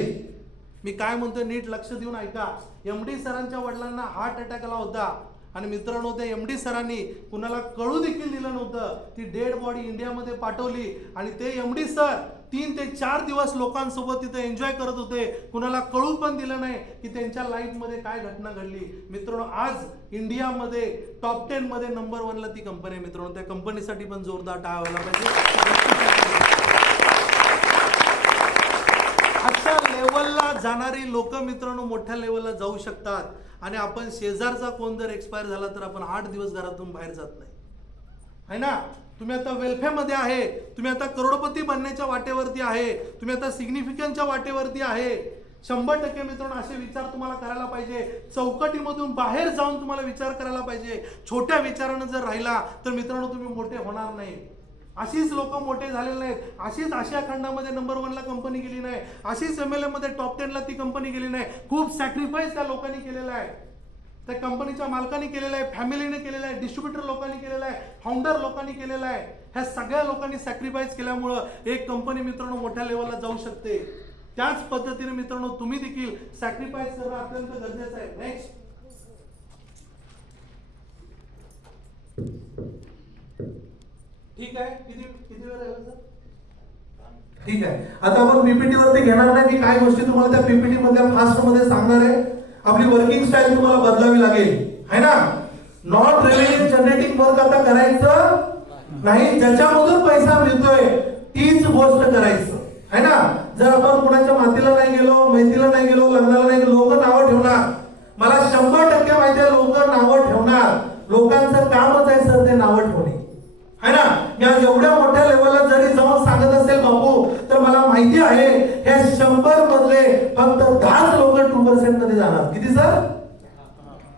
मी काय म्हणतोय नीट लक्ष देऊन ऐका. एमडी सरांच्या वडिलांना हार्ट अटॅक आला होता आणि मित्रांनो त्या एमडी सरांनी कुणाला कळू देखील दिलं नव्हतं. ती डेड बॉडी इंडियामध्ये पाठवली आणि ते एमडी सर 3 ते 4 दिवस लोकांसोबत तिथे एन्जॉय करत होते. कुणाला कळू पण दिलं नाही की त्यांच्या लाईफ मध्ये काय घटना घडली. मित्रांनो आज इंडियामध्ये टॉप 10 मध्ये नंबर 1 ला ती कंपनी आहे. मित्रांनो त्या कंपनीसाठी पण जोरदार टाळ्या व्हायला पाहिजे. अशा लेवलला जाणारी लोक मित्रांनो मोठ्या लेवलला जाऊ शकतात. आणि आपण शेजारचा कोण जर एक्सपायर झाला तर आपण 8 दिवस घरातून बाहेर जात नाही. है ना. तुम्ही आता वेलफेअरमध्ये आहे, तुम्ही आता करोडपती बनण्याच्या वाटेवरती आहे, तुम्ही आता सिग्निफिकन्सच्या वाटेवरती आहे. 100% मित्रांनो असे विचार तुम्हाला करायला पाहिजे. चौकटीमधून बाहेर जाऊन तुम्हाला विचार करायला पाहिजे. छोट्या विचारानं जर राहिला तर मित्रांनो तुम्ही मोठे होणार नाही. अशीच लोक मोठे झालेले नाहीत. अशीच आशिया खंडामध्ये नंबर 1 ला कंपनी गेली नाही. अशीच MLA मध्ये टॉप 10 ला ती कंपनी गेली नाही. खूप सॅक्रिफाईस त्या लोकांनी केलेला आहे. त्या कंपनीच्या मालकांनी केलेला आहे, फॅमिलीने केलेला आहे, डिस्ट्रीब्युटर लोकांनी केलेला आहे, फाउंडर लोकांनी केलेला आहे. ह्या सगळ्या लोकांनी सॅक्रिफाईस केल्यामुळं एक कंपनी मित्रांनो मोठ्या लेवलला जाऊ शकते. त्याच पद्धतीने मित्रांनो तुम्ही देखील सॅक्रिफाईस करणं अत्यंत गरजेचं आहे. नेक्स्ट. ठीक आहे. किती वेळ राहिला सर? ठीक आहे. आता आपण पीपीटी वरती घेणार नाही. मी काही गोष्टी तुम्हाला त्या पीपीटी मधल्या फास्ट मध्ये सांगणार आहे. आपली वर्किंग स्टाईल तुम्हाला बदलावी लागेल, है ना. नॉन रेव्हेन्यू जनरेटिंग वर्क आता करायचं नाही. ज्याच्यामधून पैसा मिळतोय तीच गोष्ट करायचं, है ना. जर आपण कुणाच्या मातीला नाही गेलो, मैतीला नाही गेलो, लग्नाला नाही गेलो, लोक नावं ठेवणार. मला 100% माहिती आहे लोक नावं ठेवणार. लोकांचं कामच आहे सर ते नावं ठेवणे, है ना. या एवढ्या मोठ्या लेवलला जरी जाऊन सांगत असेल बापू तर मला माहिती आहे हे 100 मधले फक्त 10 लोक 2% मध्ये जाणार. किती सर?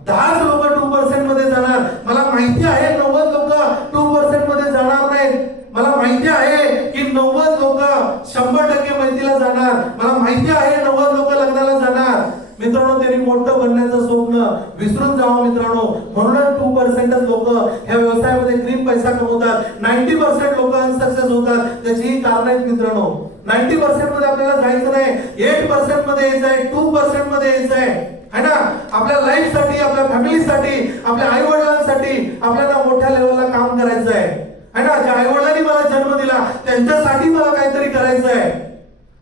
10 लोक 2% मध्ये जाणार. मला माहिती आहे 90 लोक 2% मध्ये जाणार नाहीत. मला माहिती आहे की 90 लोक 100% मैत्रीला जाणार. मला माहिती आहे 90 लोक लग्नाला जाणार. मित्रांनो त्यांनी मोठं बनण्याचं स्वप्न विसरून जावं मित्रांनो. म्हणूनच 2% लोक ह्या व्यवसायामध्ये क्रीम पैसा कमवतात. 90% लोक अनसक्सेस होतात. त्याची कारण आहेत मित्रांनो. 90% मध्ये आपल्याला जायचं नाही, 8% मध्ये यायचं आहे, 2% मध्ये यायचं आहे, है ना. आपल्या लाईफ साठी, आपल्या फॅमिलीसाठी, आपल्या आई वडिलांसाठी आपल्याला मोठ्या लेवलला काम करायचं आहे, है ना. ज्या आई वडिलांनी मला जन्म दिला त्यांच्यासाठी मला काहीतरी करायचं आहे.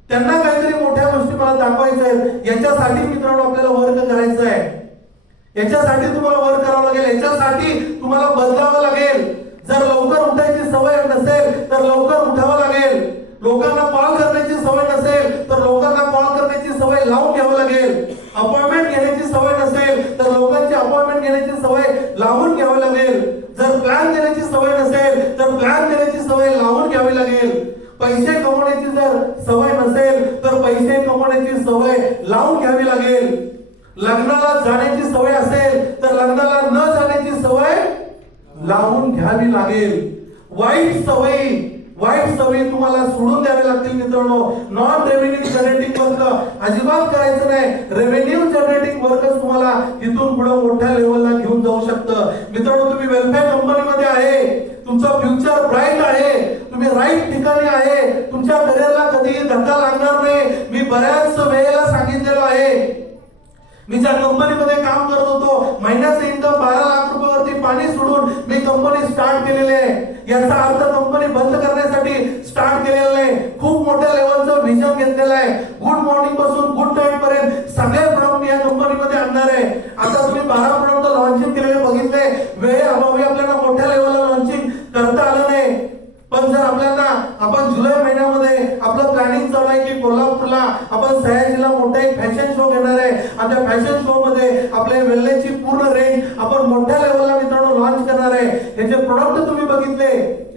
त्यांना काहीतरी मोठ्या गोष्टी मला दाखवायच्या आहेत. याच्यासाठी मित्रांनो आपल्याला वर्क करायचं आहे. याच्यासाठी तुम्हाला वर्क करावं लागेल. याच्यासाठी तुम्हाला बदलावं लागेल. जर लवकर उठायची सवय नसेल तर लवकर उठावं लागेल. लोकांना कॉल करण्याची सवय नसेल तर लोकांना कॉल करण्याची सवय लावून घ्यावं लागेल. अपॉइंटमेंट घेण्याची सवय नसेल तर लोकांची अपॉइंटमेंट घेण्याची सवय लावून घ्यावी लागेल. जर प्लॅन देण्याची सवय नसेल तर प्लॅन देण्याची सवय लावून घ्यावी लागेल. पैसे कमवण्याची जर सवय नसेल तर पैसे कमवण्याची सवय लावून घ्यावी लागेल. लग्नाला जाण्याची सवय असेल तर लग्नाला न जाण्याची सवय लावून घ्यावी लागेल. वाईट सवयी तुम्हाला सोडून द्यावे लागतील मित्रांनो. नॉन रेव्हेन्यू जनरेटिंग वर्क अजिबात करायचं नाही. रेव्हेन्यू जनरेटिंग वर्कच तुम्हाला इथून पुढे मोठ्या लेवलला घेऊन जाऊ शकतं. मित्रांनो तुम्ही वेलफेअर कंपनीमध्ये आहे, तुमचं फ्युचर ब्राईट आहे, तुम्ही राईट ठिकाणी आहे, तुमच्या करिअरला कधीही धक्का लागणार नाही. मी बऱ्याच वेळेला सांगितलेलं आहे. मी ज्या कंपनीमध्ये काम करत होतो महिन्याचं इन्कम 12 लाख रुपयावरती पाणी सोडून मी कंपनी स्टार्ट केलेली आहे. याचा अर्थ कंपनी बंद करण्यासाठी स्टार्ट केलेलं नाही. खूप मोठ्या लेवलचं विजन घेतलेलं आहे. गुड मॉर्निंग पासून गुड नाईट पर्यंत सगळे प्रोडक्ट मी या कंपनीमध्ये आणणार आहे. आता तुम्ही 12 प्रोडक्ट लॉन्चिंग केलेले बघितले. वेळेअभावी आपल्याला मोठ्या लेवलला लॉन्चिंग करता आलं नाही. पण जर आपल्याला आपण जुलै महिन्यामध्ये आपलं प्लॅनिंग चालू आहे की कोल्हापूरला आपण सयाजीला मोठा एक फॅशन शो घेणार आहे. आणि त्या फॅशन शो मध्ये आपल्या वेलनेसची पूर्ण रेंज आपण मोठ्या लेवलला मित्रांनो लॉन्च करणार आहे. हे जे प्रोडक्ट तुम्ही बघितले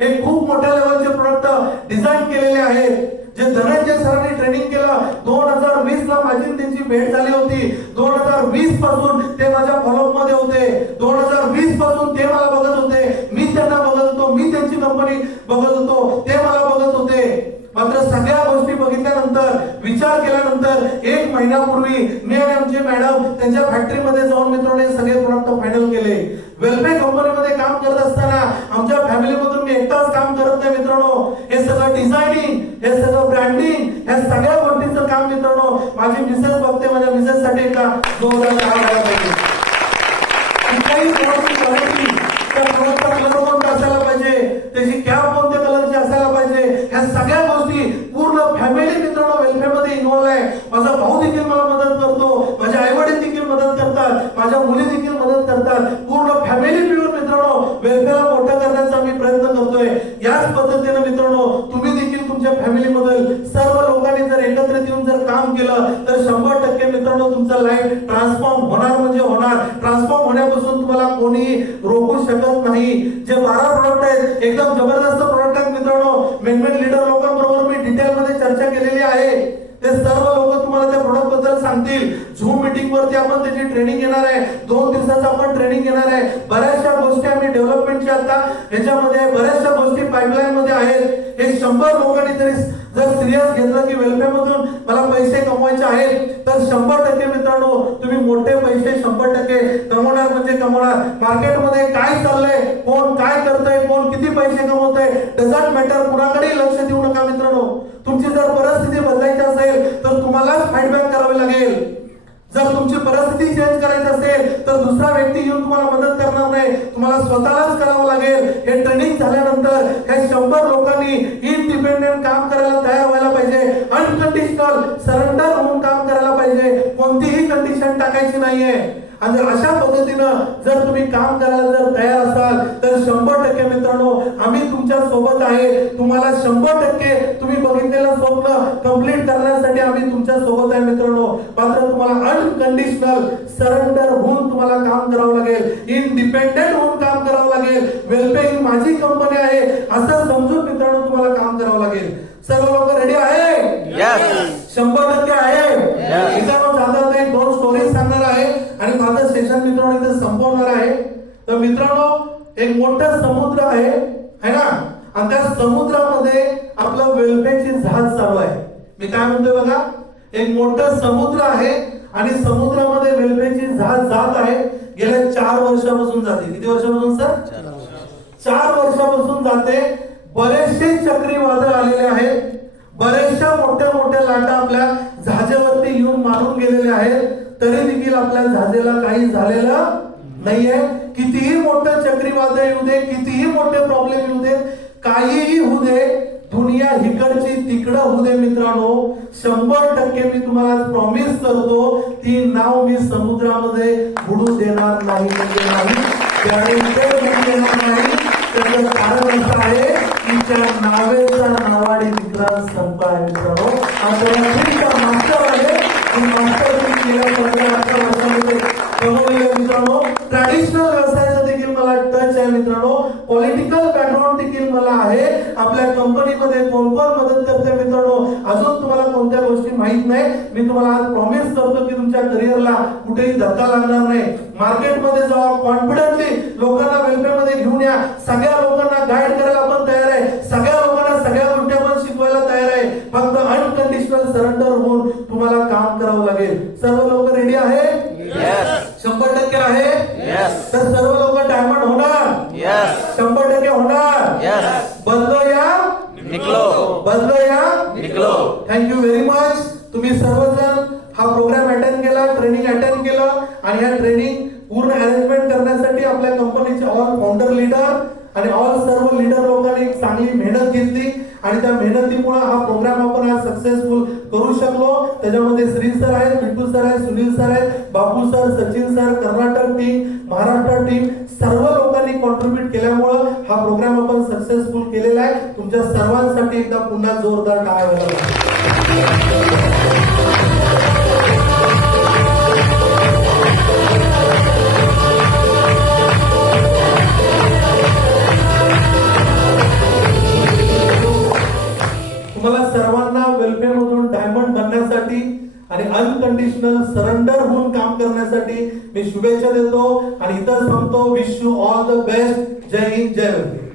हे खूप मोठ्या लेवलचे प्रोडक्ट डिझाईन केलेले आहेत. जे धनंजय सरांनी ट्रेनिंग केलं 2020 ला माझी त्यांची भेट झाली होती. 2020 पासून ते माझ्या फॉलोअप मध्ये होते. 2020 पासून ते मला बघत होते, मी त्यांना बघत होतो, मी त्यांची कंपनी बघत होतो, ते मला बघत होते. मात्र सगळ्या गोष्टी बघितल्यानंतर विचार केल्यानंतर 1 महिन्यापूर्वी मी आणि आमचे मॅडम त्यांच्या फॅक्टरीमध्ये जाऊन मित्रांनो सगळे प्रोडक्ट फायनल केले. वेलफेअर कंपनीमध्ये काम करत असताना आमच्या फॅमिलीमधून मी एकटाच काम करत नाही मित्रांनो. हे सगळं डिझायनिंग, हे सगळं ब्रँडिंग, या सगळ्या गोष्टींचं काम मित्रांनो माझी मिसेस बघते. माझ्या मिसेस साठी का जोरदार काम करायला पाहिजे. कुठल्याही प्रोडक्टची क्वालिटी त्या प्रोडक्टचा कलर कोणता असायला पाहिजे, त्याची कॅप कोणत्या कलरची असायला पाहिजे, ह्या सगळ्या गोष्टी पूर्ण फॅमिली मित्रांनो वेलफेअर मध्ये इन्व्हॉल्व आहे. माझा भाऊ देखील मला मदत करतो, माझे आई वडील देखील मदत करतात, माझ्या मुली देखील मदत करतात. पूर्ण फॅमिली मिळून मित्रांनो वेलफेअरला मोठं करण्याचा मी प्रयत्न करतोय. याच पद्धतीने मित्रांनो तुम्ही देखील तुमच्या फॅमिली मधील सर्व लोकांनी जर एकत्रित येऊन जर काम केलं तर 100% मित्रांनो तुमचं लाईफ ट्रान्सफॉर्म होणार म्हणजे होणार. ट्रान्सफॉर्म होण्याबद्दल बसून तुम्हाला कोणी रोखू शकत नाही. जे 12 प्रोडक्ट आहेत एकदम जबरदस्त प्रोडक्ट आहेत मित्रांनो. मेनमेन लीडर लोकांबरोबर मी डिटेल मध्ये चर्चा केलेली आहे. ते सर्व लोक तुम्हाला त्या प्रोडक्ट बद्दल सांगतील. झूम मीटिंग वरती आपण त्याची ट्रेनिंग घेणार आहे. 2 दिवसाचं आपण ट्रेनिंग घेणार आहे. बऱ्याचशा गोष्टी आम्ही डेव्हलपमेंटच्या आता ह्याच्यामध्ये बऱ्याचशा गोष्टी पाईपलाईन मध्ये आहेत. हे 100 लोकांनी तरी जर सिरियस घेतलं की वेलफेअर मधून मला पैसे कमवायचे आहेत तर 100% मित्रांनो तुम्ही मोठे पैसे 100% कमवणार म्हणजे कमवणार. मार्केटमध्ये काय चाललंय, कोण काय करतंय, कोण किती पैसे कमवतंय डझंट मॅटर. कुणाकडेही लक्ष देऊ नका मित्रांनो. तुमची जर परिस्थिती बदलायची असेल तर तुम्हालाच फाईटबॅक करावे लागेल. जर तुमची परिस्थिती चेंज करायची असेल तर दुसरा व्यक्ती येऊन तुम्हाला मदत करणार नाही, तुम्हाला स्वतःलाच करावं लागेल. हे ट्रेनिंग झाल्यानंतर हे 100 लोकांनी इंडिपेंडेंट काम करायला तयार व्हायला पाहिजे. अनकंडिशनल सरेंडर होऊन काम करायला पाहिजे. कोणतीही कंडिशन टाकायची नाहीये. आणि जर अशा पद्धतीनं जर तुम्ही काम करायला जर तयार असाल तर 100% मित्रांनो आम्ही तुमच्या सोबत आहे. तुम्हाला 100% तुम्ही बघितलेलं स्वप्न कंप्लीट करण्यासाठी आम्ही तुमच्या सोबत आहे मित्रांनो. मात्र तुम्हाला अनकंडिशनल सरेंडर होऊन तुम्हाला काम करावं लागेल. इंडिपेंडेंट होऊन काम करावं लागेल. वेलफेअर ही माझी कंपनी आहे असं समजून मित्रांनो तुम्हाला काम करावं लागेल. सर्व लोक रेडी आहे? 100% आहे. मित्रांनो जाता ते 2 स्टोरी सांगणार आहे आणि माझं सेशन मित्रांनो इथे संपवणार आहे. तर मित्रांनो एक मोठा समुद्र आहे ना, आणि त्या समुद्रामध्ये आपलं वेलफेअरची जहाज चालू आहे. मी काय म्हणतोय बघा, एक मोठा समुद्र आहे आणि समुद्रामध्ये वेलफेअरची जहाज जात आहे. गेल्या 4 वर्षापासून जाते. किती वर्षापासून सर? 4 वर्षापासून जाते. बरेचसे चक्रीवादळ आलेले आहेत. बरेचशा मोठ्या मोठ्या लाटा आपल्या जहाजावरती येऊन मारून गेलेल्या आहेत. तरी देखील आपल्या जहाजाला काही झालेलं नाहीये. कितीही मोठं चक्रीवादळ येऊ दे, कितीही मोठे प्रॉब्लेम येऊ दे, काहीही होऊ दे, दुनिया हिकडची तिकडं होऊ दे मित्रांनो, 100% मी तुम्हाला प्रॉमिस करतो ती नाव मी समुद्रामध्ये बुडू देणार नाही. त्याचं कारण असं आहे की त्या नावेचा नावाडी विक्रांत संपा आहे मित्रांनो. मास्टर आहे मित्रांनो. ट्रॅडिशनल व्यवसायाचा देखील मला टच आहे मित्रांनो. पॉलिटिकल बॅकग्राऊंड देखील मला आहे. आपल्या कंपनीमध्ये कोण कोण मदत करते मित्रांनो अजून तुम्हाला कोणत्या गोष्टी माहित नाही. मी तुम्हाला आज प्रॉमिस करतो की तुमच्या करिअरला कुठेही धक्का लागणार नाही. मार्केटमध्ये जावा, कॉन्फिडंटली लोकांना वेलफेअर मध्ये घेऊन या. सगळ्या लोकांना गाईड करायला आपण तयार आहे. सगळ्या लोकांना सगळ्या गोष्टी आपण शिकवायला तयार आहे. फक्त अनकंडिशनल सरेंडर होऊन तुम्हाला काम करावं लागेल. सर्व लोक रेडी आहे? 100% आहे. तर सर्व लोक डायमंड होणार? 100% होणार. बदलो या निकलो, बदलो या निकलो. Thank you very much. तुम्ही सर्वजण हा प्रोग्राम अटेंड केला, ट्रेनिंग अटेंड केलं आणि या ट्रेनिंग पूर्ण अरेंजमेंट करण्यासाठी आपल्या कंपनीचे ऑल फाउंडर लीडर आणि ऑल सर्व लीडर लोकांनी चांगली मेहनत घेतली आणि त्या मेहनतीमुळे हा प्रोग्राम आपण आज सक्सेसफुल करू शकलो. त्याच्यामध्ये श्री सर आहेत, बिट्टू सर आहेत, सुनील सर आहेत, Bapu sir, Sachin sir, Karnataka team, Maharashtra team, सर्व लोकांनी कॉन्ट्रीब्युट केल्यामुळे हा प्रोग्राम आपण सक्सेसफुल केलेला आहे. तुमच्या सर्वांसाठी एकदा पुन्हा जोरदार टाळ्या वाजवा. तुम्हाला सर्वांना वेलफेअर मधून डायमंड बनण्यासाठी आणि अनकंडिशनल सरेंडर होऊन काम करण्यासाठी मी शुभेच्छा देतो आणि इथं सांगतो wish you all the best. जय हिंद, जय वेलफेअर.